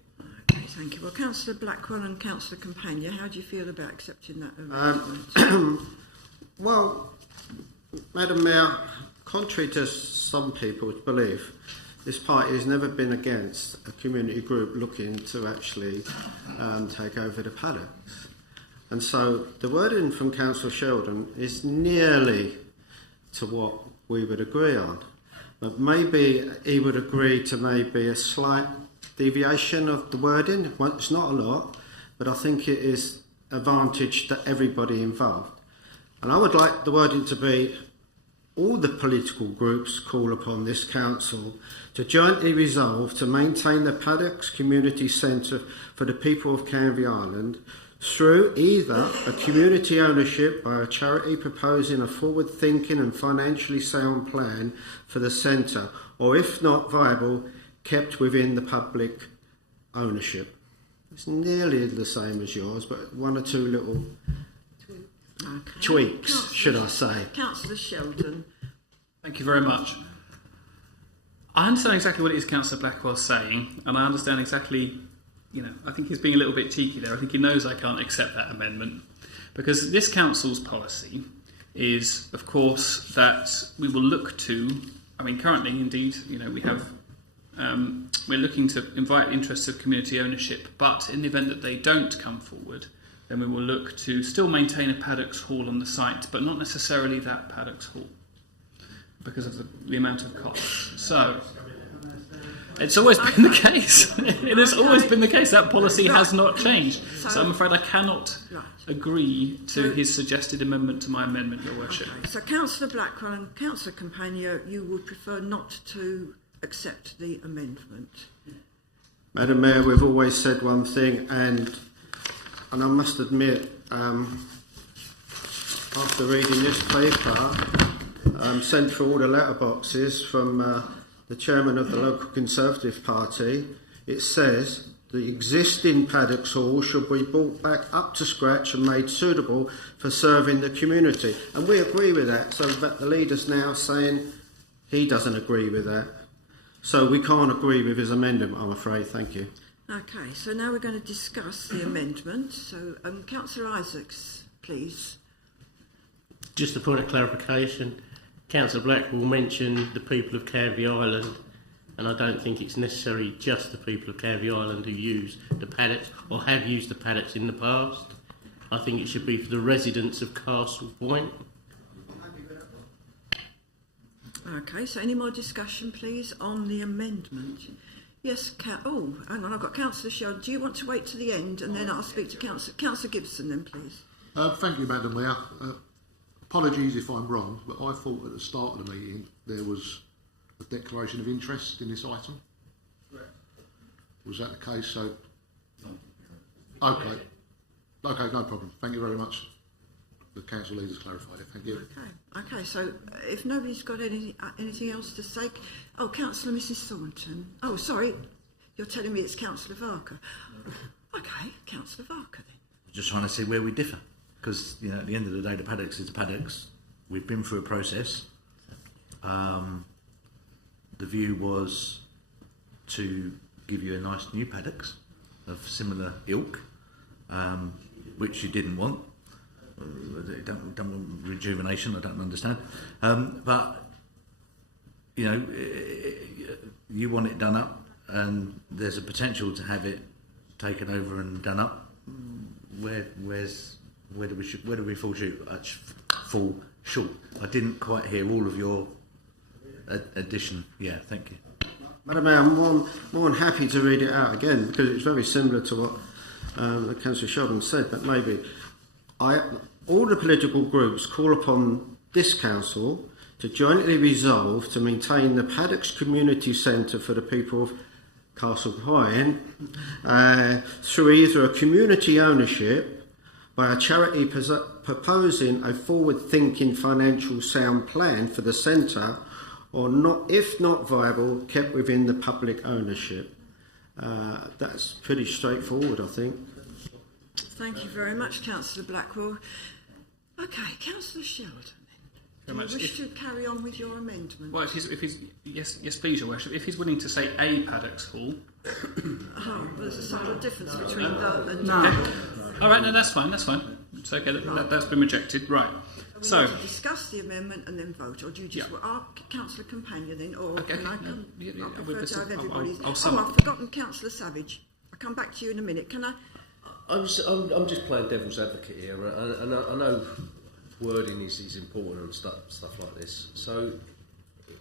Okay, thank you. Well, Councillor Blackwell and Councillor Companion, how do you feel about accepting that amendment? Well, Madam Mayor, contrary to some people's belief, this party has never been against a community group looking to actually take over the paddocks. And so the wording from Councillor Sheldon is nearly to what we would agree on. But maybe he would agree to maybe a slight deviation of the wording. Well, it's not a lot, but I think it is advantage to everybody involved. And I would like the wording to be all the political groups call upon this council to jointly resolve to maintain the Paddocks Community Centre for the people of Canvey Island through either a community ownership by a charity proposing a forward-thinking and financially sound plan for the centre, or if not viable, kept within the public ownership. It's nearly the same as yours, but one or two little tweaks, should I say. Councillor Sheldon. Thank you very much. I understand exactly what it is Councillor Blackwell's saying, and I understand exactly, I think he's being a little bit cheeky there. I think he knows I can't accept that amendment, because this council's policy is, of course, that we will look to, currently, indeed, we have, we're looking to invite interests of community ownership, but in the event that they don't come forward, then we will look to still maintain a Paddocks Hall on the site, but not necessarily that Paddocks Hall, because of the amount of costs. So, it's always been the case. It has always been the case. That policy has not changed. So I'm afraid I cannot agree to his suggested amendment to my amendment, Your Worship. Okay. So Councillor Blackwell and Councillor Compagnon, you would prefer not to accept the amendment? Madam Mayor, we've always said one thing, and I must admit, after reading this paper, sent through all the letterboxes from the chairman of the local Conservative Party, it says the existing Paddocks Hall should be brought back up to scratch and made suitable for serving the community. And we agree with that, so that the leader's now saying he doesn't agree with that. So we can't agree with his amendment, I'm afraid. Thank you. Okay, so now we're going to discuss the amendment. So, Councillor Isaacs, please. Just a point of clarification, Councillor Blackwell mentioned the people of Canvey Island, and I don't think it's necessarily just the people of Canvey Island who use the paddocks or have used the paddocks in the past. I think it should be for the residents of Castle Point. Okay, so any more discussion, please, on the amendment? Yes, hang on, I've got Councillor Sheldon. Do you want to wait to the end and then I'll speak to Councillor Gibson then, please? Thank you, Madam Mayor. Apologies if I'm wrong, but I thought at the start of the meeting there was a declaration of interest in this item. Correct. Was that the case? So, okay, no problem. Thank you very much. The council leaders clarified it. Thank you. Okay. So if nobody's got anything else to say, Councillor Mrs. Thornton. Oh, sorry, you're telling me it's Councillor Varker. Okay, Councillor Varker then. Just trying to see where we differ. Because at the end of the day, the paddocks is the paddocks. We've been through a process. The view was to give you a nice new paddocks of similar ilk, which you didn't want. Don't want rejuvenation. I don't understand. But you want it done up, and there's a potential to have it taken over and done up. Where do we fall short? I didn't quite hear all of your addition. Yeah, thank you. Madam Mayor, I'm more than happy to read it out again because it's very similar to what that Councillor Sheldon said, but maybe all the political groups call upon this council to jointly resolve to maintain the Paddocks Community Centre for the people of Castle Pine through either a community ownership by a charity proposing a forward-thinking financial sound plan for the centre, or not, if not viable, kept within the public ownership. That's pretty straightforward, I think. Thank you very much, Councillor Blackwell. Okay, Councillor Sheldon. Do you wish to carry on with your amendment? Well, yes, please, Your Worship. If he's willing to say a Paddocks Hall. Oh, there's a subtle difference between that and... No. Okay. All right, no, that's fine. It's okay, that's been rejected. Right. So we want to discuss the amendment and then vote, or do you just... Our Councillor Companion then, or okay. can I come? No, I prefer to have everybody's... I've forgotten Councillor Savage. I'll come back to you in a minute. Can I... I'm just playing devil's advocate here, and I know wording is important and stuff like this. So,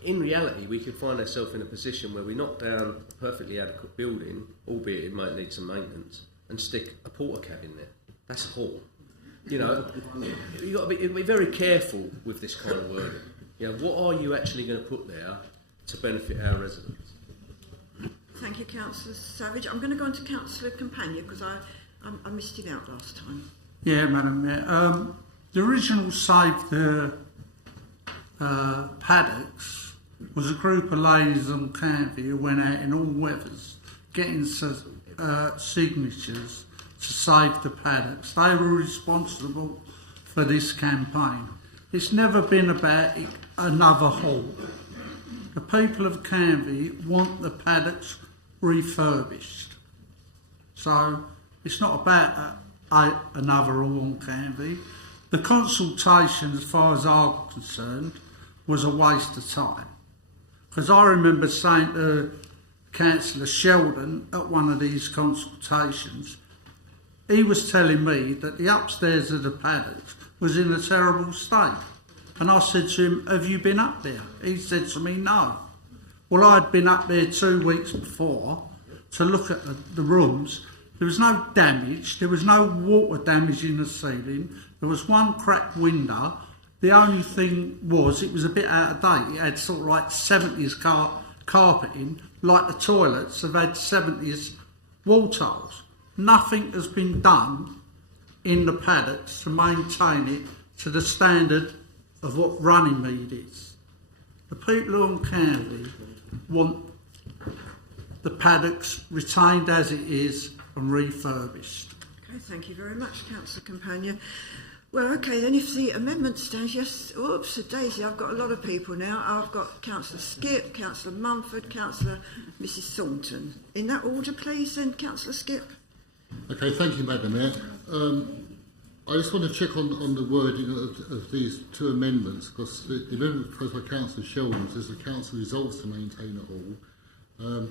in reality, we could find ourselves in a position where we knock down a perfectly adequate building, albeit it might need some maintenance, and stick a porta cab in there. That's a hall. You know, you've got to be very careful with this kind of wording. You know, what are you actually going to put there to benefit our residents? Thank you, Councillor Savage. I'm going to go on to Councillor Companion because I missed him out last time. Yeah, Madam Mayor. The original Save the Paddocks was a group of ladies on Canvey who went out in all weathers getting signatures to save the paddocks. They were responsible for this campaign. It's never been about another hall. The people of Canvey want the paddocks refurbished. So it's not about another hall on Canvey. The consultation, as far as I'm concerned, was a waste of time. Because I remember saying to Councillor Sheldon at one of these consultations, he was telling me that the upstairs of the paddocks was in a terrible state. And I said to him, have you been up there? He said to me, no. Well, I'd been up there 2 weeks before to look at the rooms. There was no damage. There was no water damage in the ceiling. There was one cracked window. The only thing was it was a bit out of date. It had sort of like 70s carpeting, like the toilets have had 70s wall tiles. Nothing has been done in the paddocks to maintain it to the standard of what Runnymede is. The people on Canvey want the paddocks retained as it is and refurbished. Okay, thank you very much, Councillor Companion. Well, okay, then if the amendment stands, yes, oops, Daisy, I've got a lot of people now. I've got Councillor Skip, Councillor Mumford, Councillor Mrs Thornton. In that order, please, then, Councillor Skip. Okay, thank you, Madam Mayor. I just want to check on the wording of these two amendments, because the amendment proposed by Councillor Sheldon says the council resolves to maintain a hall.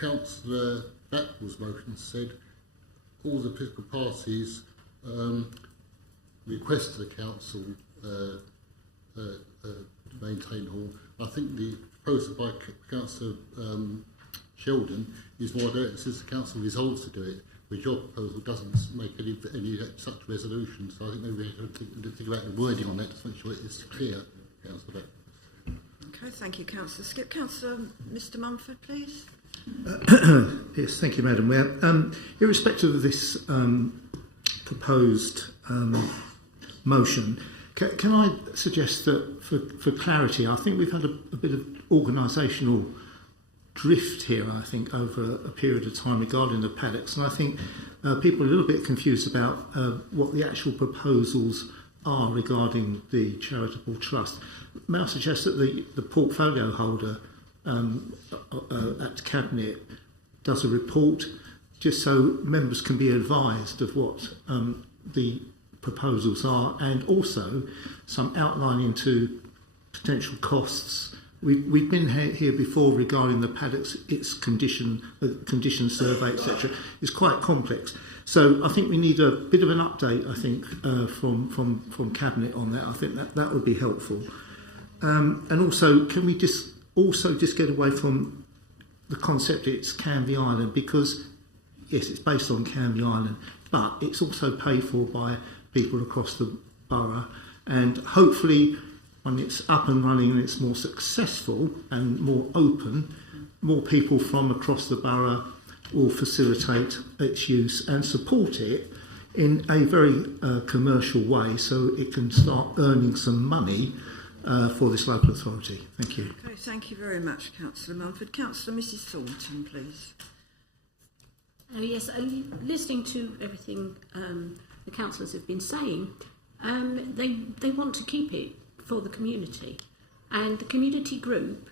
Councillor Blackwell's motion said all the political parties request the council maintain hall. I think the proposal by Councillor Sheldon is more direct. It says the council resolves to do it, but your proposal doesn't make any such resolution. So I think maybe we have to think about the wording on that to make sure it's clear, Councillor. Okay, thank you, Councillor Skip. Councillor Mr Mumford, please. Yes, thank you, Madam Mayor. Irrespective of this proposed motion, can I suggest that for clarity, I think we've had a bit of organisational drift here, I think, over a period of time regarding the paddocks, and I think people are a little bit confused about what the actual proposals are regarding the charitable trust. May I suggest that the portfolio holder at Cabinet does a report just so members can be advised of what the proposals are, and also some outline into potential costs. We've been here before regarding the paddocks, its condition survey, etc. It's quite complex. So I think we need a bit of an update, I think, from Cabinet on that. I think that would be helpful. And also, can we just get away from the concept it's Canvey Island, because, yes, it's based on Canvey Island. but it's also paid for by people across the borough, and hopefully when it's up and running and it's more successful and more open, more people from across the borough will facilitate its use and support it in a very commercial way, so it can start earning some money for this local authority. Thank you. Okay, thank you very much, Councillor Mumford. Councillor Mrs Thornton, please. Yes, listening to everything the councillors have been saying, they want to keep it for the community, and the community group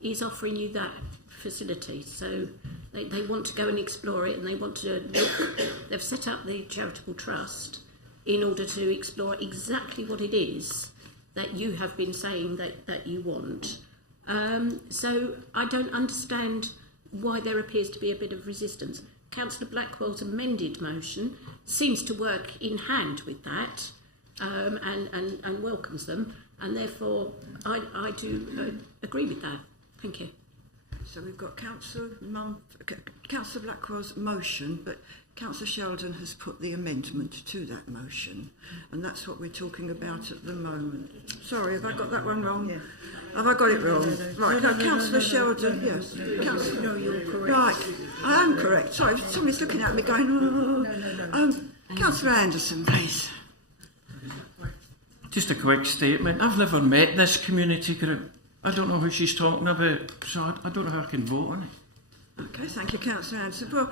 is offering you that facility, so they want to go and explore it, and they want to look. They've set up the charitable trust in order to explore exactly what it is that you have been saying that you want. So I don't understand why there appears to be a bit of resistance. Councillor Blackwell's amended motion seems to work in hand with that, and welcomes them, and therefore I do agree with that. Thank you. So we've got Councillor Blackwell's motion, but Councillor Sheldon has put the amendment to that motion, and that's what we're talking about at the moment. Sorry, have I got that one wrong? Yeah. Have I got it wrong? Right, no, Councillor Sheldon, yes. No, you're correct. Right, I am correct. Sorry, somebody's looking at me going, oh. Councillor Anderson, please. Just a quick statement. I've never met this community group. I don't know who she's talking about, so I don't know how I can vote on it. Okay, thank you, Councillor Anderson. Well,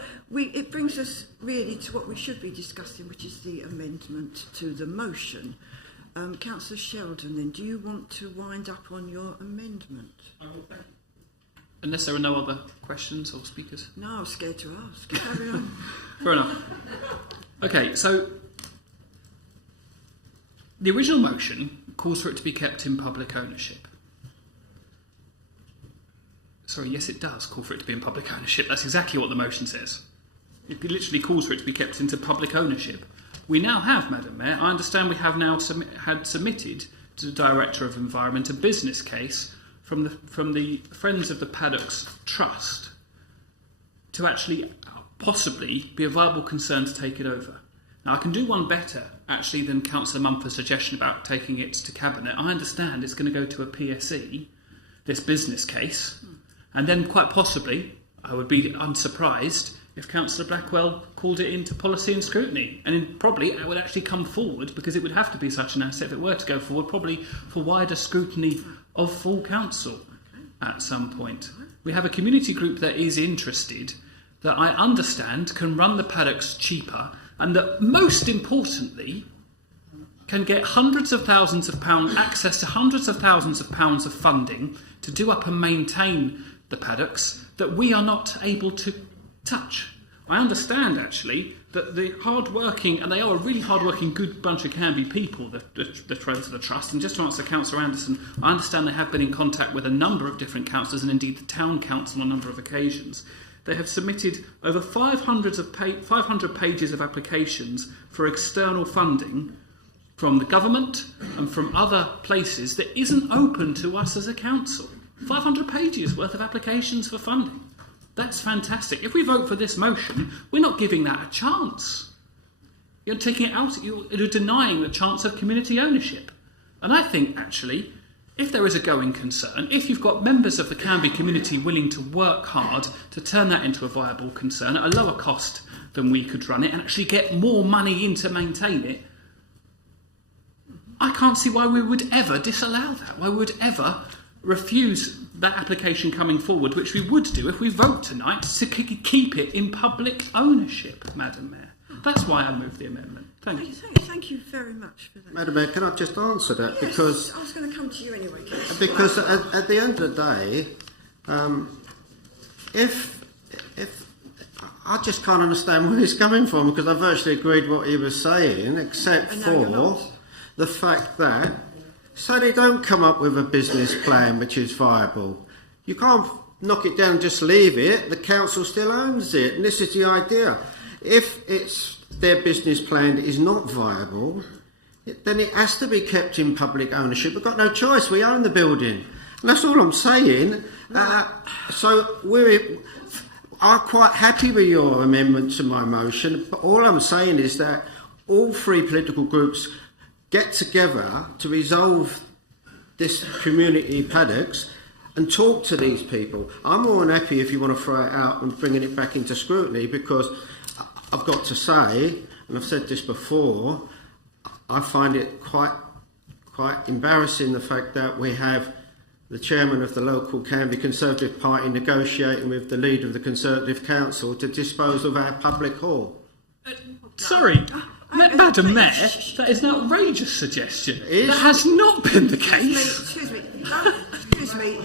it brings us really to what we should be discussing, which is the amendment to the motion. Councillor Sheldon, then, do you want to wind up on your amendment? I will, thank you. Unless there are no other questions or speakers. No, I was scared to ask. Carry on. Fair enough. Okay, so the original motion calls for it to be kept in public ownership. Sorry, yes, it does call for it to be in public ownership. That's exactly what the motion says. It literally calls for it to be kept into public ownership. We now have, Madam Mayor, I understand we have now had submitted to the Director of Environment a business case from the Friends of the Paddocks Trust to actually possibly be a viable concern to take it over. Now, I can do one better, actually, than Councillor Mumford's suggestion about taking it to Cabinet. I understand it's going to go to a PSE, this business case, and then quite possibly, I would be unsurprised if Councillor Blackwell called it into policy and scrutiny. And probably it would actually come forward, because it would have to be such an asset if it were to go forward, probably for wider scrutiny of full council at some point. We have a community group that is interested, that I understand can run the paddocks cheaper, and that most importantly can get hundreds of thousands of pounds, access to hundreds of thousands of pounds of funding to do up and maintain the paddocks that we are not able to touch. I understand actually that the hard-working, and they are a really hard-working, good bunch of Canby people, the Friends of the Trust. And just to answer Councillor Anderson, I understand they have been in contact with a number of different councillors, and indeed the Town Council on a number of occasions. They have submitted over 500 pages of applications for external funding from the government and from other places that isn't open to us as a council. 500 pages worth of applications for funding. That's fantastic. If we vote for this motion, we're not giving that a chance. You're taking it out, you're denying the chance of community ownership. And I think, actually, if there is a going concern, if you've got members of the Canby community willing to work hard to turn that into a viable concern at a lower cost than we could run it and actually get more money in to maintain it, I can't see why we would ever disallow that, why we would ever refuse that application coming forward, which we would do if we vote tonight to keep it in public ownership, Madam Mayor. That's why I move the amendment. Thank you. Thank you very much for that. Madam Mayor, can I just answer that? Yes, because I was going to come to you anyway. Because at the end of the day, if I just can't understand where he's coming from, because I virtually agreed what he was saying, except for the fact that so they don't come up with a business plan which is viable. You can't knock it down and just leave it. The council still owns it, and this is the idea. If their business plan is not viable, then it has to be kept in public ownership. We've got no choice. We own the building. And that's all I'm saying. So I'm quite happy with your amendment to my motion, but all I'm saying is that all three political groups get together to resolve this community paddocks and talk to these people. I'm more than happy if you want to throw it out and bringing it back into scrutiny, because I've got to say, and I've said this before, I find it quite embarrassing the fact that we have the chairman of the local Canby Conservative Party negotiating with the leader of the Conservative Council to dispose of our public hall. Sorry, Madam Mayor, that is an outrageous suggestion. That has not been the case. Excuse me.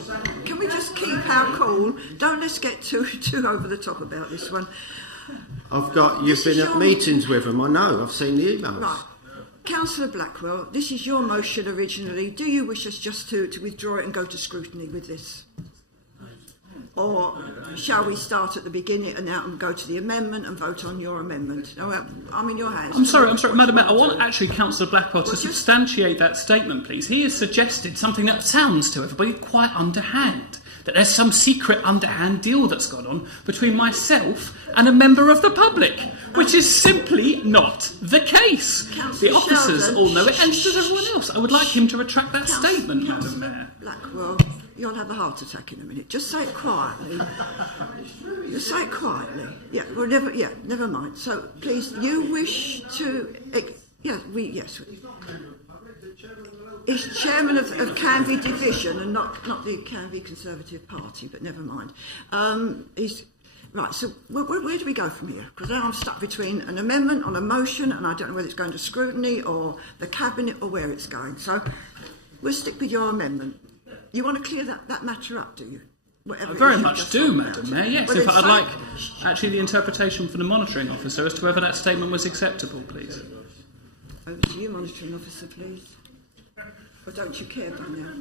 Can we just keep our cool? Don't let's get too over the top about this one. You've been at meetings with them, I know, I've seen the emails. Right. Councillor Blackwell, this is your motion originally. Do you wish us just to withdraw it and go to scrutiny with this? Or shall we start at the beginning and out and go to the amendment and vote on your amendment? I'm in your hands. I'm sorry, Madam Mayor. I want actually Councillor Blackwell to substantiate that statement, please. He has suggested something that sounds to everybody quite underhand. That there's some secret underhand deal that's gone on between myself and a member of the public, which is simply not the case. The officers all know it, and so does everyone else. I would like him to retract that statement, Madam Mayor. Blackwell, you'll have a heart attack in a minute. Just say it quietly. Just say it quietly. Never mind. So, please, you wish to... Yes. He's chairman of Canby Division and not the Canby Conservative Party, but never mind. Right, so where do we go from here? Because now I'm stuck between an amendment on a motion and I don't know whether it's going to scrutiny or the Cabinet or where it's going. So we'll stick with your amendment. You want to clear that matter up, do you? I very much do, Madam Mayor, yes. Well, In fact, I'd like actually the interpretation from the monitoring officer as to whether that statement was acceptable, please. Over to you, monitoring officer, please. Or don't you care by now?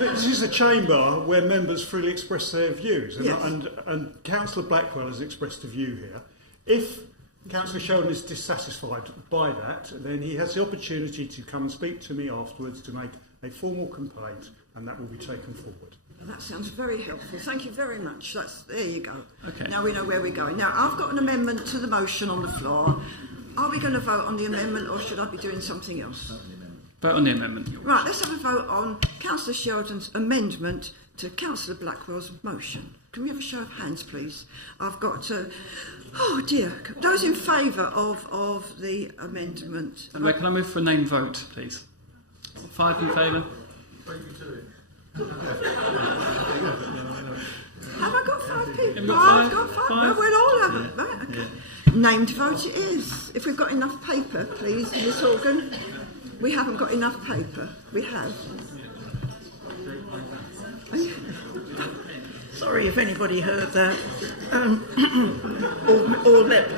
This is a chamber where members freely express their views, Yes. and Councillor Blackwell has expressed a view here. If Councillor Sheldon is dissatisfied by that, then he has the opportunity to come and speak to me afterwards to make a formal complaint, and that will be taken forward. That sounds very helpful. Thank you very much. There you go. Okay. Now we know where we're going. Now, I've got an amendment to the motion on the floor. Are we going to vote on the amendment or should I be doing something else? Vote on the amendment. Right, let's have a vote on Councillor Sheldon's amendment to Councillor Blackwell's motion. Can we have a show of hands, please? I've got... oh, dear. Those in favour of the amendment... Can I move for a name vote, please? 5 in favour. Have I got 5 people? Have you got 5? I've got 5. Five? Well, we'll all have it. Right, okay. Named vote it is. If we've got enough paper, please, Miss Organ. We haven't got enough paper. We have. Sorry if anybody heard that.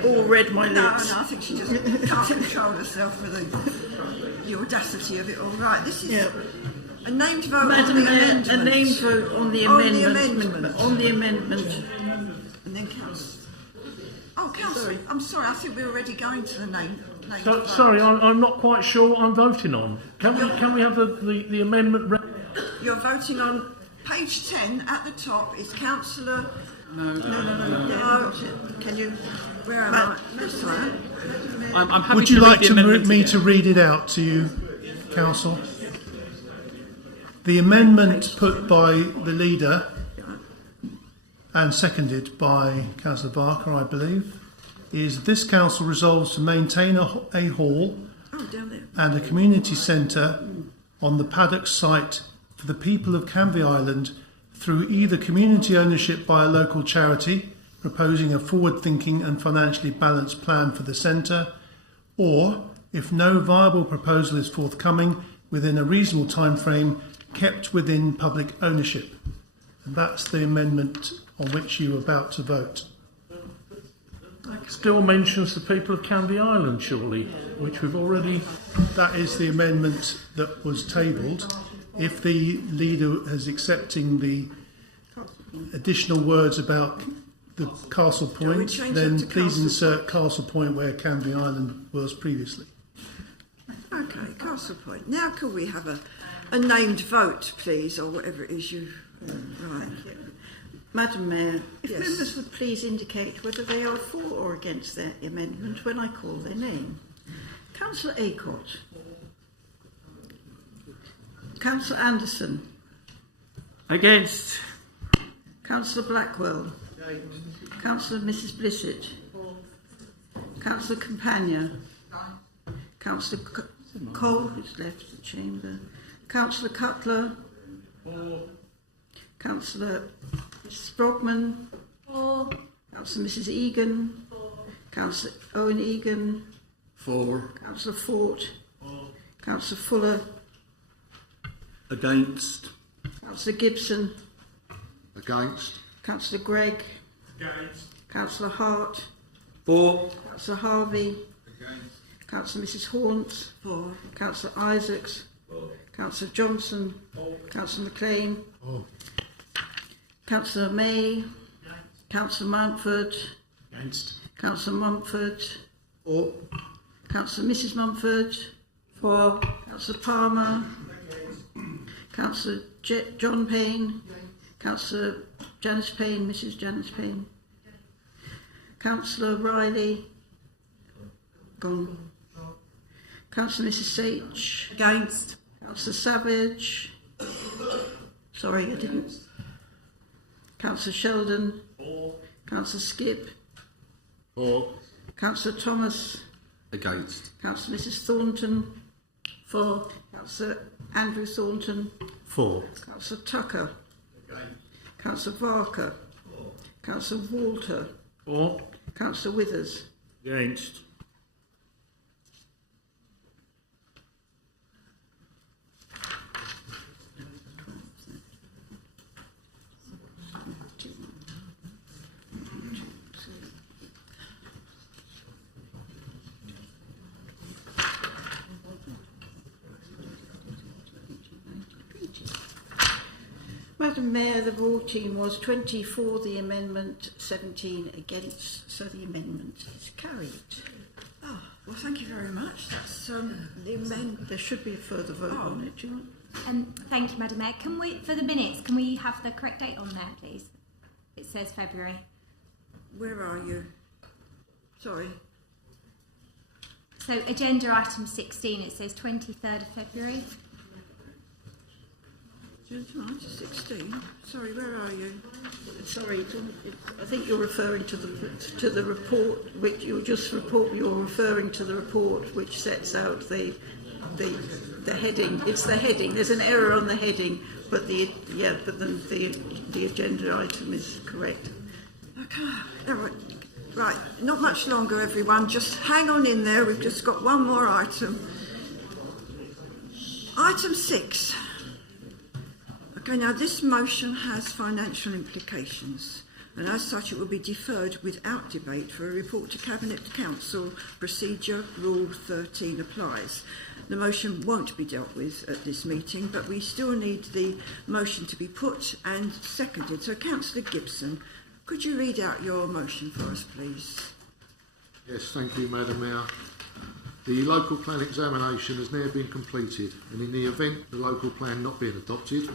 All read my lips. No, I think she just can't control herself with the audacity of it all. Right, this is a named vote Madam on the Mayor, amendment. a named vote on the amendment. On the amendment. And then Councillor... Oh, Councillor, I'm sorry, I think we're already going to the name vote. Sorry, I'm not quite sure what I'm voting on. Can we have the amendment read? You're voting on page 10 at the top is Councillor... No. Can you... Where am I? That's right. I'm happy Would to you read like the amendment me again. to read it out to you, Council? The amendment put by the leader and seconded by Councillor Barker, I believe, is this council resolves to maintain a hall and a community centre on the paddock site for the people of Canvey Island through either community ownership by a local charity proposing a forward-thinking and financially balanced plan for the centre, or, if no viable proposal is forthcoming, within a reasonable time frame, kept within public ownership. And that's the amendment on which you are about to vote. Still mentions the people of Canvey Island, surely, which we've already... That is the amendment that was tabled. If the leader is accepting the additional words about the Castle Point, then please insert Castle Point where Canvey Island was previously. Okay, Castle Point. Now can we have a named vote, please, or whatever it is you... right. Madam Mayor, if Yes. members would please indicate whether they are for or against their amendment when I call their name. Councillor Acott. Councillor Anderson. Against. Councillor Blackwell. Councillor Mrs Blissett. Councillor Campagna. Councillor Cole, who's left the chamber. Councillor Cutler. Councillor Sprogman. Councillor Mrs Egan. Councillor Owen Egan. Councillor Fort. Councillor Fuller. Against. Councillor Gibson. Against. Councillor Gregg. Against. Councillor Hart. For. Councillor Harvey. Against. Councillor Mrs Haunts. For. Councillor Isaacs. Councillor Johnson. Councillor McLean. Councillor May. Councillor Mountford. Against. Councillor Mumford. Councillor Mrs Mumford. For. Councillor Palmer. Councillor John Payne. Councillor Janice Payne. Mrs Janice Payne. Councillor Riley. Gone. Councillor Mrs Sage. Against. Councillor Savage. Sorry, I didn't. Councillor Sheldon. Councillor Skip. Councillor Thomas. Against. Councillor Mrs Thornton. For. Councillor Andrew Thornton. For. Councillor Tucker. Councillor Barker. Councillor Walter. For. Councillor Withers. Against. Madam Mayor, the voting was 20 for the amendment, 17 against, so the amendment is carried. Oh, well, thank you very much. That's the amendment. There should be a further vote on it, do you want? Thank you, Madam Mayor. Can we, for the minutes, can we have the correct date on there, please? It says February. Where are you? Sorry. So, agenda item 16, it says 23rd of February. 16. Sorry, where are you? Sorry, I think you're referring to the report, which you're referring to the report which sets out the heading. It's the heading. There's an error on the heading, but the agenda item is correct. Okay. All right. Right. Not much longer, everyone. Just hang on in there. We've just got one more item. Item 6. Okay, now this motion has financial implications, and as such it will be deferred without debate for a report to Cabinet Council. Procedure Rule 13 applies. The motion won't be dealt with at this meeting, but we still need the motion to be put and seconded. So, Councillor Gibson, could you read out your motion for us, please? Yes, thank you, Madam Mayor. The local plan examination has now been completed, and in the event the local plan not being adopted,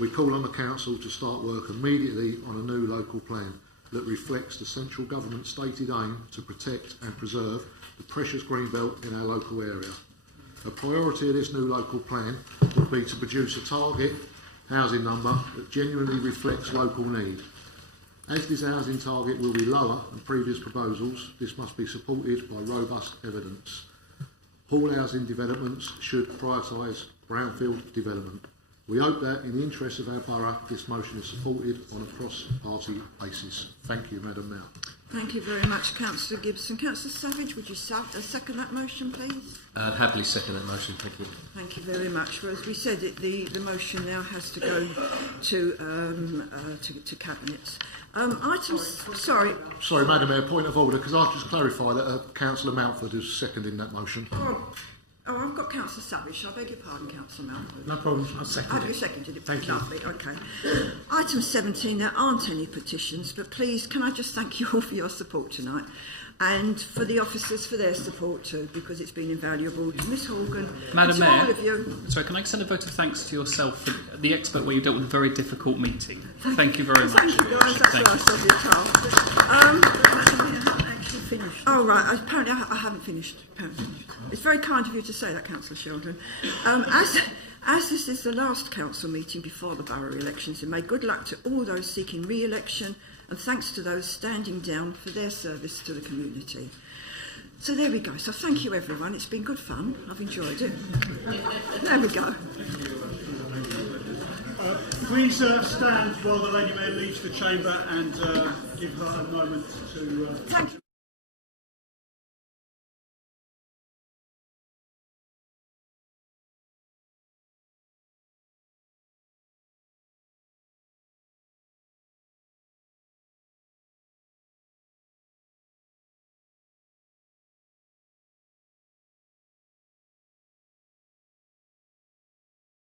we call on the Council to start work immediately on a new local plan that reflects the central government's stated aim to protect and preserve the precious green belt in our local area. A priority of this new local plan would be to produce a target housing number that genuinely reflects local need. As this housing target will be lower than previous proposals, this must be supported by robust evidence. All housing developments should prioritise brownfield development. We hope that, in the interest of our borough, this motion is supported on a cross-party basis. Thank you, Madam Mayor. Thank you very much, Councillor Gibson. Councillor Savage, would you second that motion, please? I'd happily second that motion, thank you. Thank you very much. Well, as we said, the motion now has to go to Cabinet. Sorry, Madam Mayor, point of order. Could I just clarify that Councillor Mountford is seconding that motion? Oh, I've got Councillor Savage. I beg your pardon, Councillor Mountford. No problem, I'll second it. You seconded it. Thank you. Lovely, okay. Item 17, there aren't any petitions, but please, can I just thank you all for your support tonight? and for the officers for their support too, because it's been invaluable. To Miss Horgan, Madam and to Mayor, all of you. sorry, can I send a vote of thanks to yourself for the expert where you dealt with a very difficult meeting? Thank you very much. Thank you, guys. That's Thank nice of you, Carl. Oh, right. Apparently, I haven't finished. It's very kind of you to say that, Councillor Sheldon. As this is the last council meeting before the borough elections in May, good luck to all those seeking re-election, and thanks to those standing down for their service to the community. So there we go. So thank you, everyone. It's been good fun. I've enjoyed it. There we go. Please stand while the Lady Mayor leaves the chamber and give her a moment to... Thank you.